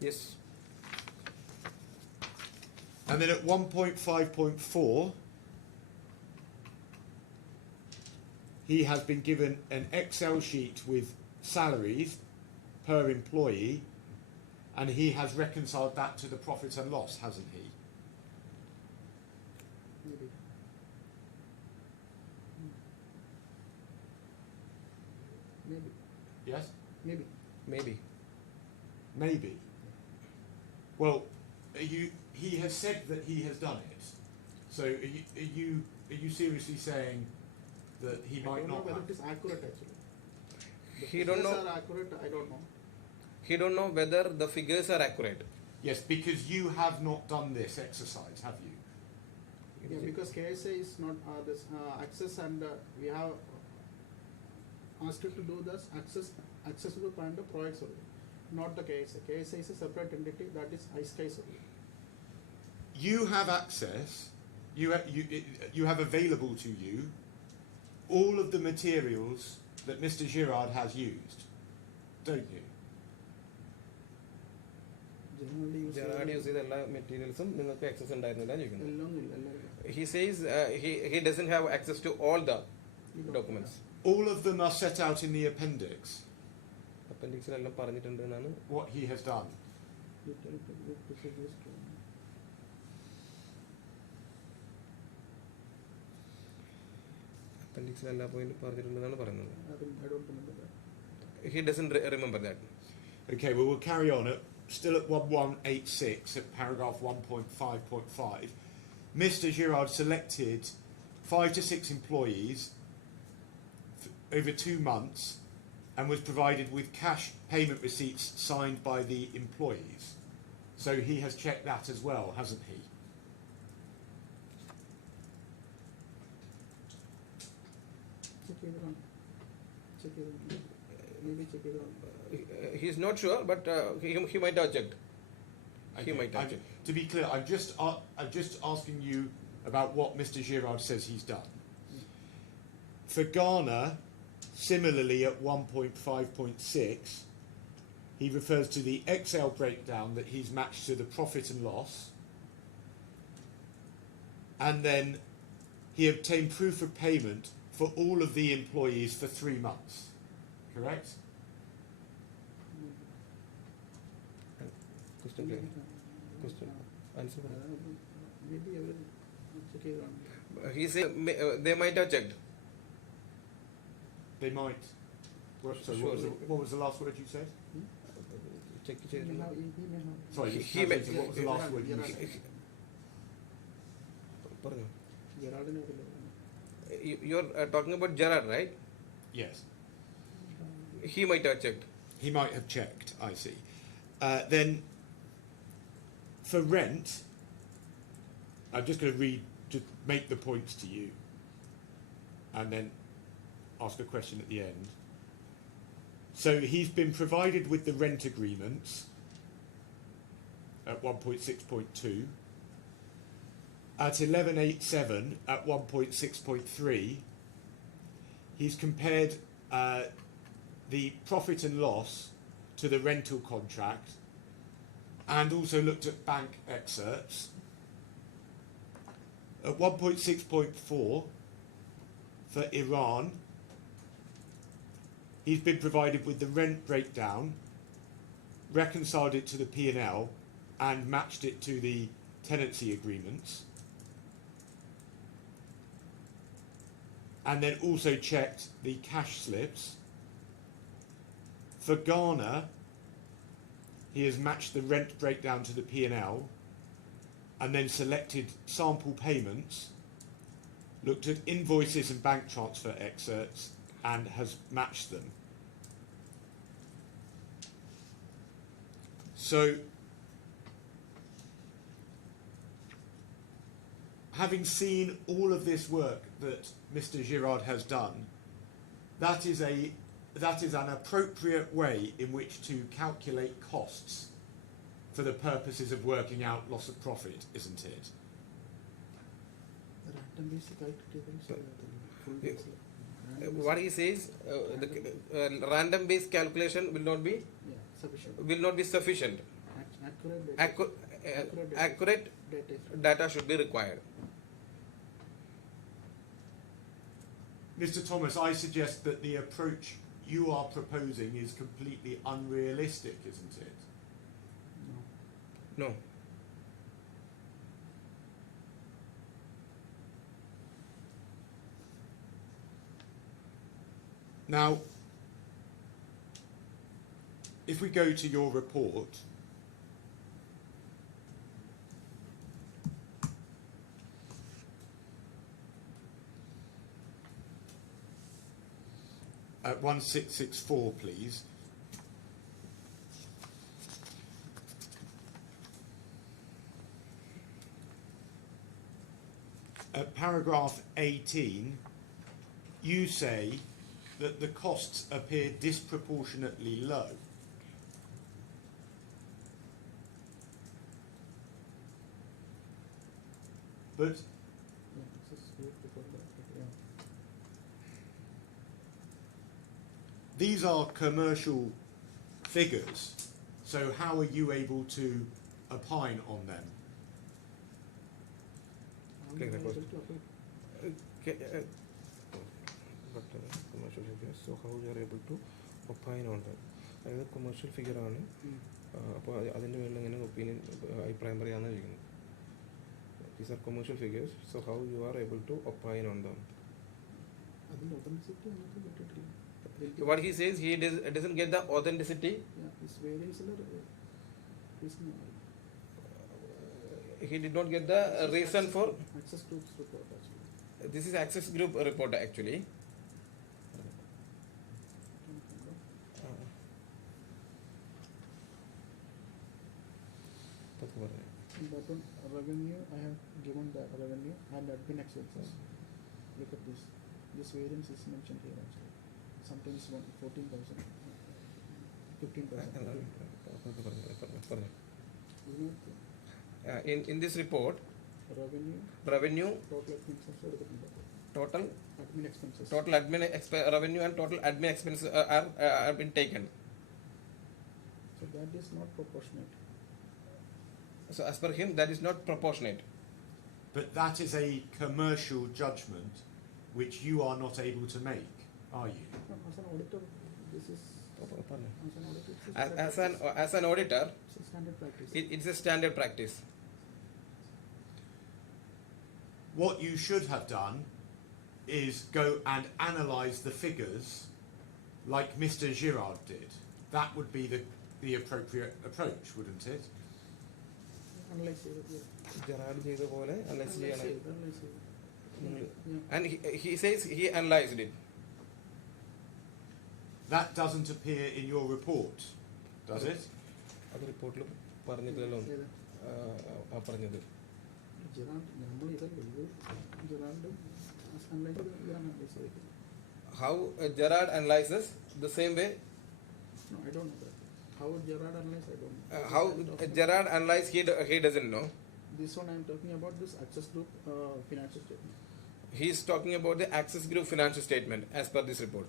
Yes. And then at 1.5.4, he has been given an Excel sheet with salaries per employee, and he has reconciled that to the profit and loss, hasn't he? Maybe. Maybe. Yes? Maybe. Maybe. Maybe. Well, he has said that he has done it. So are you seriously saying that he might I don't not know whether have? it is accurate actually. The He don't figures know. are accurate, I don't know. He don't know whether the figures are accurate. Yes, because you have not done this exercise, have you? Yeah, because KSA is not this access, and we have asked it to do this access group and the provides only, not the KSA. KSA is a separate entity, that is iSky's only. You have access. You have available to you all of the materials that Mr. Girard has used, don't you? Generally use Gerard use ചെയ്ത എല്ലാ മെറ്റീരിയൽസും നിങ്ങൾക്ക് access ഉണ്ടായിരുന്നില്ല ചോദിക്കുന്നു. എല്ലാം ഇല്ല, എല്ലാം ഇല്ല. He says he doesn't have access to all the documents. All of them are set out in the appendix, അപ്പൻഡിക്സിലെല്ലാം പറഞ്ഞിട്ടുണ്ട് എന്നാണ്. what he has done. You tell the group to suggest to- അപ്പൻഡിക്സിലെല്ലാം പോയി പറഞ്ഞിട്ടുണ്ടെന്നാണ് പറയുന്നത്. I don't remember that. he doesn't remember that. Okay, well, we'll carry on. Still at 1186 at paragraph 1.5.5. Mr. Girard selected 5 to 6 employees over 2 months and was provided with cash payment receipts signed by the employees. So he has checked that as well, hasn't he? Check it on. Check it on. Maybe check it on. He is not sure, but he might have checked. He might have checked. To be clear, I'm just asking you about what Mr. Girard says he's done. For Ghana, similarly at 1.5.6, he refers to the Excel breakdown that he's matched to the profit and loss, and then he obtained proof of payment for all of the employees for 3 months. Correct? Question clear. Question. Answer. Maybe I will check it on. He said they might have checked. They might. Sorry, Sure. what was the last word you said? Check. He may have. Sorry, He may- what was the last word you said? പറഞ്ഞോ. Gerardine അറിയില്ല. You're talking about Gerard, right? Yes. He might have checked. He might have checked, I see. Then, for rent, I'm just going to read, to make the points to you, and then ask a question at the end. So he's been provided with the rent agreements at 1.6.2. At 1187, at 1.6.3, he's compared the profit and loss to the rental contract and also looked at bank excerpts. At 1.6.4 for Iran, he's been provided with the rent breakdown, reconciled it to the P&L and matched it to the tenancy agreements, and then also checked the cash slips. For Ghana, he has matched the rent breakdown to the P&L and then selected sample payments, looked at invoices and bank transfer excerpts and has matched them. So, having seen all of this work that Mr. Girard has done, that is an appropriate way in which to calculate costs for the purposes of working out loss of profit, isn't it? Random basic calculations. Full basic. What he says, the random based calculation will not be Yeah, sufficient. sufficient. Accurate data. Accurate data should be required. Mr. Thomas, I suggest that the approach you are proposing is completely unrealistic, isn't it? No. No. Now, if we go to your report, at 1664, please. At paragraph 18, you say that the costs appear disproportionately low. But Yeah, this is good before that. Yeah. these are commercial figures, so how are you able to opine on them? How Okay, am I that was- able to apply? But commercial figures, so how you are able to opine on that? അതായത് commercial ഫിഗറാണ്. അപ്പോൾ അതിൻ്റെ മേളിൽ എങ്ങനെ opinion അഭിപ്രായം പറയാമെന്ന് ചോദിക്കുന്നത്. These are commercial figures, so how you are able to opine on them? അതിൽ authenticity നമുക്ക് കിട്ടിയിട്ടില്ല. What he says, he doesn't get the authenticity. Yeah, this variance reason. He did not get the reason for. Access Group's report actually. This is Access Group report actually. In that one, revenue, I have given the revenue and admin expenses. Look at this. This variance is mentioned here actually. Sometimes 14,000, 15,000. In this report, Revenue, total admin expenses. total admin revenue and total admin expenses are been taken. So that is not proportionate. So as per him, that is not proportionate. But that is a commercial judgment which you are not able to make, are you? No, as an auditor, this is As an auditor, it's a standard practice. it's a standard practice. What you should have done is go and analyse the figures like Mr. Girard did. That would be the appropriate approach, wouldn't it? Analyze it, yeah. Analyze it. Yeah. And he says he analyzed it. That doesn't appear in your report, does it? അത് റിപ്പോർട്ടിൽ പറഞ്ഞില്ലല്ലോ പറഞ്ഞത്. How Gerard analyzes the same way. No, I don't know that. How Gerard analyzed, I don't know. How Gerard analyzed, he doesn't know. This one I am talking about this Access Group financial statement. He is talking about the Access Group financial statement as per this report.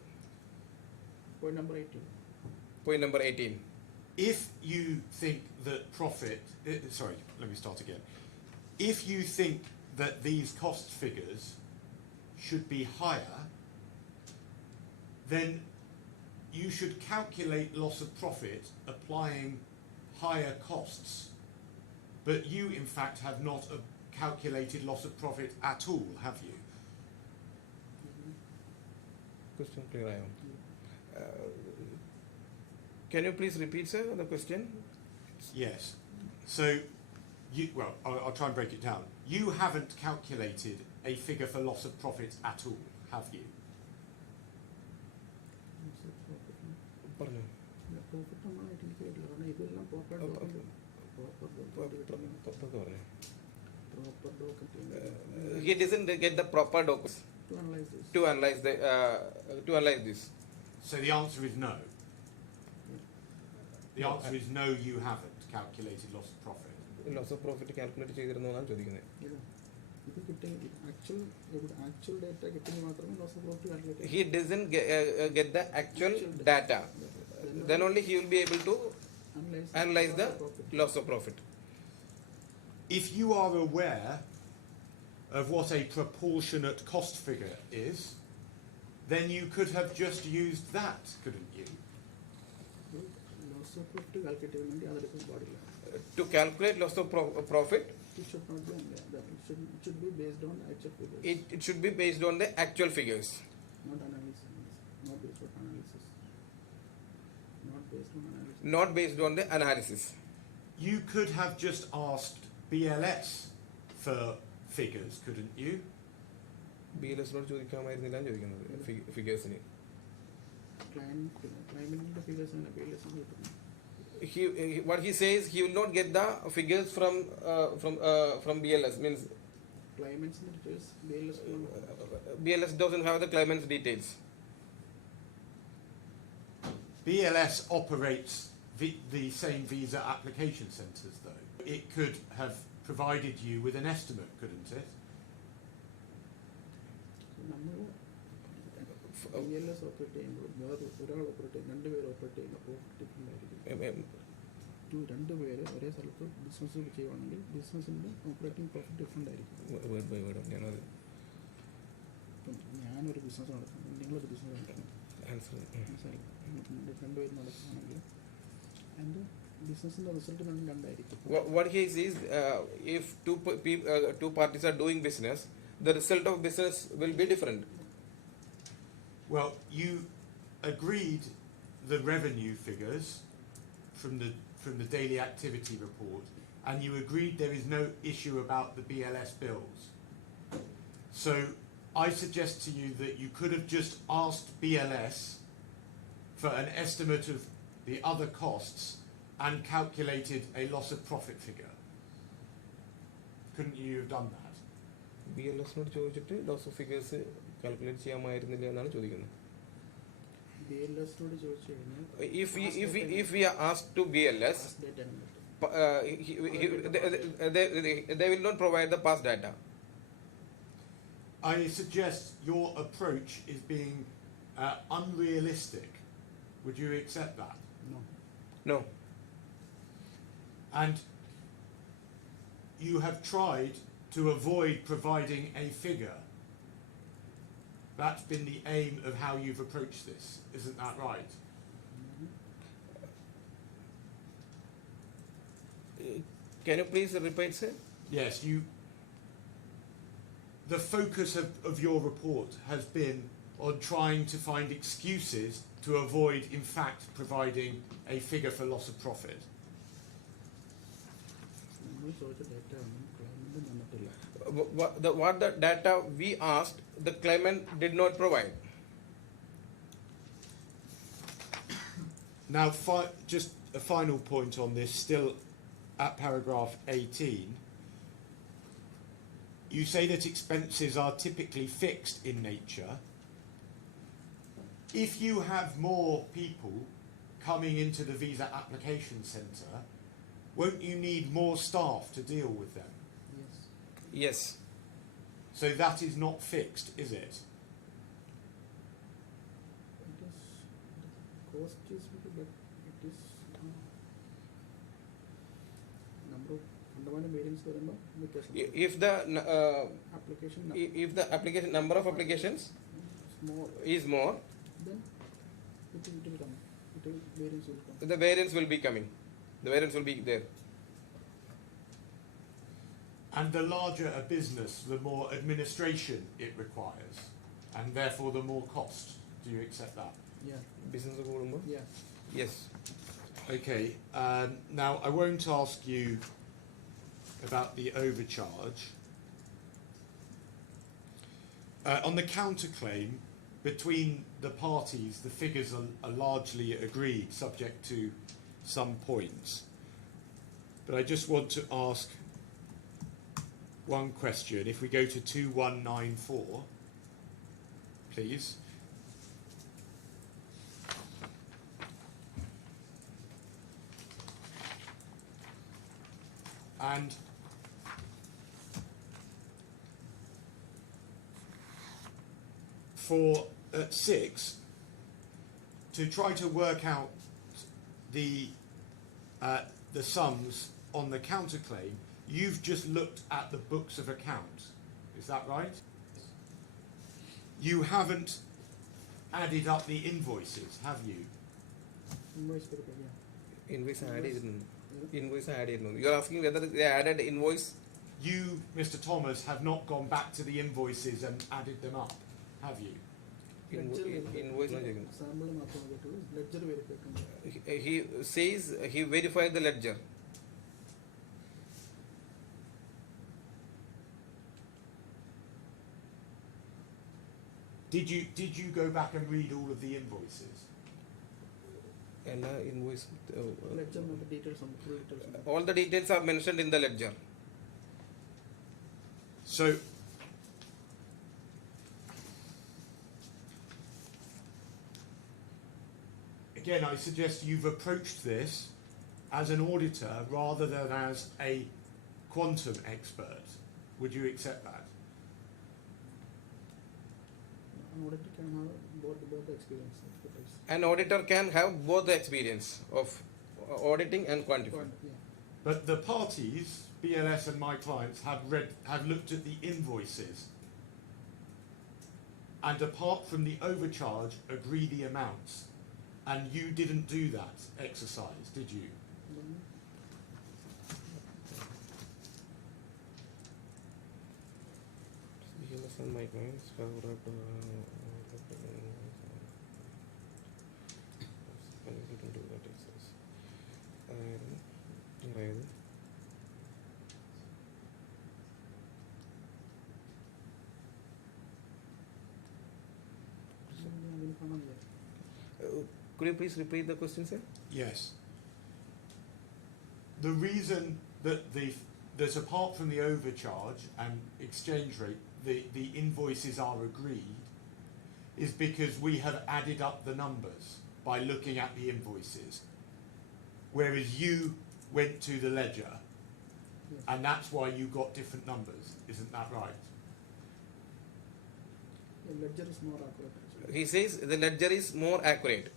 Point number 18. Point number 18. If you think that let me start again. If you think that these cost figures should be higher, then you should calculate loss of profit applying higher costs. But you, in fact, have not calculated loss of profit at all, have you? Question clear, I am. Can you please repeat, sir, the question? Yes. So, I'll try and break it down. You haven't calculated a figure for loss of profit at all, have you? He doesn't get the proper documents to analyze this. So the answer is no. The answer is no, you haven't calculated loss of profit. Loss of profit calculate ചെയ്തിരുന്നോ എന്നാണ് ചോദിക്കുന്നത്. Actual data loss of profit calculate. He doesn't get the actual data. Then only he will be able to analyze the loss of profit. If you are aware of what a proportionate cost figure is, then you could have just used that, couldn't you? Loss of profit calculate To calculate loss of profit, it should not be it should be based on actual figures. it should be based on the actual figures. Not analysis. Not based on analysis. Not based on the analysis. You could have just asked BLS for figures, couldn't you? BLS നോട് ചോദിക്കാമായിരുന്നില്ല ചോദിക്കുന്നത് ഫിഗേഴ്സിന്. Client figures and BLS. What he says, he will not get the figures from BLS. Means Claimants details, BLS. BLS doesn't have the claimants details. BLS operates the same visa application centres, though. It could have provided you with an estimate, couldn't it? BLS operate രണ്ടുപേര് ഒരേ സ്ഥലത്ത് business ചെയ്യുവാണെങ്കിൽ ബിസിനസ്സിൻ്റെ operating profit different ആയിരിക്കും. ഞാനൊരു business നടത്തുന്നു, നിങ്ങളൊരു business നടത്തുന്നു, രണ്ടുപേരും നടത്തുകയാണെങ്കിൽ അതിൻ്റെ ബിസിനസ്സിൻ്റെ result രണ്ടായിരിക്കും. What he says, if two parties are doing business, the result of business will be different. Well, you agreed the revenue figures from the daily activity report, and you agreed there is no issue about the BLS bills. So I suggest to you that you could have just asked BLS for an estimate of the other costs and calculated a loss of profit figure. Couldn't you have done that? BLS-നോട് ചോദിച്ചിട്ട് loss of figures calculate ചെയ്യാമായിരുന്നില്ല എന്നാണ് ചോദിക്കുന്നത്. BLS-നോട് ചോദിച്ചു കഴിഞ്ഞാൽ If we are asked to BLS, they will not provide the past data. I suggest your approach is being unrealistic. Would you accept that? No. No. And you have tried to avoid providing a figure. That's been the aim of how you've approached this. Isn't that right? Can you please repeat, sir? Yes, the focus of your report has been on trying to find excuses to avoid, in fact, providing a figure for loss of profit. നമ്മൾ ചോദിച്ച data ഒന്നും ക്ലൈമന്റ് തന്നിട്ടില്ല. What the data we asked, the claimant did not provide. Now, just a final point on this, still at paragraph 18. You say that expenses are typically fixed in nature. If you have more people coming into the visa application centre, won't you need more staff to deal with them? Yes. Yes. It So that is not fixed, is it? is, the cost is because but it is number of fundamental variance വരുമ്പോൾ വ്യത്യാസം. If the Application if the application number of applications more, is more, then it will come. Variance will come. the variance will be coming. The variance will be there. And the larger a business, the more administration it requires, and therefore the more cost. Do you accept that? Yeah. Business കൂടുമ്പോൾ Yeah. yes. Okay, now I won't ask you about the overcharge. On the counterclaim, between the parties, the figures are largely agreed, subject to some points. But I just want to ask one question. If we go to 2194, please. And for 6, to try to work out the sums on the counterclaim, you've just looked at the books of account. Is that right? You haven't added up the invoices, have you? Invoice കൊടുക്കുക, yeah. Invoice add ചെയ്തിരുന്നു. Invoice add ചെയ്തിരുന്നു. You are asking whether they added invoice. You, Mr. Thomas, have not gone back to the invoices and added them up, have you? Invoice ആണ് ചോദിക്കുന്നത്. Sample മാത്രം നോക്കിയിട്ടുള്ളൂ. Ledger verify ചെയ്യണം. He says he verified the ledger. Did you go back and read all of the invoices? എല്ലാ invoice Ledger നോക്കി details ഉണ്ട്, full details ഉണ്ട്. all the details are mentioned in the ledger. So, again, I suggest you've approached this as an auditor rather than as a quantum expert. Would you accept that? An auditor can have both the experience. expertise. An auditor can have both the experience of auditing and quantifying. Yeah. But the parties, BLS and my clients, have looked at the invoices, and apart from the overcharge, agree the amounts. And you didn't do that exercise, did you? Then BLS and my clients have Could you please repeat the question, sir? Yes. The reason that there's apart from the overcharge and exchange rate, the invoices are agreed is because we have added up the numbers by looking at the invoices. Whereas you went to the ledger Yes. and that's why you got different numbers. Isn't that right? The ledger is more accurate actually. He says the ledger is more accurate.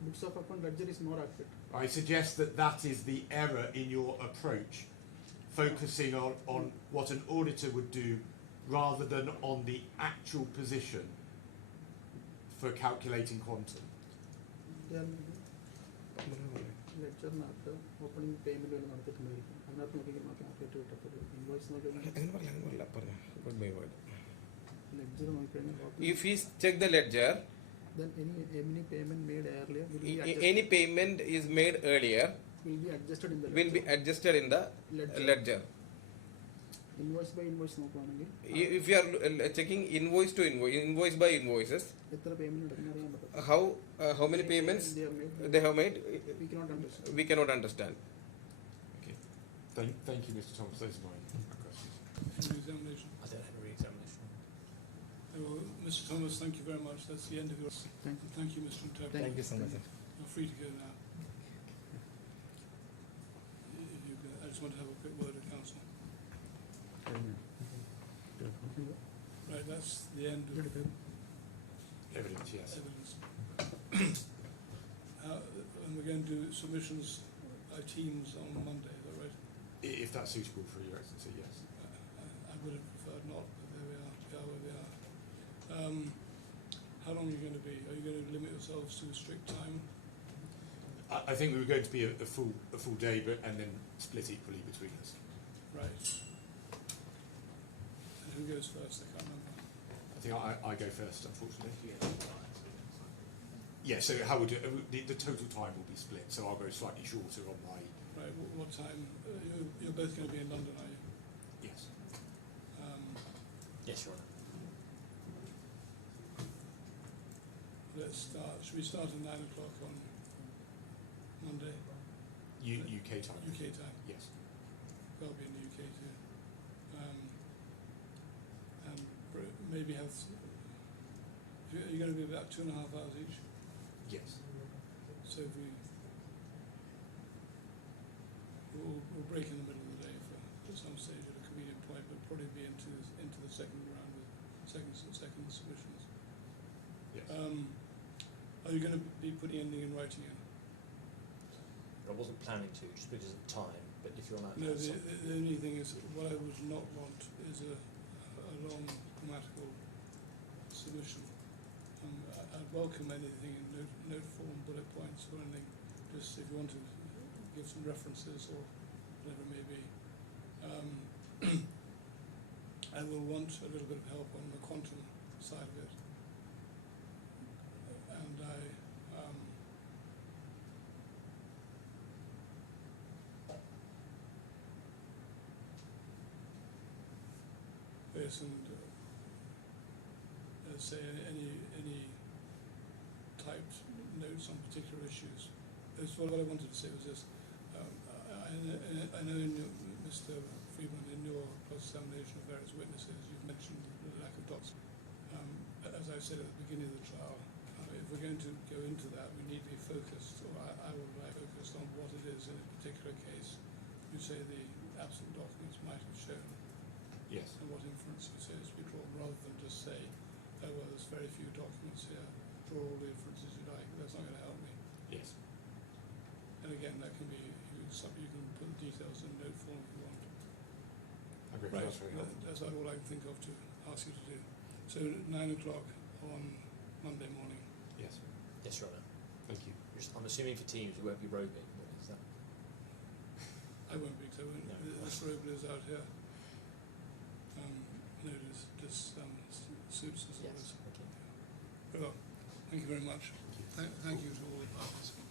Books of account ledger is more accurate. I suggest that that is the error in your approach, focusing on what an auditor would do rather than on the actual position for calculating quantum. Then ledger not opening payment will not get made. I'm not looking at my calculator. Invoice not getting ledger not getting. If he check the ledger, Then any payment made earlier will be adjusted. any payment is made earlier Will be adjusted in the will be adjusted in the ledger. Invoice by invoice നോക്കുകയാണെങ്കിൽ If you are checking invoice to invoice by invoices, എത്ര payment ഉണ്ടെന്ന് അറിയാൻ പറ്റും. how many payments they have made, We cannot understand. we cannot understand. Okay. Thank you, Mr. Thomas. Those are my questions. Any examination? I don't have a re-examination. Well, Mr. Thomas, thank you very much. That's the end of your. Thank you. Thank you, Mr. Interpreter. Thank you so much, sir. You're free to go now. If you go, I just want to have a quick word with council. Right, that's the end of Evidence, yes. evidence. And we're going to do submissions by teams on Monday, is that right? If that's suitable for Your Excellency, yes. I would have preferred not, but there we are. We are where we are. How long are you going to be? Are you going to limit yourselves to a strict time? I think we were going to be a full day, but and then split equally between us. Right. And who goes first? I can't remember. I think I go first, unfortunately. Yeah. So how would the total time will be split? So I'll go slightly shorter on my. Right. What time? You're both going to be in London, are you? Yes. Yes, Your Honour. Let's start. Should we start at 9 o'clock on Monday? UK time. UK time. Yes. I'll be in the UK too. And maybe have. You're going to be about 2.5 hours each. Yes. So if we'll break in the middle of the day for at some stage at a convenient point, but probably be into the second round of second submissions. Yes. Are you going to be putting anything in writing in? I wasn't planning to, just because of time, but if you're allowed to No, add something. the only thing is, what I would not want is a long grammatical submission. I'd welcome anything in note form, bullet points or anything, just if you want to give some references or whatever it may be. I will want a little bit of help on the quantum side of it. And yes, and say any typed notes on particular issues. That's what I wanted to say was this. I know in your, Mr. Freeman, in your cross-examination of various witnesses, you've mentioned the lack of docs. As I said at the beginning of the trial, if we're going to go into that, we need to be focused, or I will be focused on what it is in a particular case. You say the absent documents might have shown, Yes. and what inference you say is to be drawn, rather than just say, oh well, there's very few documents here, draw all the inferences you like. That's not going to help me. Yes. And again, that can be, you can put the details in note form if you want. Okay. Right. That's very helpful. That's all I can think of to ask you to do. So 9 o'clock on Monday morning. Yes. Yes, Your Honour. Thank you. I'm assuming for teams you won't be roving, is that? I won't be, because I won't. No. This robe is out here. Just suits us all. Yes. Thank you. Very well. Thank you very much. Thank you to all the participants.